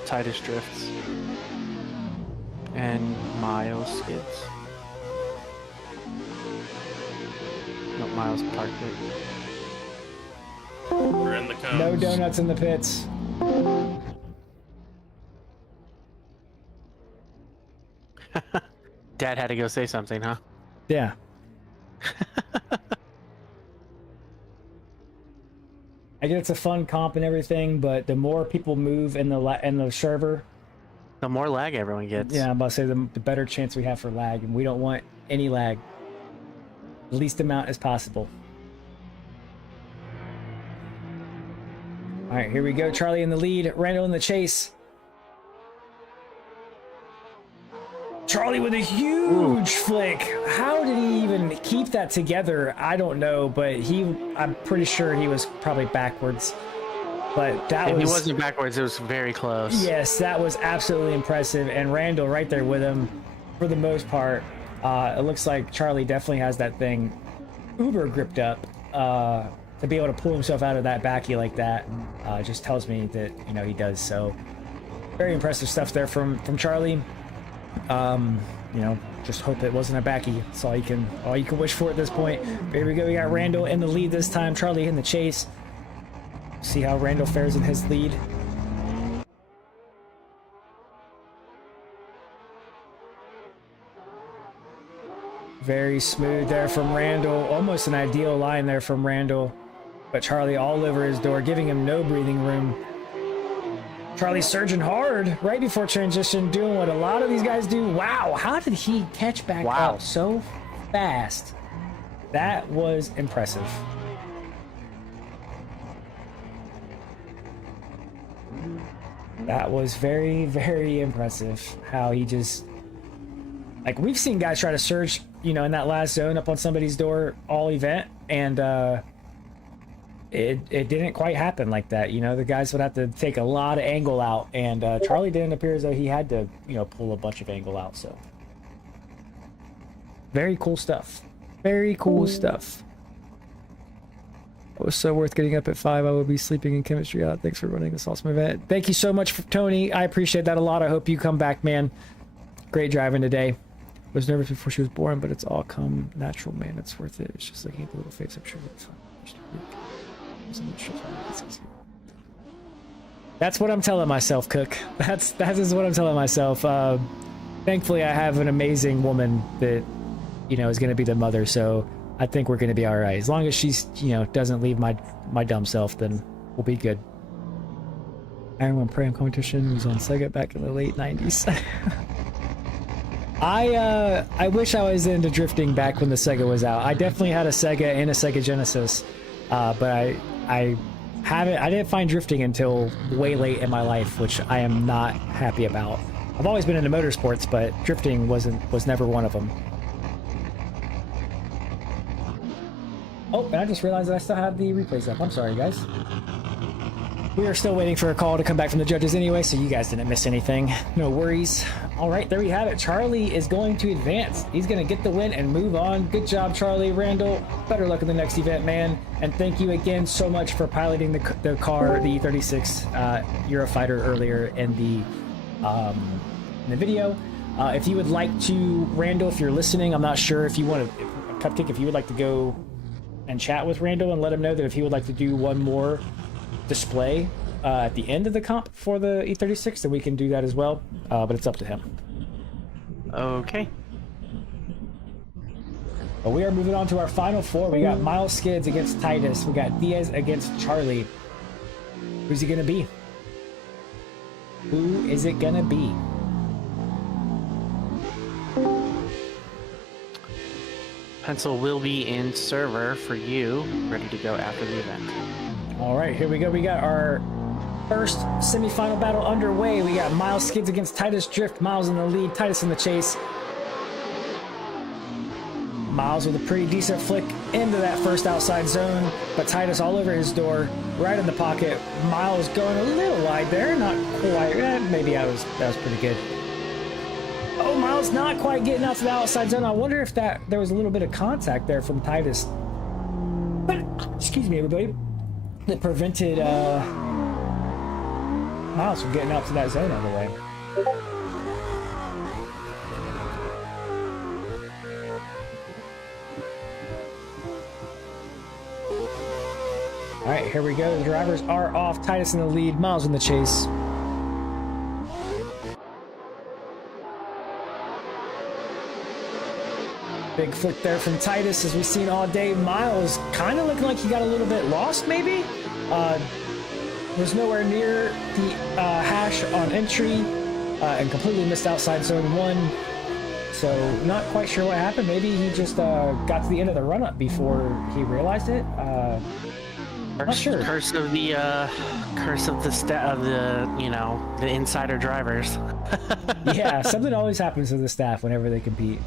Titus drifts. And Miles skids. No, Miles parked it. We're in the cones. No donuts in the pits. Dad had to go say something, huh? Yeah. I get it's a fun comp and everything, but the more people move in the server, The more lag everyone gets. yeah, I'm about to say the better chance we have for lag, and we don't want any lag. The least amount as possible. All right, here we go. Charlie in the lead, Randall in the chase. Charlie with a huge flick. How did he even keep that together? I don't know, but I'm pretty sure he was probably backwards. But that If was... he wasn't backwards, it was very close. Yes, that was absolutely impressive. And Randall right there with him for the most part. It looks like Charlie definitely has that thing uber gripped up to be able to pull himself out of that backy like that. Just tells me that, you know, he does. So very impressive stuff there from Charlie. You know, just hope it wasn't a backy. That's all you can wish for at this point. But here we go. We got Randall in the lead this time. Charlie in the chase. See how Randall fares in his lead. Very smooth there from Randall. Almost an ideal line there from Randall. But Charlie all over his door, giving him no breathing room. Charlie surging hard right before transition, doing what a lot of these guys do. Wow, how did he catch back up so fast? That was impressive. That was very, very impressive how he just... Like, we've seen guys try to surge, you know, in that last zone up on somebody's door all event, and it didn't quite happen like that. You know, the guys would have to take a lot of angle out, and Charlie didn't appear as though he had to, you know, pull a bunch of angle out. So very cool stuff. Very cool stuff. It was so worth getting up at 5. I will be sleeping in chemistry. Thanks for running this awesome event. Thank you so much, Tony. I appreciate that a lot. I hope you come back, man. Great driving today. Was nervous before she was born, but it's all come natural, man. It's worth it. It's just looking at the little face. I'm sure it's fine. That's what I'm telling myself, Cook. That is what I'm telling myself. Thankfully, I have an amazing woman that, you know, is going to be the mother. So I think we're going to be all right. As long as she's, you know, doesn't leave my dumb self, then we'll be good. Iron Man Prime competition was on Sega back in the late 90s. I wish I was into drifting back when the Sega was out. I definitely had a Sega and a Sega Genesis, but I didn't find drifting until way late in my life, which I am not happy about. I've always been into motorsports, but drifting was never one of them. Oh, and I just realized that I still have the replays up. I'm sorry, guys. We are still waiting for a call to come back from the judges anyway, so you guys didn't miss anything. No worries. All right, there we have it. Charlie is going to advance. He's going to get the win and move on. Good job, Charlie. Randall, better luck in the next event, man. And thank you again so much for piloting the car, the E36 Eurofighter earlier in the video. If you would like to, Randall, if you're listening, I'm not sure if you want to, Cupcake, if you would like to go and chat with Randall and let him know that if he would like to do one more display at the end of the comp for the E36, then we can do that as well, but it's up to him. Okay. But we are moving on to our final four. We got Miles Skids against Titus. We got Diaz against Charlie. Who's he gonna be? Who is it gonna be? Pencil will be in server for you, ready to go after the event. All right, here we go. We got our first semifinal battle underway. We got Miles Skids against Titus Drift. Miles in the lead, Titus in the chase. Miles with a pretty decent flick into that first outside zone, but Titus all over his door, right in the pocket. Miles going a little wide there, not quite. Maybe that was pretty good. Oh, Miles not quite getting out to the outside zone. I wonder if there was a little bit of contact there from Titus. But excuse me, everybody, that prevented Miles from getting out to that zone all the way. All right, here we go. The drivers are off. Titus in the lead, Miles in the chase. Big flick there from Titus, as we've seen all day. Miles kind of looking like he got a little bit lost, maybe. Was nowhere near the hash on entry and completely missed outside zone 1. So not quite sure what happened. Maybe he just got to the end of the run-up before he realized it. Not sure. Curse of the the insider drivers. Yeah, something always happens to the staff whenever they compete.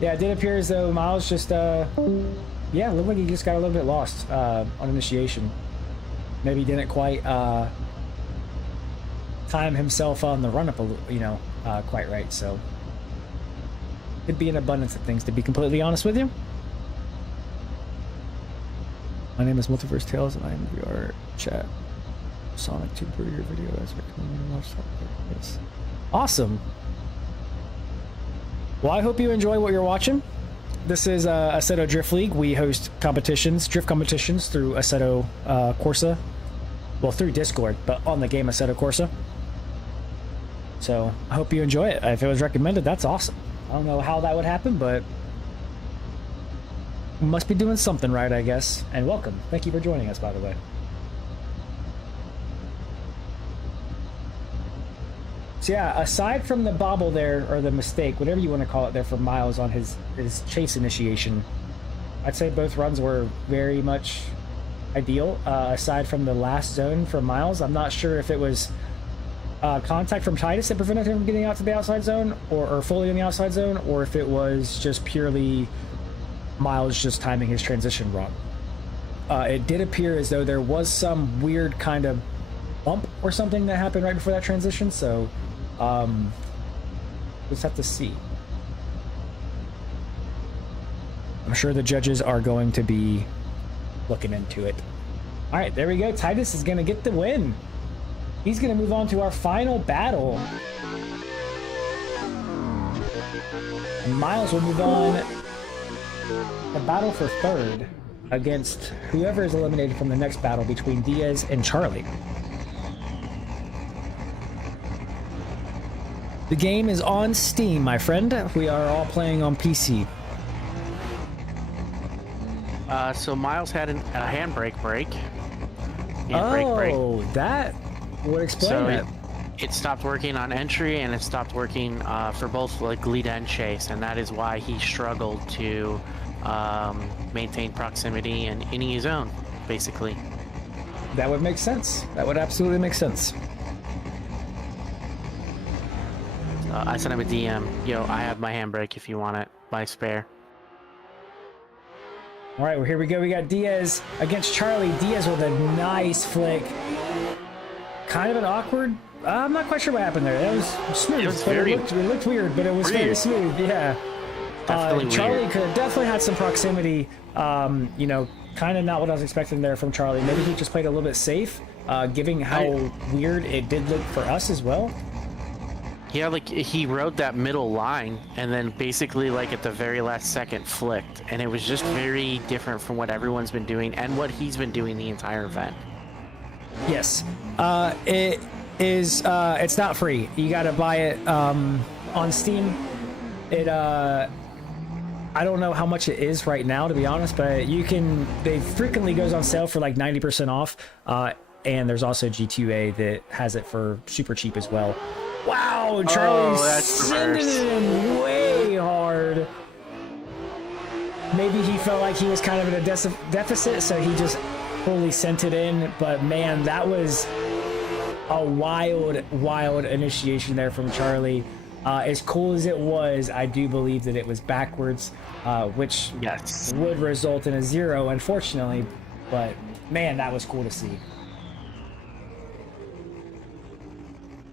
Yeah, it did appear as though Miles just yeah, looked like he just got a little bit lost on initiation. Maybe he didn't quite time himself on the run-up, quite right. So could be an abundance of things, to be completely honest with you. My name is Multiverse Tales, and I am in VR chat. Sonic 2 per your video as recommended to watch that. Yes. Awesome. Well, I hope you enjoy what you're watching. This is Assetto Drift League. We host drift competitions through Assetto Corsa. Well, through Discord, but on the game Assetto Corsa. So I hope you enjoy it. If it was recommended, that's awesome. I don't know how that would happen, but must be doing something right, I guess. And welcome. Thank you for joining us, by the way. So yeah, aside from the bobble there, or the mistake, whatever you want to call it there for Miles on his chase initiation, I'd say both runs were very much ideal. Aside from the last zone for Miles, I'm not sure if it was contact from Titus that prevented him from getting out to the outside zone, or fully in the outside zone, or if it was just purely Miles just timing his transition wrong. It did appear as though there was some weird kind of bump or something that happened right before that transition, so just have to see. I'm sure the judges are going to be looking into it. All right, there we go. Titus is going to get the win. He's going to move on to our final battle. And Miles will move on the battle for third against whoever is eliminated from the next battle between Diaz and Charlie. The game is on Steam, my friend. We are all playing on PC. So Miles had a handbrake break. That would explain so it. It stopped working on entry, and it stopped working for both like lead and chase, and that is why he struggled to maintain proximity and in his zone, basically. That would make sense. That would absolutely make sense. I sent him a DM. Yo, I have my handbrake if you want it. My spare. All right, well, here we go. We got Diaz against Charlie. Diaz with a nice flick. Kind of an awkward. I'm not quite sure what happened there. That was smooth. It was very. It looked weird, but it was very smooth. Yeah. Charlie weird. could have definitely had some proximity. Kind of not what I was expecting there from Charlie. Maybe he just played a little bit safe, given how weird it did look for us as well. Yeah, like he rode that middle line and then basically like at the very last second flicked, and it was just very different from what everyone's been doing and what he's been doing the entire event. Yes. It is it's not free. You got to buy it on Steam. It I don't know how much it is right now, to be honest, but you can. They frequently goes on sale for like 90% off. And there's also G2A that has it for super cheap as well. Wow, Charlie's sending it in way hard. Maybe he felt like he was kind of in a deficit, so he just fully sent it in. But man, that was a wild initiation there from Charlie. As cool as it was, I do believe that it was backwards, which would result in a 0, unfortunately. But man, that was cool to see.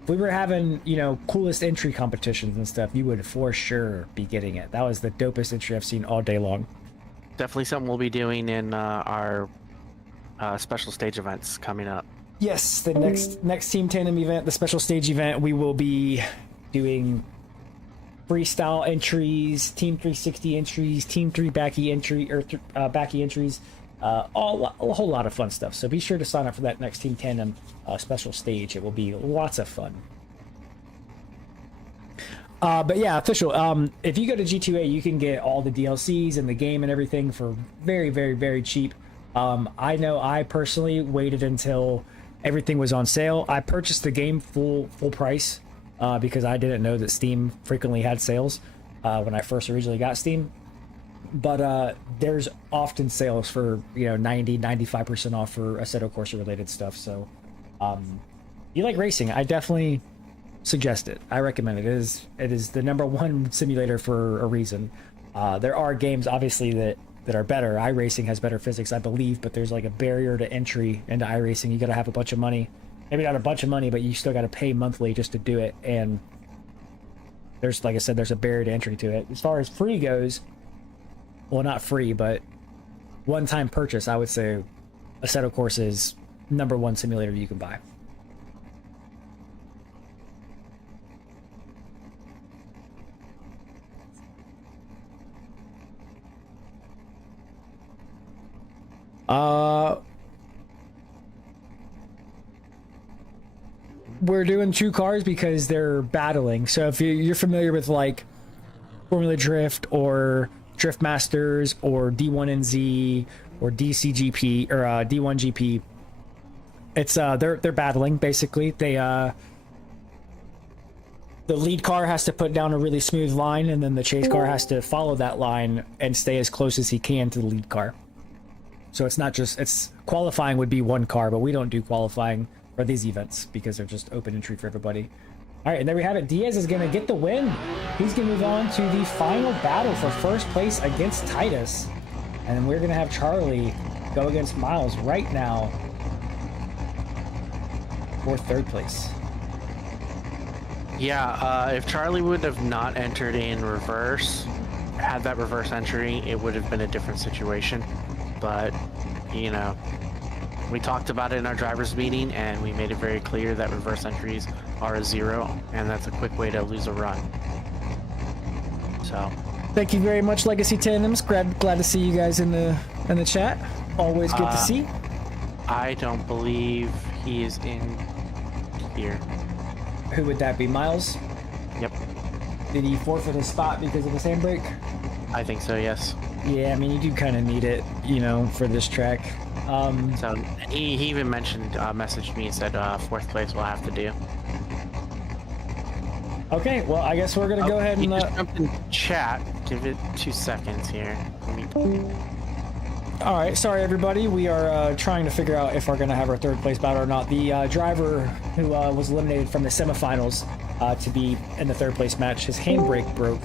If we were having, you know, coolest entry competitions and stuff, you would for sure be getting it. That was the dopest entry I've seen all day long. Definitely something we'll be doing in our special stage events coming up. Yes, the next Team Tandem event, the special stage event, we will be doing freestyle entries, Team 360 entries, Team 3 backy entry or backy entries, a whole lot of fun stuff. So be sure to sign up for that next Team Tandem special stage. It will be lots of fun. But yeah, official. If you go to G2A, you can get all the DLCs and the game and everything for very, very, very cheap. I know I personally waited until everything was on sale. I purchased the game full price because I didn't know that Steam frequently had sales when I first originally got Steam. But there's often sales for, you know, 90-95% off for Assetto Corsa related stuff. So you like racing, I definitely suggest it. I recommend it. It is the #1 simulator for a reason. There are games obviously that are better. iRacing has better physics, I believe, but there's like a barrier to entry into iRacing. You got to have a bunch of money. Maybe not a bunch of money, but you still got to pay monthly just to do it. And there's, like I said, there's a barrier to entry to it. As far as free goes, well, not free, but one-time purchase, I would say Assetto Corsa is #1 simulator you can buy. We're doing 2 cars because they're battling. So if you're familiar with like Formula Drift or Drift Masters or D1NZ or DCGP or D1GP, it's they're battling basically. They the lead car has to put down a really smooth line, and then the chase car has to follow that line and stay as close as he can to the lead car. So it's not just, it's qualifying would be 1 car, but we don't do qualifying for these events because they're just open entry for everybody. All right, and there we have it. Diaz is going to get the win. He's going to move on to the final battle for first place against Titus. And then we're going to have Charlie go against Miles right now for 3rd place. Yeah, if Charlie would have not entered in reverse, had that reverse entry, it would have been a different situation. But, you know, we talked about it in our driver's meeting, and we made it very clear that reverse entries are a 0, and that's a quick way to lose a run. So, thank you very much, Legacy Tandems. Glad to see you guys in the chat. Always good to see. I don't believe he is in here. Who would that be? Miles? Yep. Did he forfeit his spot because of his handbrake? I think so, yes. Yeah, I mean, you do kind of need it, you know, for this track. So he even mentioned, messaged me and said 4th place will have to do. Okay, well, I guess we're gonna go ahead and just jumped in chat. Give it 2 seconds here. All right, sorry everybody. We are trying to figure out if we're gonna have our 3rd place battle or not. The driver who was eliminated from the semifinals to be in the 3rd place match, his handbrake broke.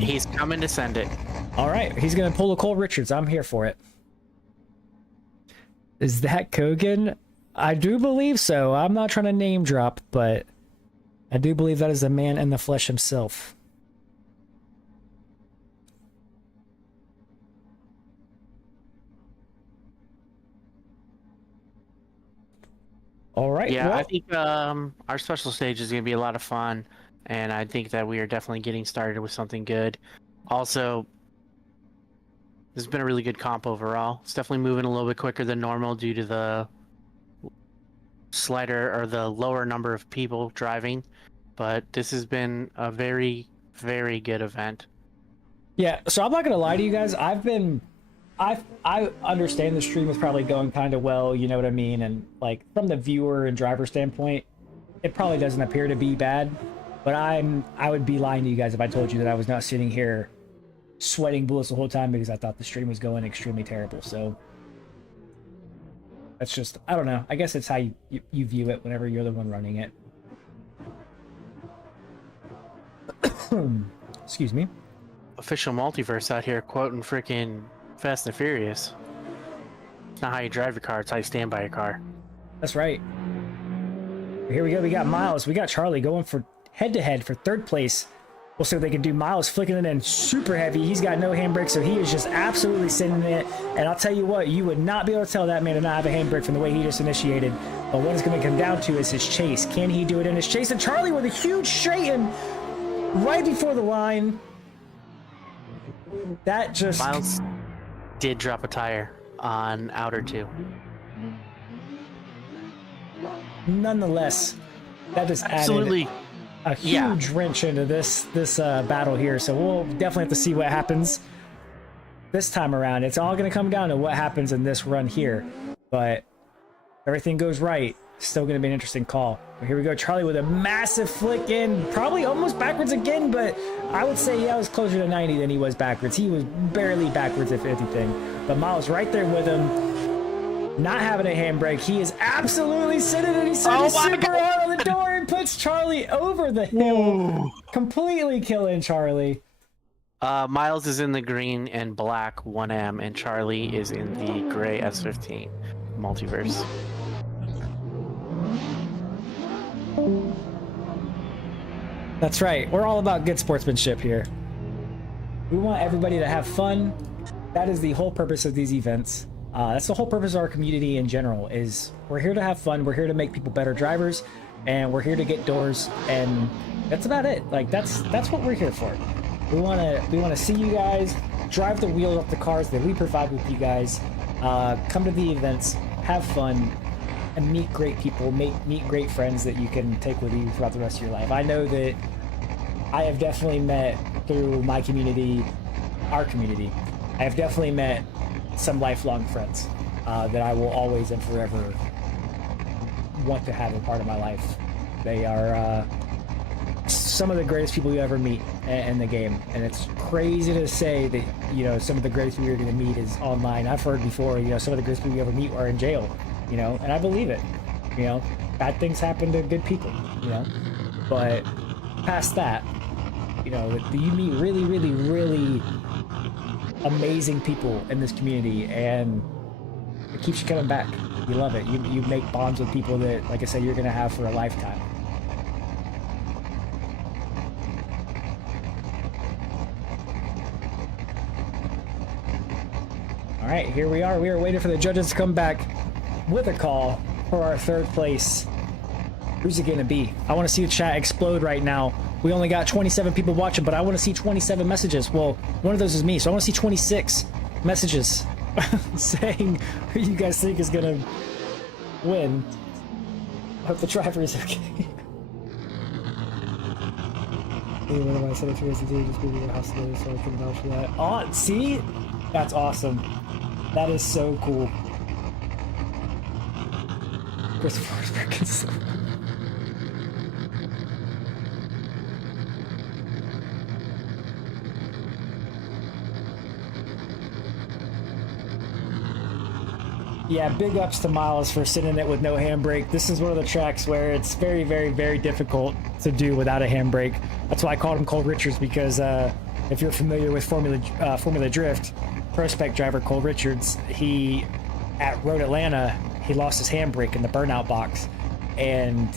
He's coming to send it. All right, he's gonna pull a Cole Richards. I'm here for it. Is that Kogan? I do believe so. I'm not trying to name drop, but I do believe that is the man in the flesh himself. All right. Yeah, well, I think our special stage is going to be a lot of fun, and I think that we are definitely getting started with something good. Also, this has been a really good comp overall. It's definitely moving a little bit quicker than normal due to the slighter or the lower number of people driving, but this has been a very very good event. Yeah, so I'm not gonna lie to you guys. I understand the stream is probably going kind of well, you know what I mean, and like from the viewer and driver standpoint, it probably doesn't appear to be bad. But I would be lying to you guys if I told you that I was not sitting here sweating bullets the whole time because I thought the stream was going extremely terrible. So that's just, I don't know. I guess it's how you view it whenever you're the one running it. Excuse me. Official multiverse out here quoting freaking Fast and Furious. It's not how you drive your car, it's how you stand by your car. That's right. Here we go. We got Miles. We got Charlie going for head-to-head for third place. We'll see what they can do. Miles flicking it in super heavy. He's got no handbrake, so he is just absolutely sending it. And I'll tell you what, you would not be able to tell that man to not have a handbrake from the way he just initiated. But what it's going to come down to is his chase. Can he do it in his chase? And Charlie with a huge straighten right before the line. That just... Miles did drop a tire on outer 2. Nonetheless, that just Absolutely. added a huge wrench into this battle here. So we'll definitely have to see what happens this time around. It's all going to come down to what happens in this run here. But if everything goes right, it's still going to be an interesting call. But here we go. Charlie with a massive flick in, probably almost backwards again, but I would say I was closer to 90 than he was backwards. He was barely backwards, if anything. But Miles right there with him, not having a handbrake. He is absolutely sitting and he's super hard on the door and puts Charlie over the hill, completely killing Charlie. Miles is in the green and black 1M, and Charlie is in the gray S15 multiverse. That's right. We're all about good sportsmanship here. We want everybody to have fun. That is the whole purpose of these events. That's the whole purpose of our community in general, is we're here to have fun. We're here to make people better drivers, and we're here to get doors, and that's about it. Like that's what we're here for. We want to see you guys drive the wheels off the cars that we provide with you guys. Come to the events, have fun, and meet great people, meet great friends that you can take with you throughout the rest of your life. I know that I have definitely met through my community, our community, I have definitely met some lifelong friends that I will always and forever want to have a part of my life. They are some of the greatest people you ever meet in the game, and it's crazy to say that, you know, some of the greatest people you're going to meet is online. I've heard before, you know, some of the greatest people you ever meet are in jail, you know, and I believe it. You know, bad things happen to good people, you know, but past that, you know, you meet really, really, really amazing people in this community, and it keeps you coming back. You love it. You make bonds with people that, like I said, you're going to have for a lifetime. All right, here we are. We are waiting for the judges to come back with a call for our third place. Who's it going to be? I want to see the chat explode right now. We only got 27 people watching, but I want to see 27 messages. Well, one of those is me, so I want to see 26 messages saying who you guys think is going to win. I hope the driver is okay. Oh, see? That's awesome. That is so cool. Christopher's freaking so... Yeah, big ups to Miles for sitting it with no handbrake. This is one of the tracks where it's very, very, very difficult to do without a handbrake. That's why I called him Cole Richards, because if you're familiar with Formula Drift, Prospect driver Cole Richards, he, at Road Atlanta, he lost his handbrake in the burnout box, and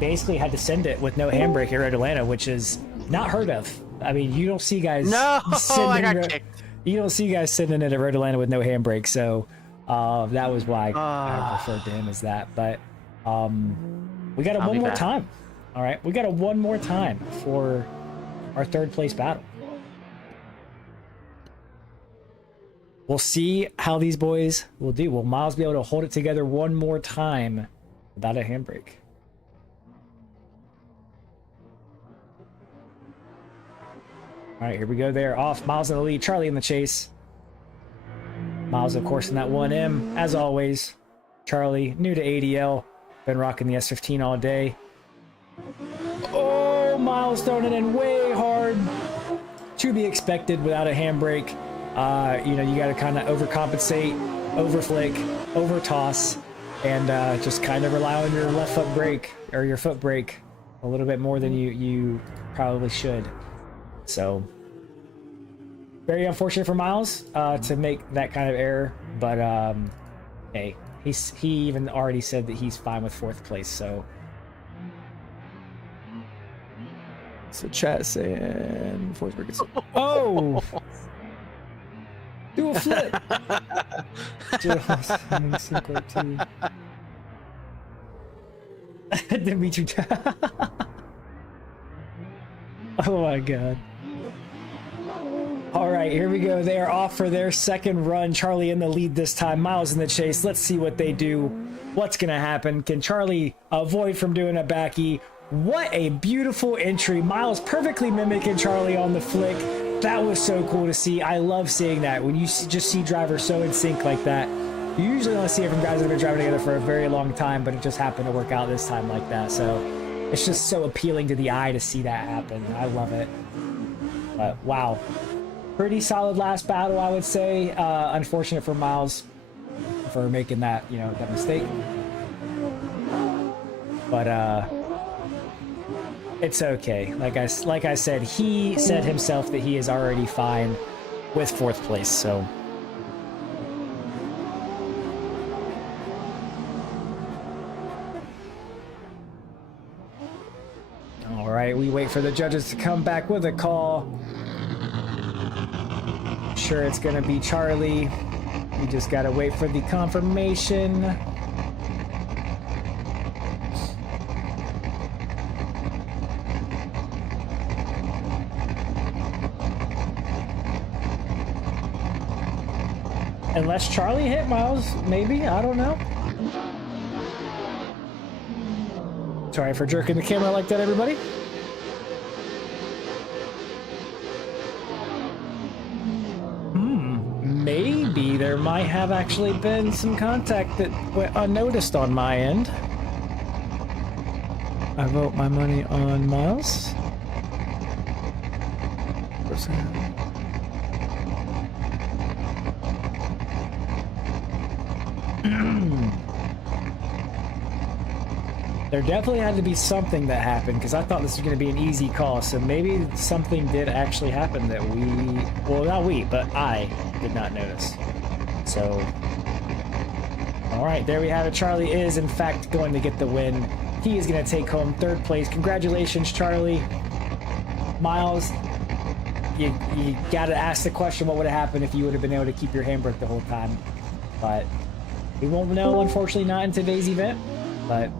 basically had to send it with no handbrake at Road Atlanta, which is not heard of. I mean, you don't see guys... No, I got kicked. You don't see guys sitting in it at Road Atlanta with no handbrake, so that was why I referred to him as that. But we got it one more time. All right, we got it one more time for our third place battle. We'll see how these boys will do. Will Miles be able to hold it together one more time without a handbrake? All right, here we go. They're off. Miles in the lead. Charlie in the chase. Miles, of course, in that 1M. As always, Charlie, new to ADL. Been rocking the S15 all day. Oh, Miles throwing it in way hard. To be expected without a handbrake. You know, you got to kind of overcompensate, overflick, overtoss, and just kind of rely on your left foot brake or your foot brake a little bit more than you probably should. So very unfortunate for Miles to make that kind of error, but hey, he even already said that he's fine with 4th place. So chat saying 4th place. Oh, do a flip. Dimitri. Oh my god. All right, here we go. They are off for their second run. Charlie in the lead this time. Miles in the chase. Let's see what they do. What's going to happen? Can Charlie avoid from doing a backy? What a beautiful entry. Miles perfectly mimicking Charlie on the flick. That was so cool to see. I love seeing that. When you just see drivers so in sync like that. You usually only see it from guys that have been driving together for a very long time, but it just happened to work out this time like that. So it's just so appealing to the eye to see that happen. I love it. But wow. Pretty solid last battle, I would say. Unfortunate for Miles for making that, you know, that mistake. But it's okay. Like I said, he said himself that he is already fine with 4th place. So all right, we wait for the judges to come back with a call. Sure, it's gonna be Charlie. We just gotta wait for the confirmation. Unless Charlie hit Miles, maybe, I don't know. Sorry for jerking the camera like that, everybody. Maybe there might have actually been some contact that went unnoticed on my end. I vote my money on Miles. There definitely had to be something that happened, because I thought this was going to be an easy call, so maybe something did actually happen that well, not we, but I did not notice. So, all right, there we have it. Charlie is, in fact, going to get the win. He is going to take home 3rd place. Congratulations, Charlie. Miles, you got to ask the question, what would have happened if you would have been able to keep your handbrake the whole time? But we won't know, unfortunately, not in today's event, but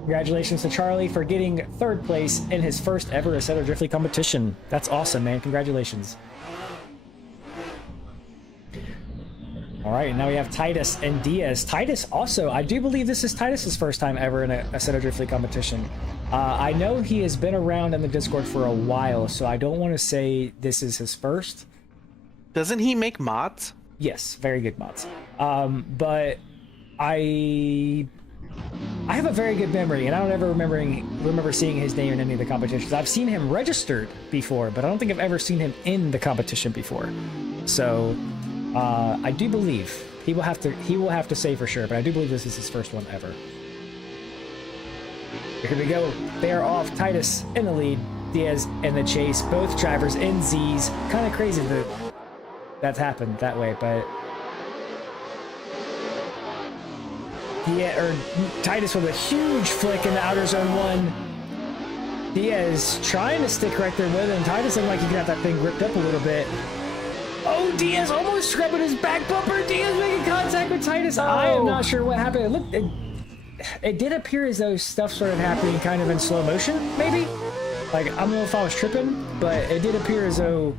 congratulations to Charlie for getting 3rd place in his first ever Accelerate Driftly competition. That's awesome, man. Congratulations. All right, now we have Titus and Diaz. Titus also, I do believe this is Titus's first time ever in a Accelerate Driftly competition. I know he has been around in the Discord for a while, so I don't want to say this is his first. Doesn't he make mods? Yes, very good mods. But I have a very good memory, and I don't ever remember seeing his name in any of the competitions. I've seen him registered before, but I don't think I've ever seen him in the competition before. So I do believe he will have to say for sure, but I do believe this is his first one ever. Here we go. They are off. Titus in the lead, Diaz in the chase. Both drivers in Z's. Kind of crazy that that's happened that way, but Titus with a huge flick in the outer zone 1. Diaz trying to stick right there with him. Titus looked like he could have that thing gripped up a little bit. Oh, Diaz almost scrubbing his back bumper. Diaz making contact with Titus. Oh. I am not sure what happened. It did appear as though stuff started happening kind of in slow motion, maybe? Like, I don't know if I was tripping, but it did appear as though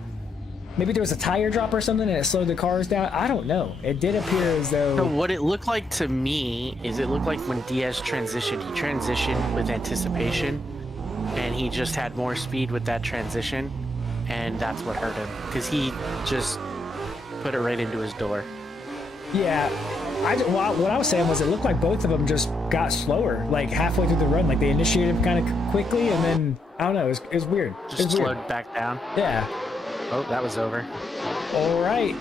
maybe there was a tire drop or something and it slowed the cars down. I don't know. It did appear as though... So what it looked like to me is it looked like when Diaz transitioned, he transitioned with anticipation, and he just had more speed with that transition. and that's what hurt him because he just put it right into his door. Yeah, what I was saying was it looked like both of them just got slower, like halfway through the run. Like they initiated kind of quickly, and then I don't know. It was weird. Just slowed back down. Yeah. Oh, that was over. All right.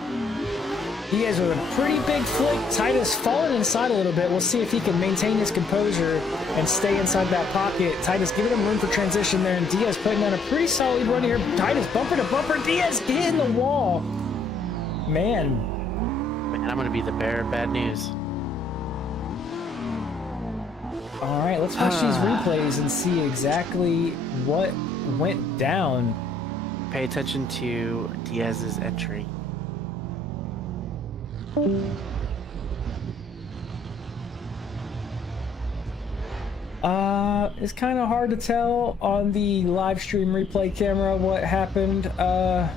You guys with a pretty big flick. Titus falling inside a little bit. We'll see if he can maintain his composure and stay inside that pocket. Titus giving him room for transition there, and Diaz putting on a pretty solid run here. Titus bumper to bumper. Diaz hitting the wall. Man, I'm going to be the bearer of bad news. all right, let's watch these replays and see exactly what went down. Pay attention to Diaz's entry. It's kind of hard to tell on the live stream replay camera what happened. I'm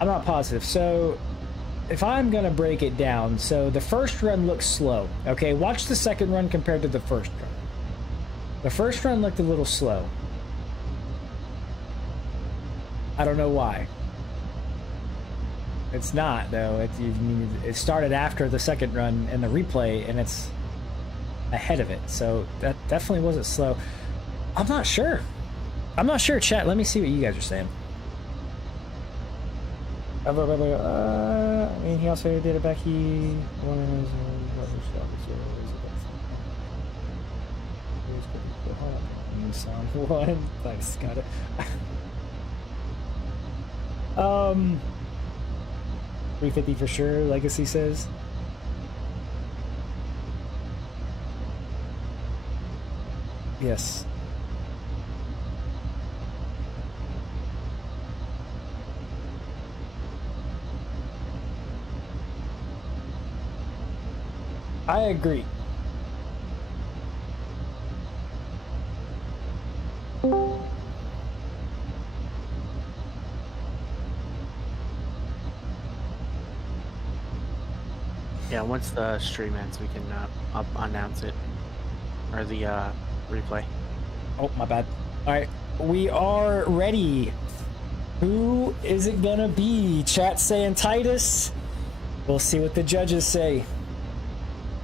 not positive. So if I'm gonna break it down, so the first run looks slow. Okay, watch the second run compared to the first run. The first run looked a little slow. I don't know why. It's not though. It started after the second run in the replay, and it's ahead of it. So that definitely wasn't slow. I'm not sure. Chat. Let me see what you guys are saying. I mean, he also did it back. He sound one. Thanks, got it. 350 for sure. Legacy says. Yes. I agree. Yeah, once the stream ends, we can announce it, or the replay. Oh, my bad. All right, we are ready. Who is it gonna be? Chat saying Titus. We'll see what the judges say.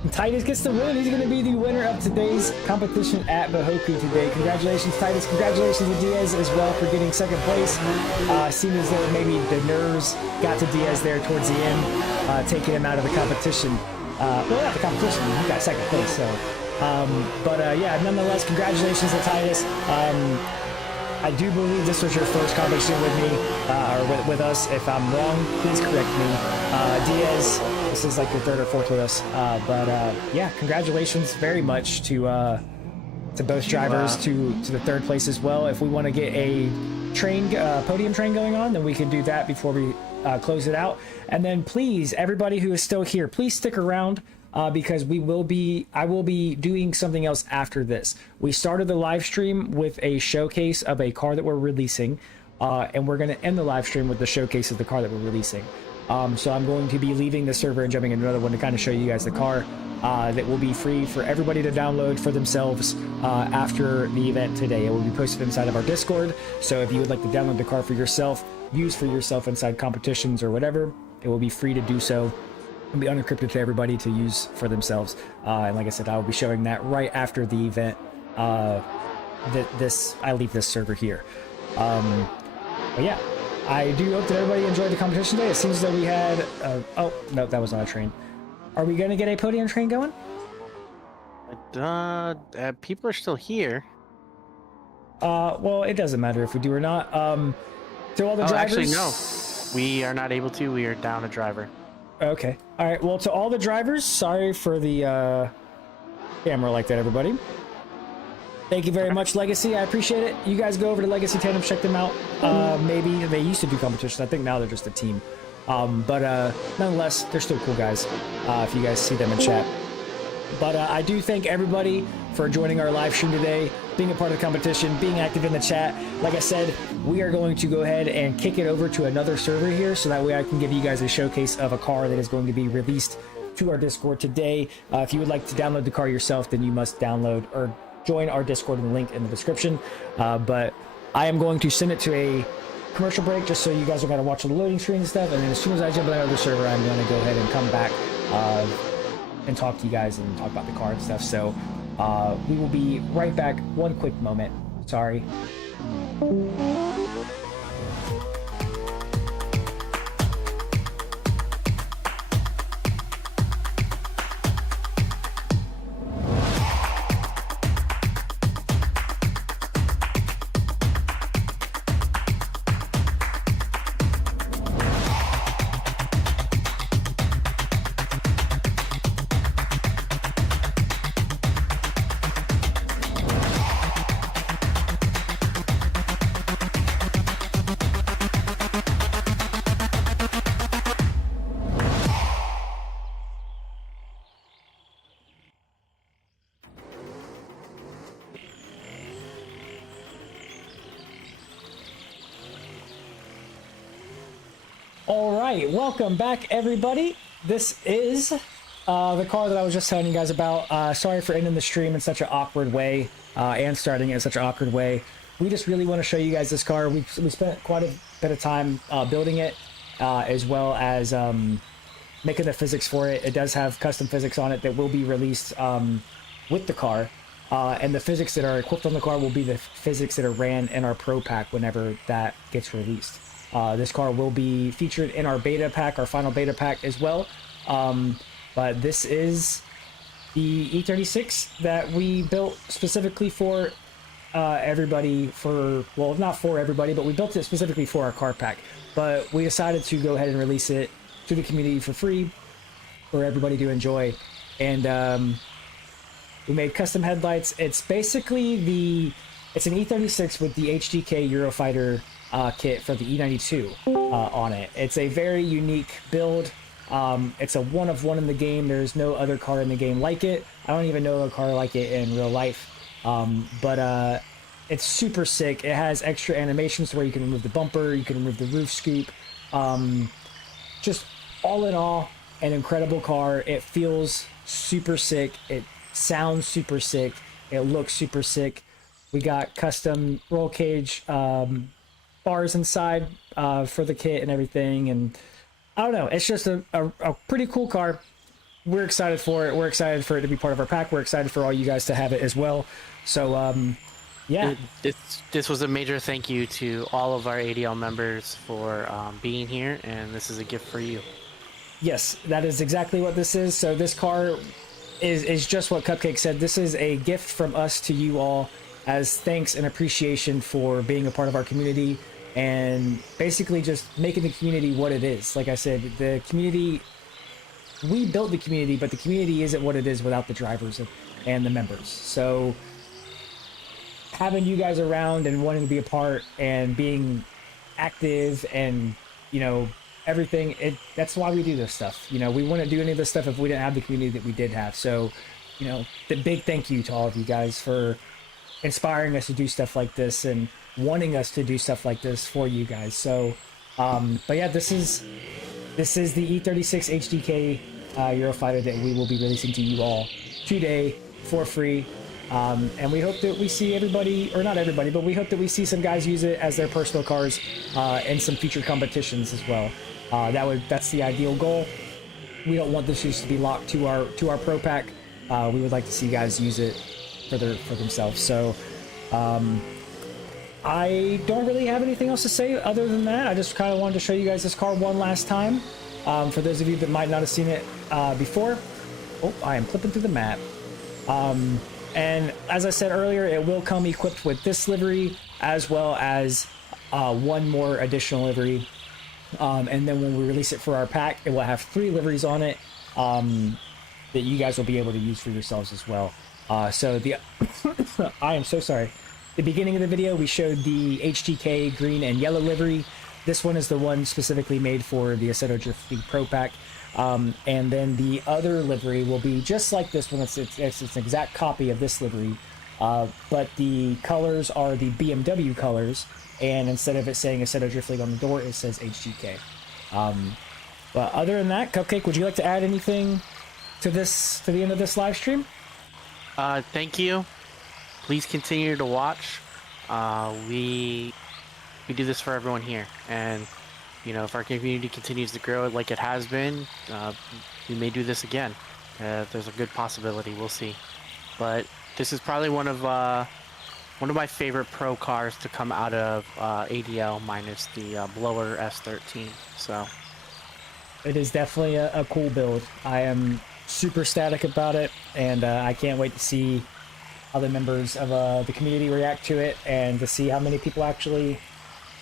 And Titus gets the win. He's gonna be the winner of today's competition at Bihoku today. Congratulations, Titus. Congratulations to Diaz as well for getting second place. Seemed as though maybe the nerves got to Diaz there towards the end, taking him out of the competition. Well, not the competition. He got second place, so. Yeah, nonetheless, congratulations to Titus. I do believe this was your first competition with me, or with us. If I'm wrong, please correct me. Diaz, this is like your third or fourth with us. Yeah, congratulations very much to both drivers, to the third place as well. If we want to get a train, podium train going on, then we can do that before we close it out. And then please, everybody who is still here, please stick around. Because I will be doing something else after this. We started the live stream with a showcase of a car that we're releasing, and we're going to end the live stream with the showcase of the car that we're releasing. So I'm going to be leaving the server and jumping into another one to kind of show you guys the car that will be free for everybody to download for themselves after the event today. It will be posted inside of our Discord, so if you would like to download the car for yourself, use for yourself inside competitions or whatever, it will be free to do so. Be unencrypted to everybody to use for themselves, and like I said, I will be showing that right after the event. I leave this server here. But yeah, I do hope that everybody enjoyed the competition today. It seems that we had oh no, that was not a train. Are we gonna get a podium train going? People are still here. Well, it doesn't matter if we do or not. To all the drivers, actually no, we are not able to. We are down a driver. Okay. All right. Well, to all the drivers, sorry for the camera like that, everybody. Thank you very much, Legacy. I appreciate it. You guys go over to Legacy Tandem, check them out. Maybe they used to do competitions. I think now they're just a team. Nonetheless, they're still cool guys. If you guys see them in chat. But I do thank everybody for joining our live stream today, being a part of the competition, being active in the chat. Like I said, we are going to go ahead and kick it over to another server here, so that way I can give you guys a showcase of a car that is going to be released to our Discord today. If you would like to download the car yourself, then you must download or join our Discord and the link in the description. But I am going to send it to a commercial break just so you guys are going to watch the loading screen and stuff. And then as soon as I jump on the other server, I'm going to go ahead and come back and talk to you guys and talk about the car and stuff. So we will be right back. One quick moment. Sorry. All right, welcome back, everybody. This is the car that I was just telling you guys about. Sorry for ending the stream in such an awkward way and starting it in such an awkward way. We just really want to show you guys this car. We spent quite a bit of time building it, as well as making the physics for it. It does have custom physics on it that will be released with the car. And the physics that are equipped on the car will be the physics that are ran in our Pro Pack whenever that gets released. This car will be featured in our beta pack, our final beta pack as well. But this is the E36 that we built specifically for everybody well, not for everybody, but we built it specifically for our car pack. But we decided to go ahead and release it to the community for free for everybody to enjoy. And we made custom headlights. It's basically it's an E36 with the HDK Eurofighter kit for the E92 on it. It's a very unique build. It's a one of one in the game. There's no other car in the game like it. I don't even know a car like it in real life. But it's super sick. It has extra animations where you can remove the bumper, you can remove the roof scoop. Just all in all, an incredible car. It feels super sick. It sounds super sick. It looks super sick. We got custom roll cage bars inside for the kit and everything, and I don't know, it's just a pretty cool car. We're excited for it. We're excited for it to be part of our pack. We're excited for all you guys to have it as well. So yeah, this was a major thank you to all of our ADL members for being here, and this is a gift for you. Yes, that is exactly what this is. So this car is just what Cupcake said. This is a gift from us to you all as thanks and appreciation for being a part of our community and basically just making the community what it is. Like I said, the community, we built the community, but the community isn't what it is without the drivers and the members. So having you guys around and wanting to be a part and being active and, you know, everything, that's why we do this stuff. You know, we wouldn't do any of this stuff if we didn't have the community that we did have. So, you know, the big thank you to all of you guys for inspiring us to do stuff like this and wanting us to do stuff like this for you guys. So but yeah, this is the E36 HDK Eurofighter that we will be releasing to you all today for free. And we hope that we see everybody, or not everybody, but we hope that we see some guys use it as their personal cars in some future competitions as well. That's the ideal goal. We don't want this just to be locked to our Pro Pack. We would like to see guys use it for themselves. So I don't really have anything else to say other than that. I just kind of wanted to show you guys this car one last time. For those of you that might not have seen it before. Oh, I am flipping through the map. And as I said earlier, it will come equipped with this livery as well as one more additional livery. And then when we release it for our pack, it will have 3 liveries on it that you guys will be able to use for yourselves as well. So I am so sorry. The beginning of the video, we showed the HGK green and yellow livery. This one is the one specifically made for the Assetto Drifting Pro Pack. And then the other livery will be just like this one. It's an exact copy of this livery, but the colors are the BMW colors, and instead of it saying Assetto Drift League on the door, it says HGK. But other than that, Cupcake, would you like to add anything to the end of this live stream? Thank you. please continue to watch. We do this for everyone here, and if our community continues to grow like it has been, we may do this again. There's a good possibility. We'll see. But this is probably one of my favorite pro cars to come out of ADL, minus the blower S13. So It is definitely a cool build. I am super static about it, and I can't wait to see other members of the community react to it, and to see how many people actually,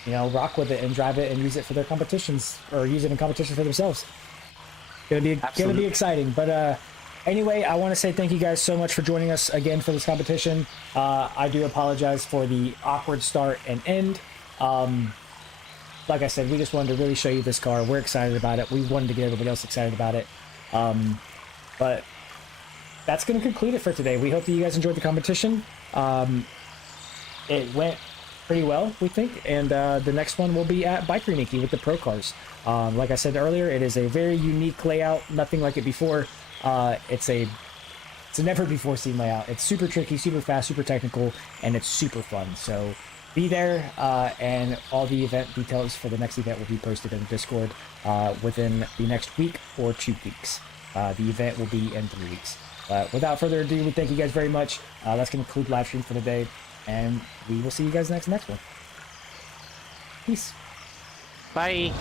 rock with it and drive it and use it for their competitions, or use it in competition for themselves. Gonna be exciting. But anyway, I want to say thank you guys so much for joining us again for this competition. I do apologize for the awkward start and end. Like I said, we just wanted to really show you this car. We're excited about it. We wanted to get everybody else excited about it. But that's going to conclude it for today. We hope that you guys enjoyed the competition. It went pretty well, we think, and the next one will be at Bike Reniki with the pro cars. Like I said earlier, it is a very unique layout, nothing like it before. It's a never before seen layout. It's super tricky, super fast, super technical, and it's super fun. So be there, and all the event details for the next event will be posted in the Discord within the next week or 2 weeks. The event will be in 3 weeks. Without further ado, we thank you guys very much. That's going to conclude live stream for the day, and we will see you guys next one. Peace. bye.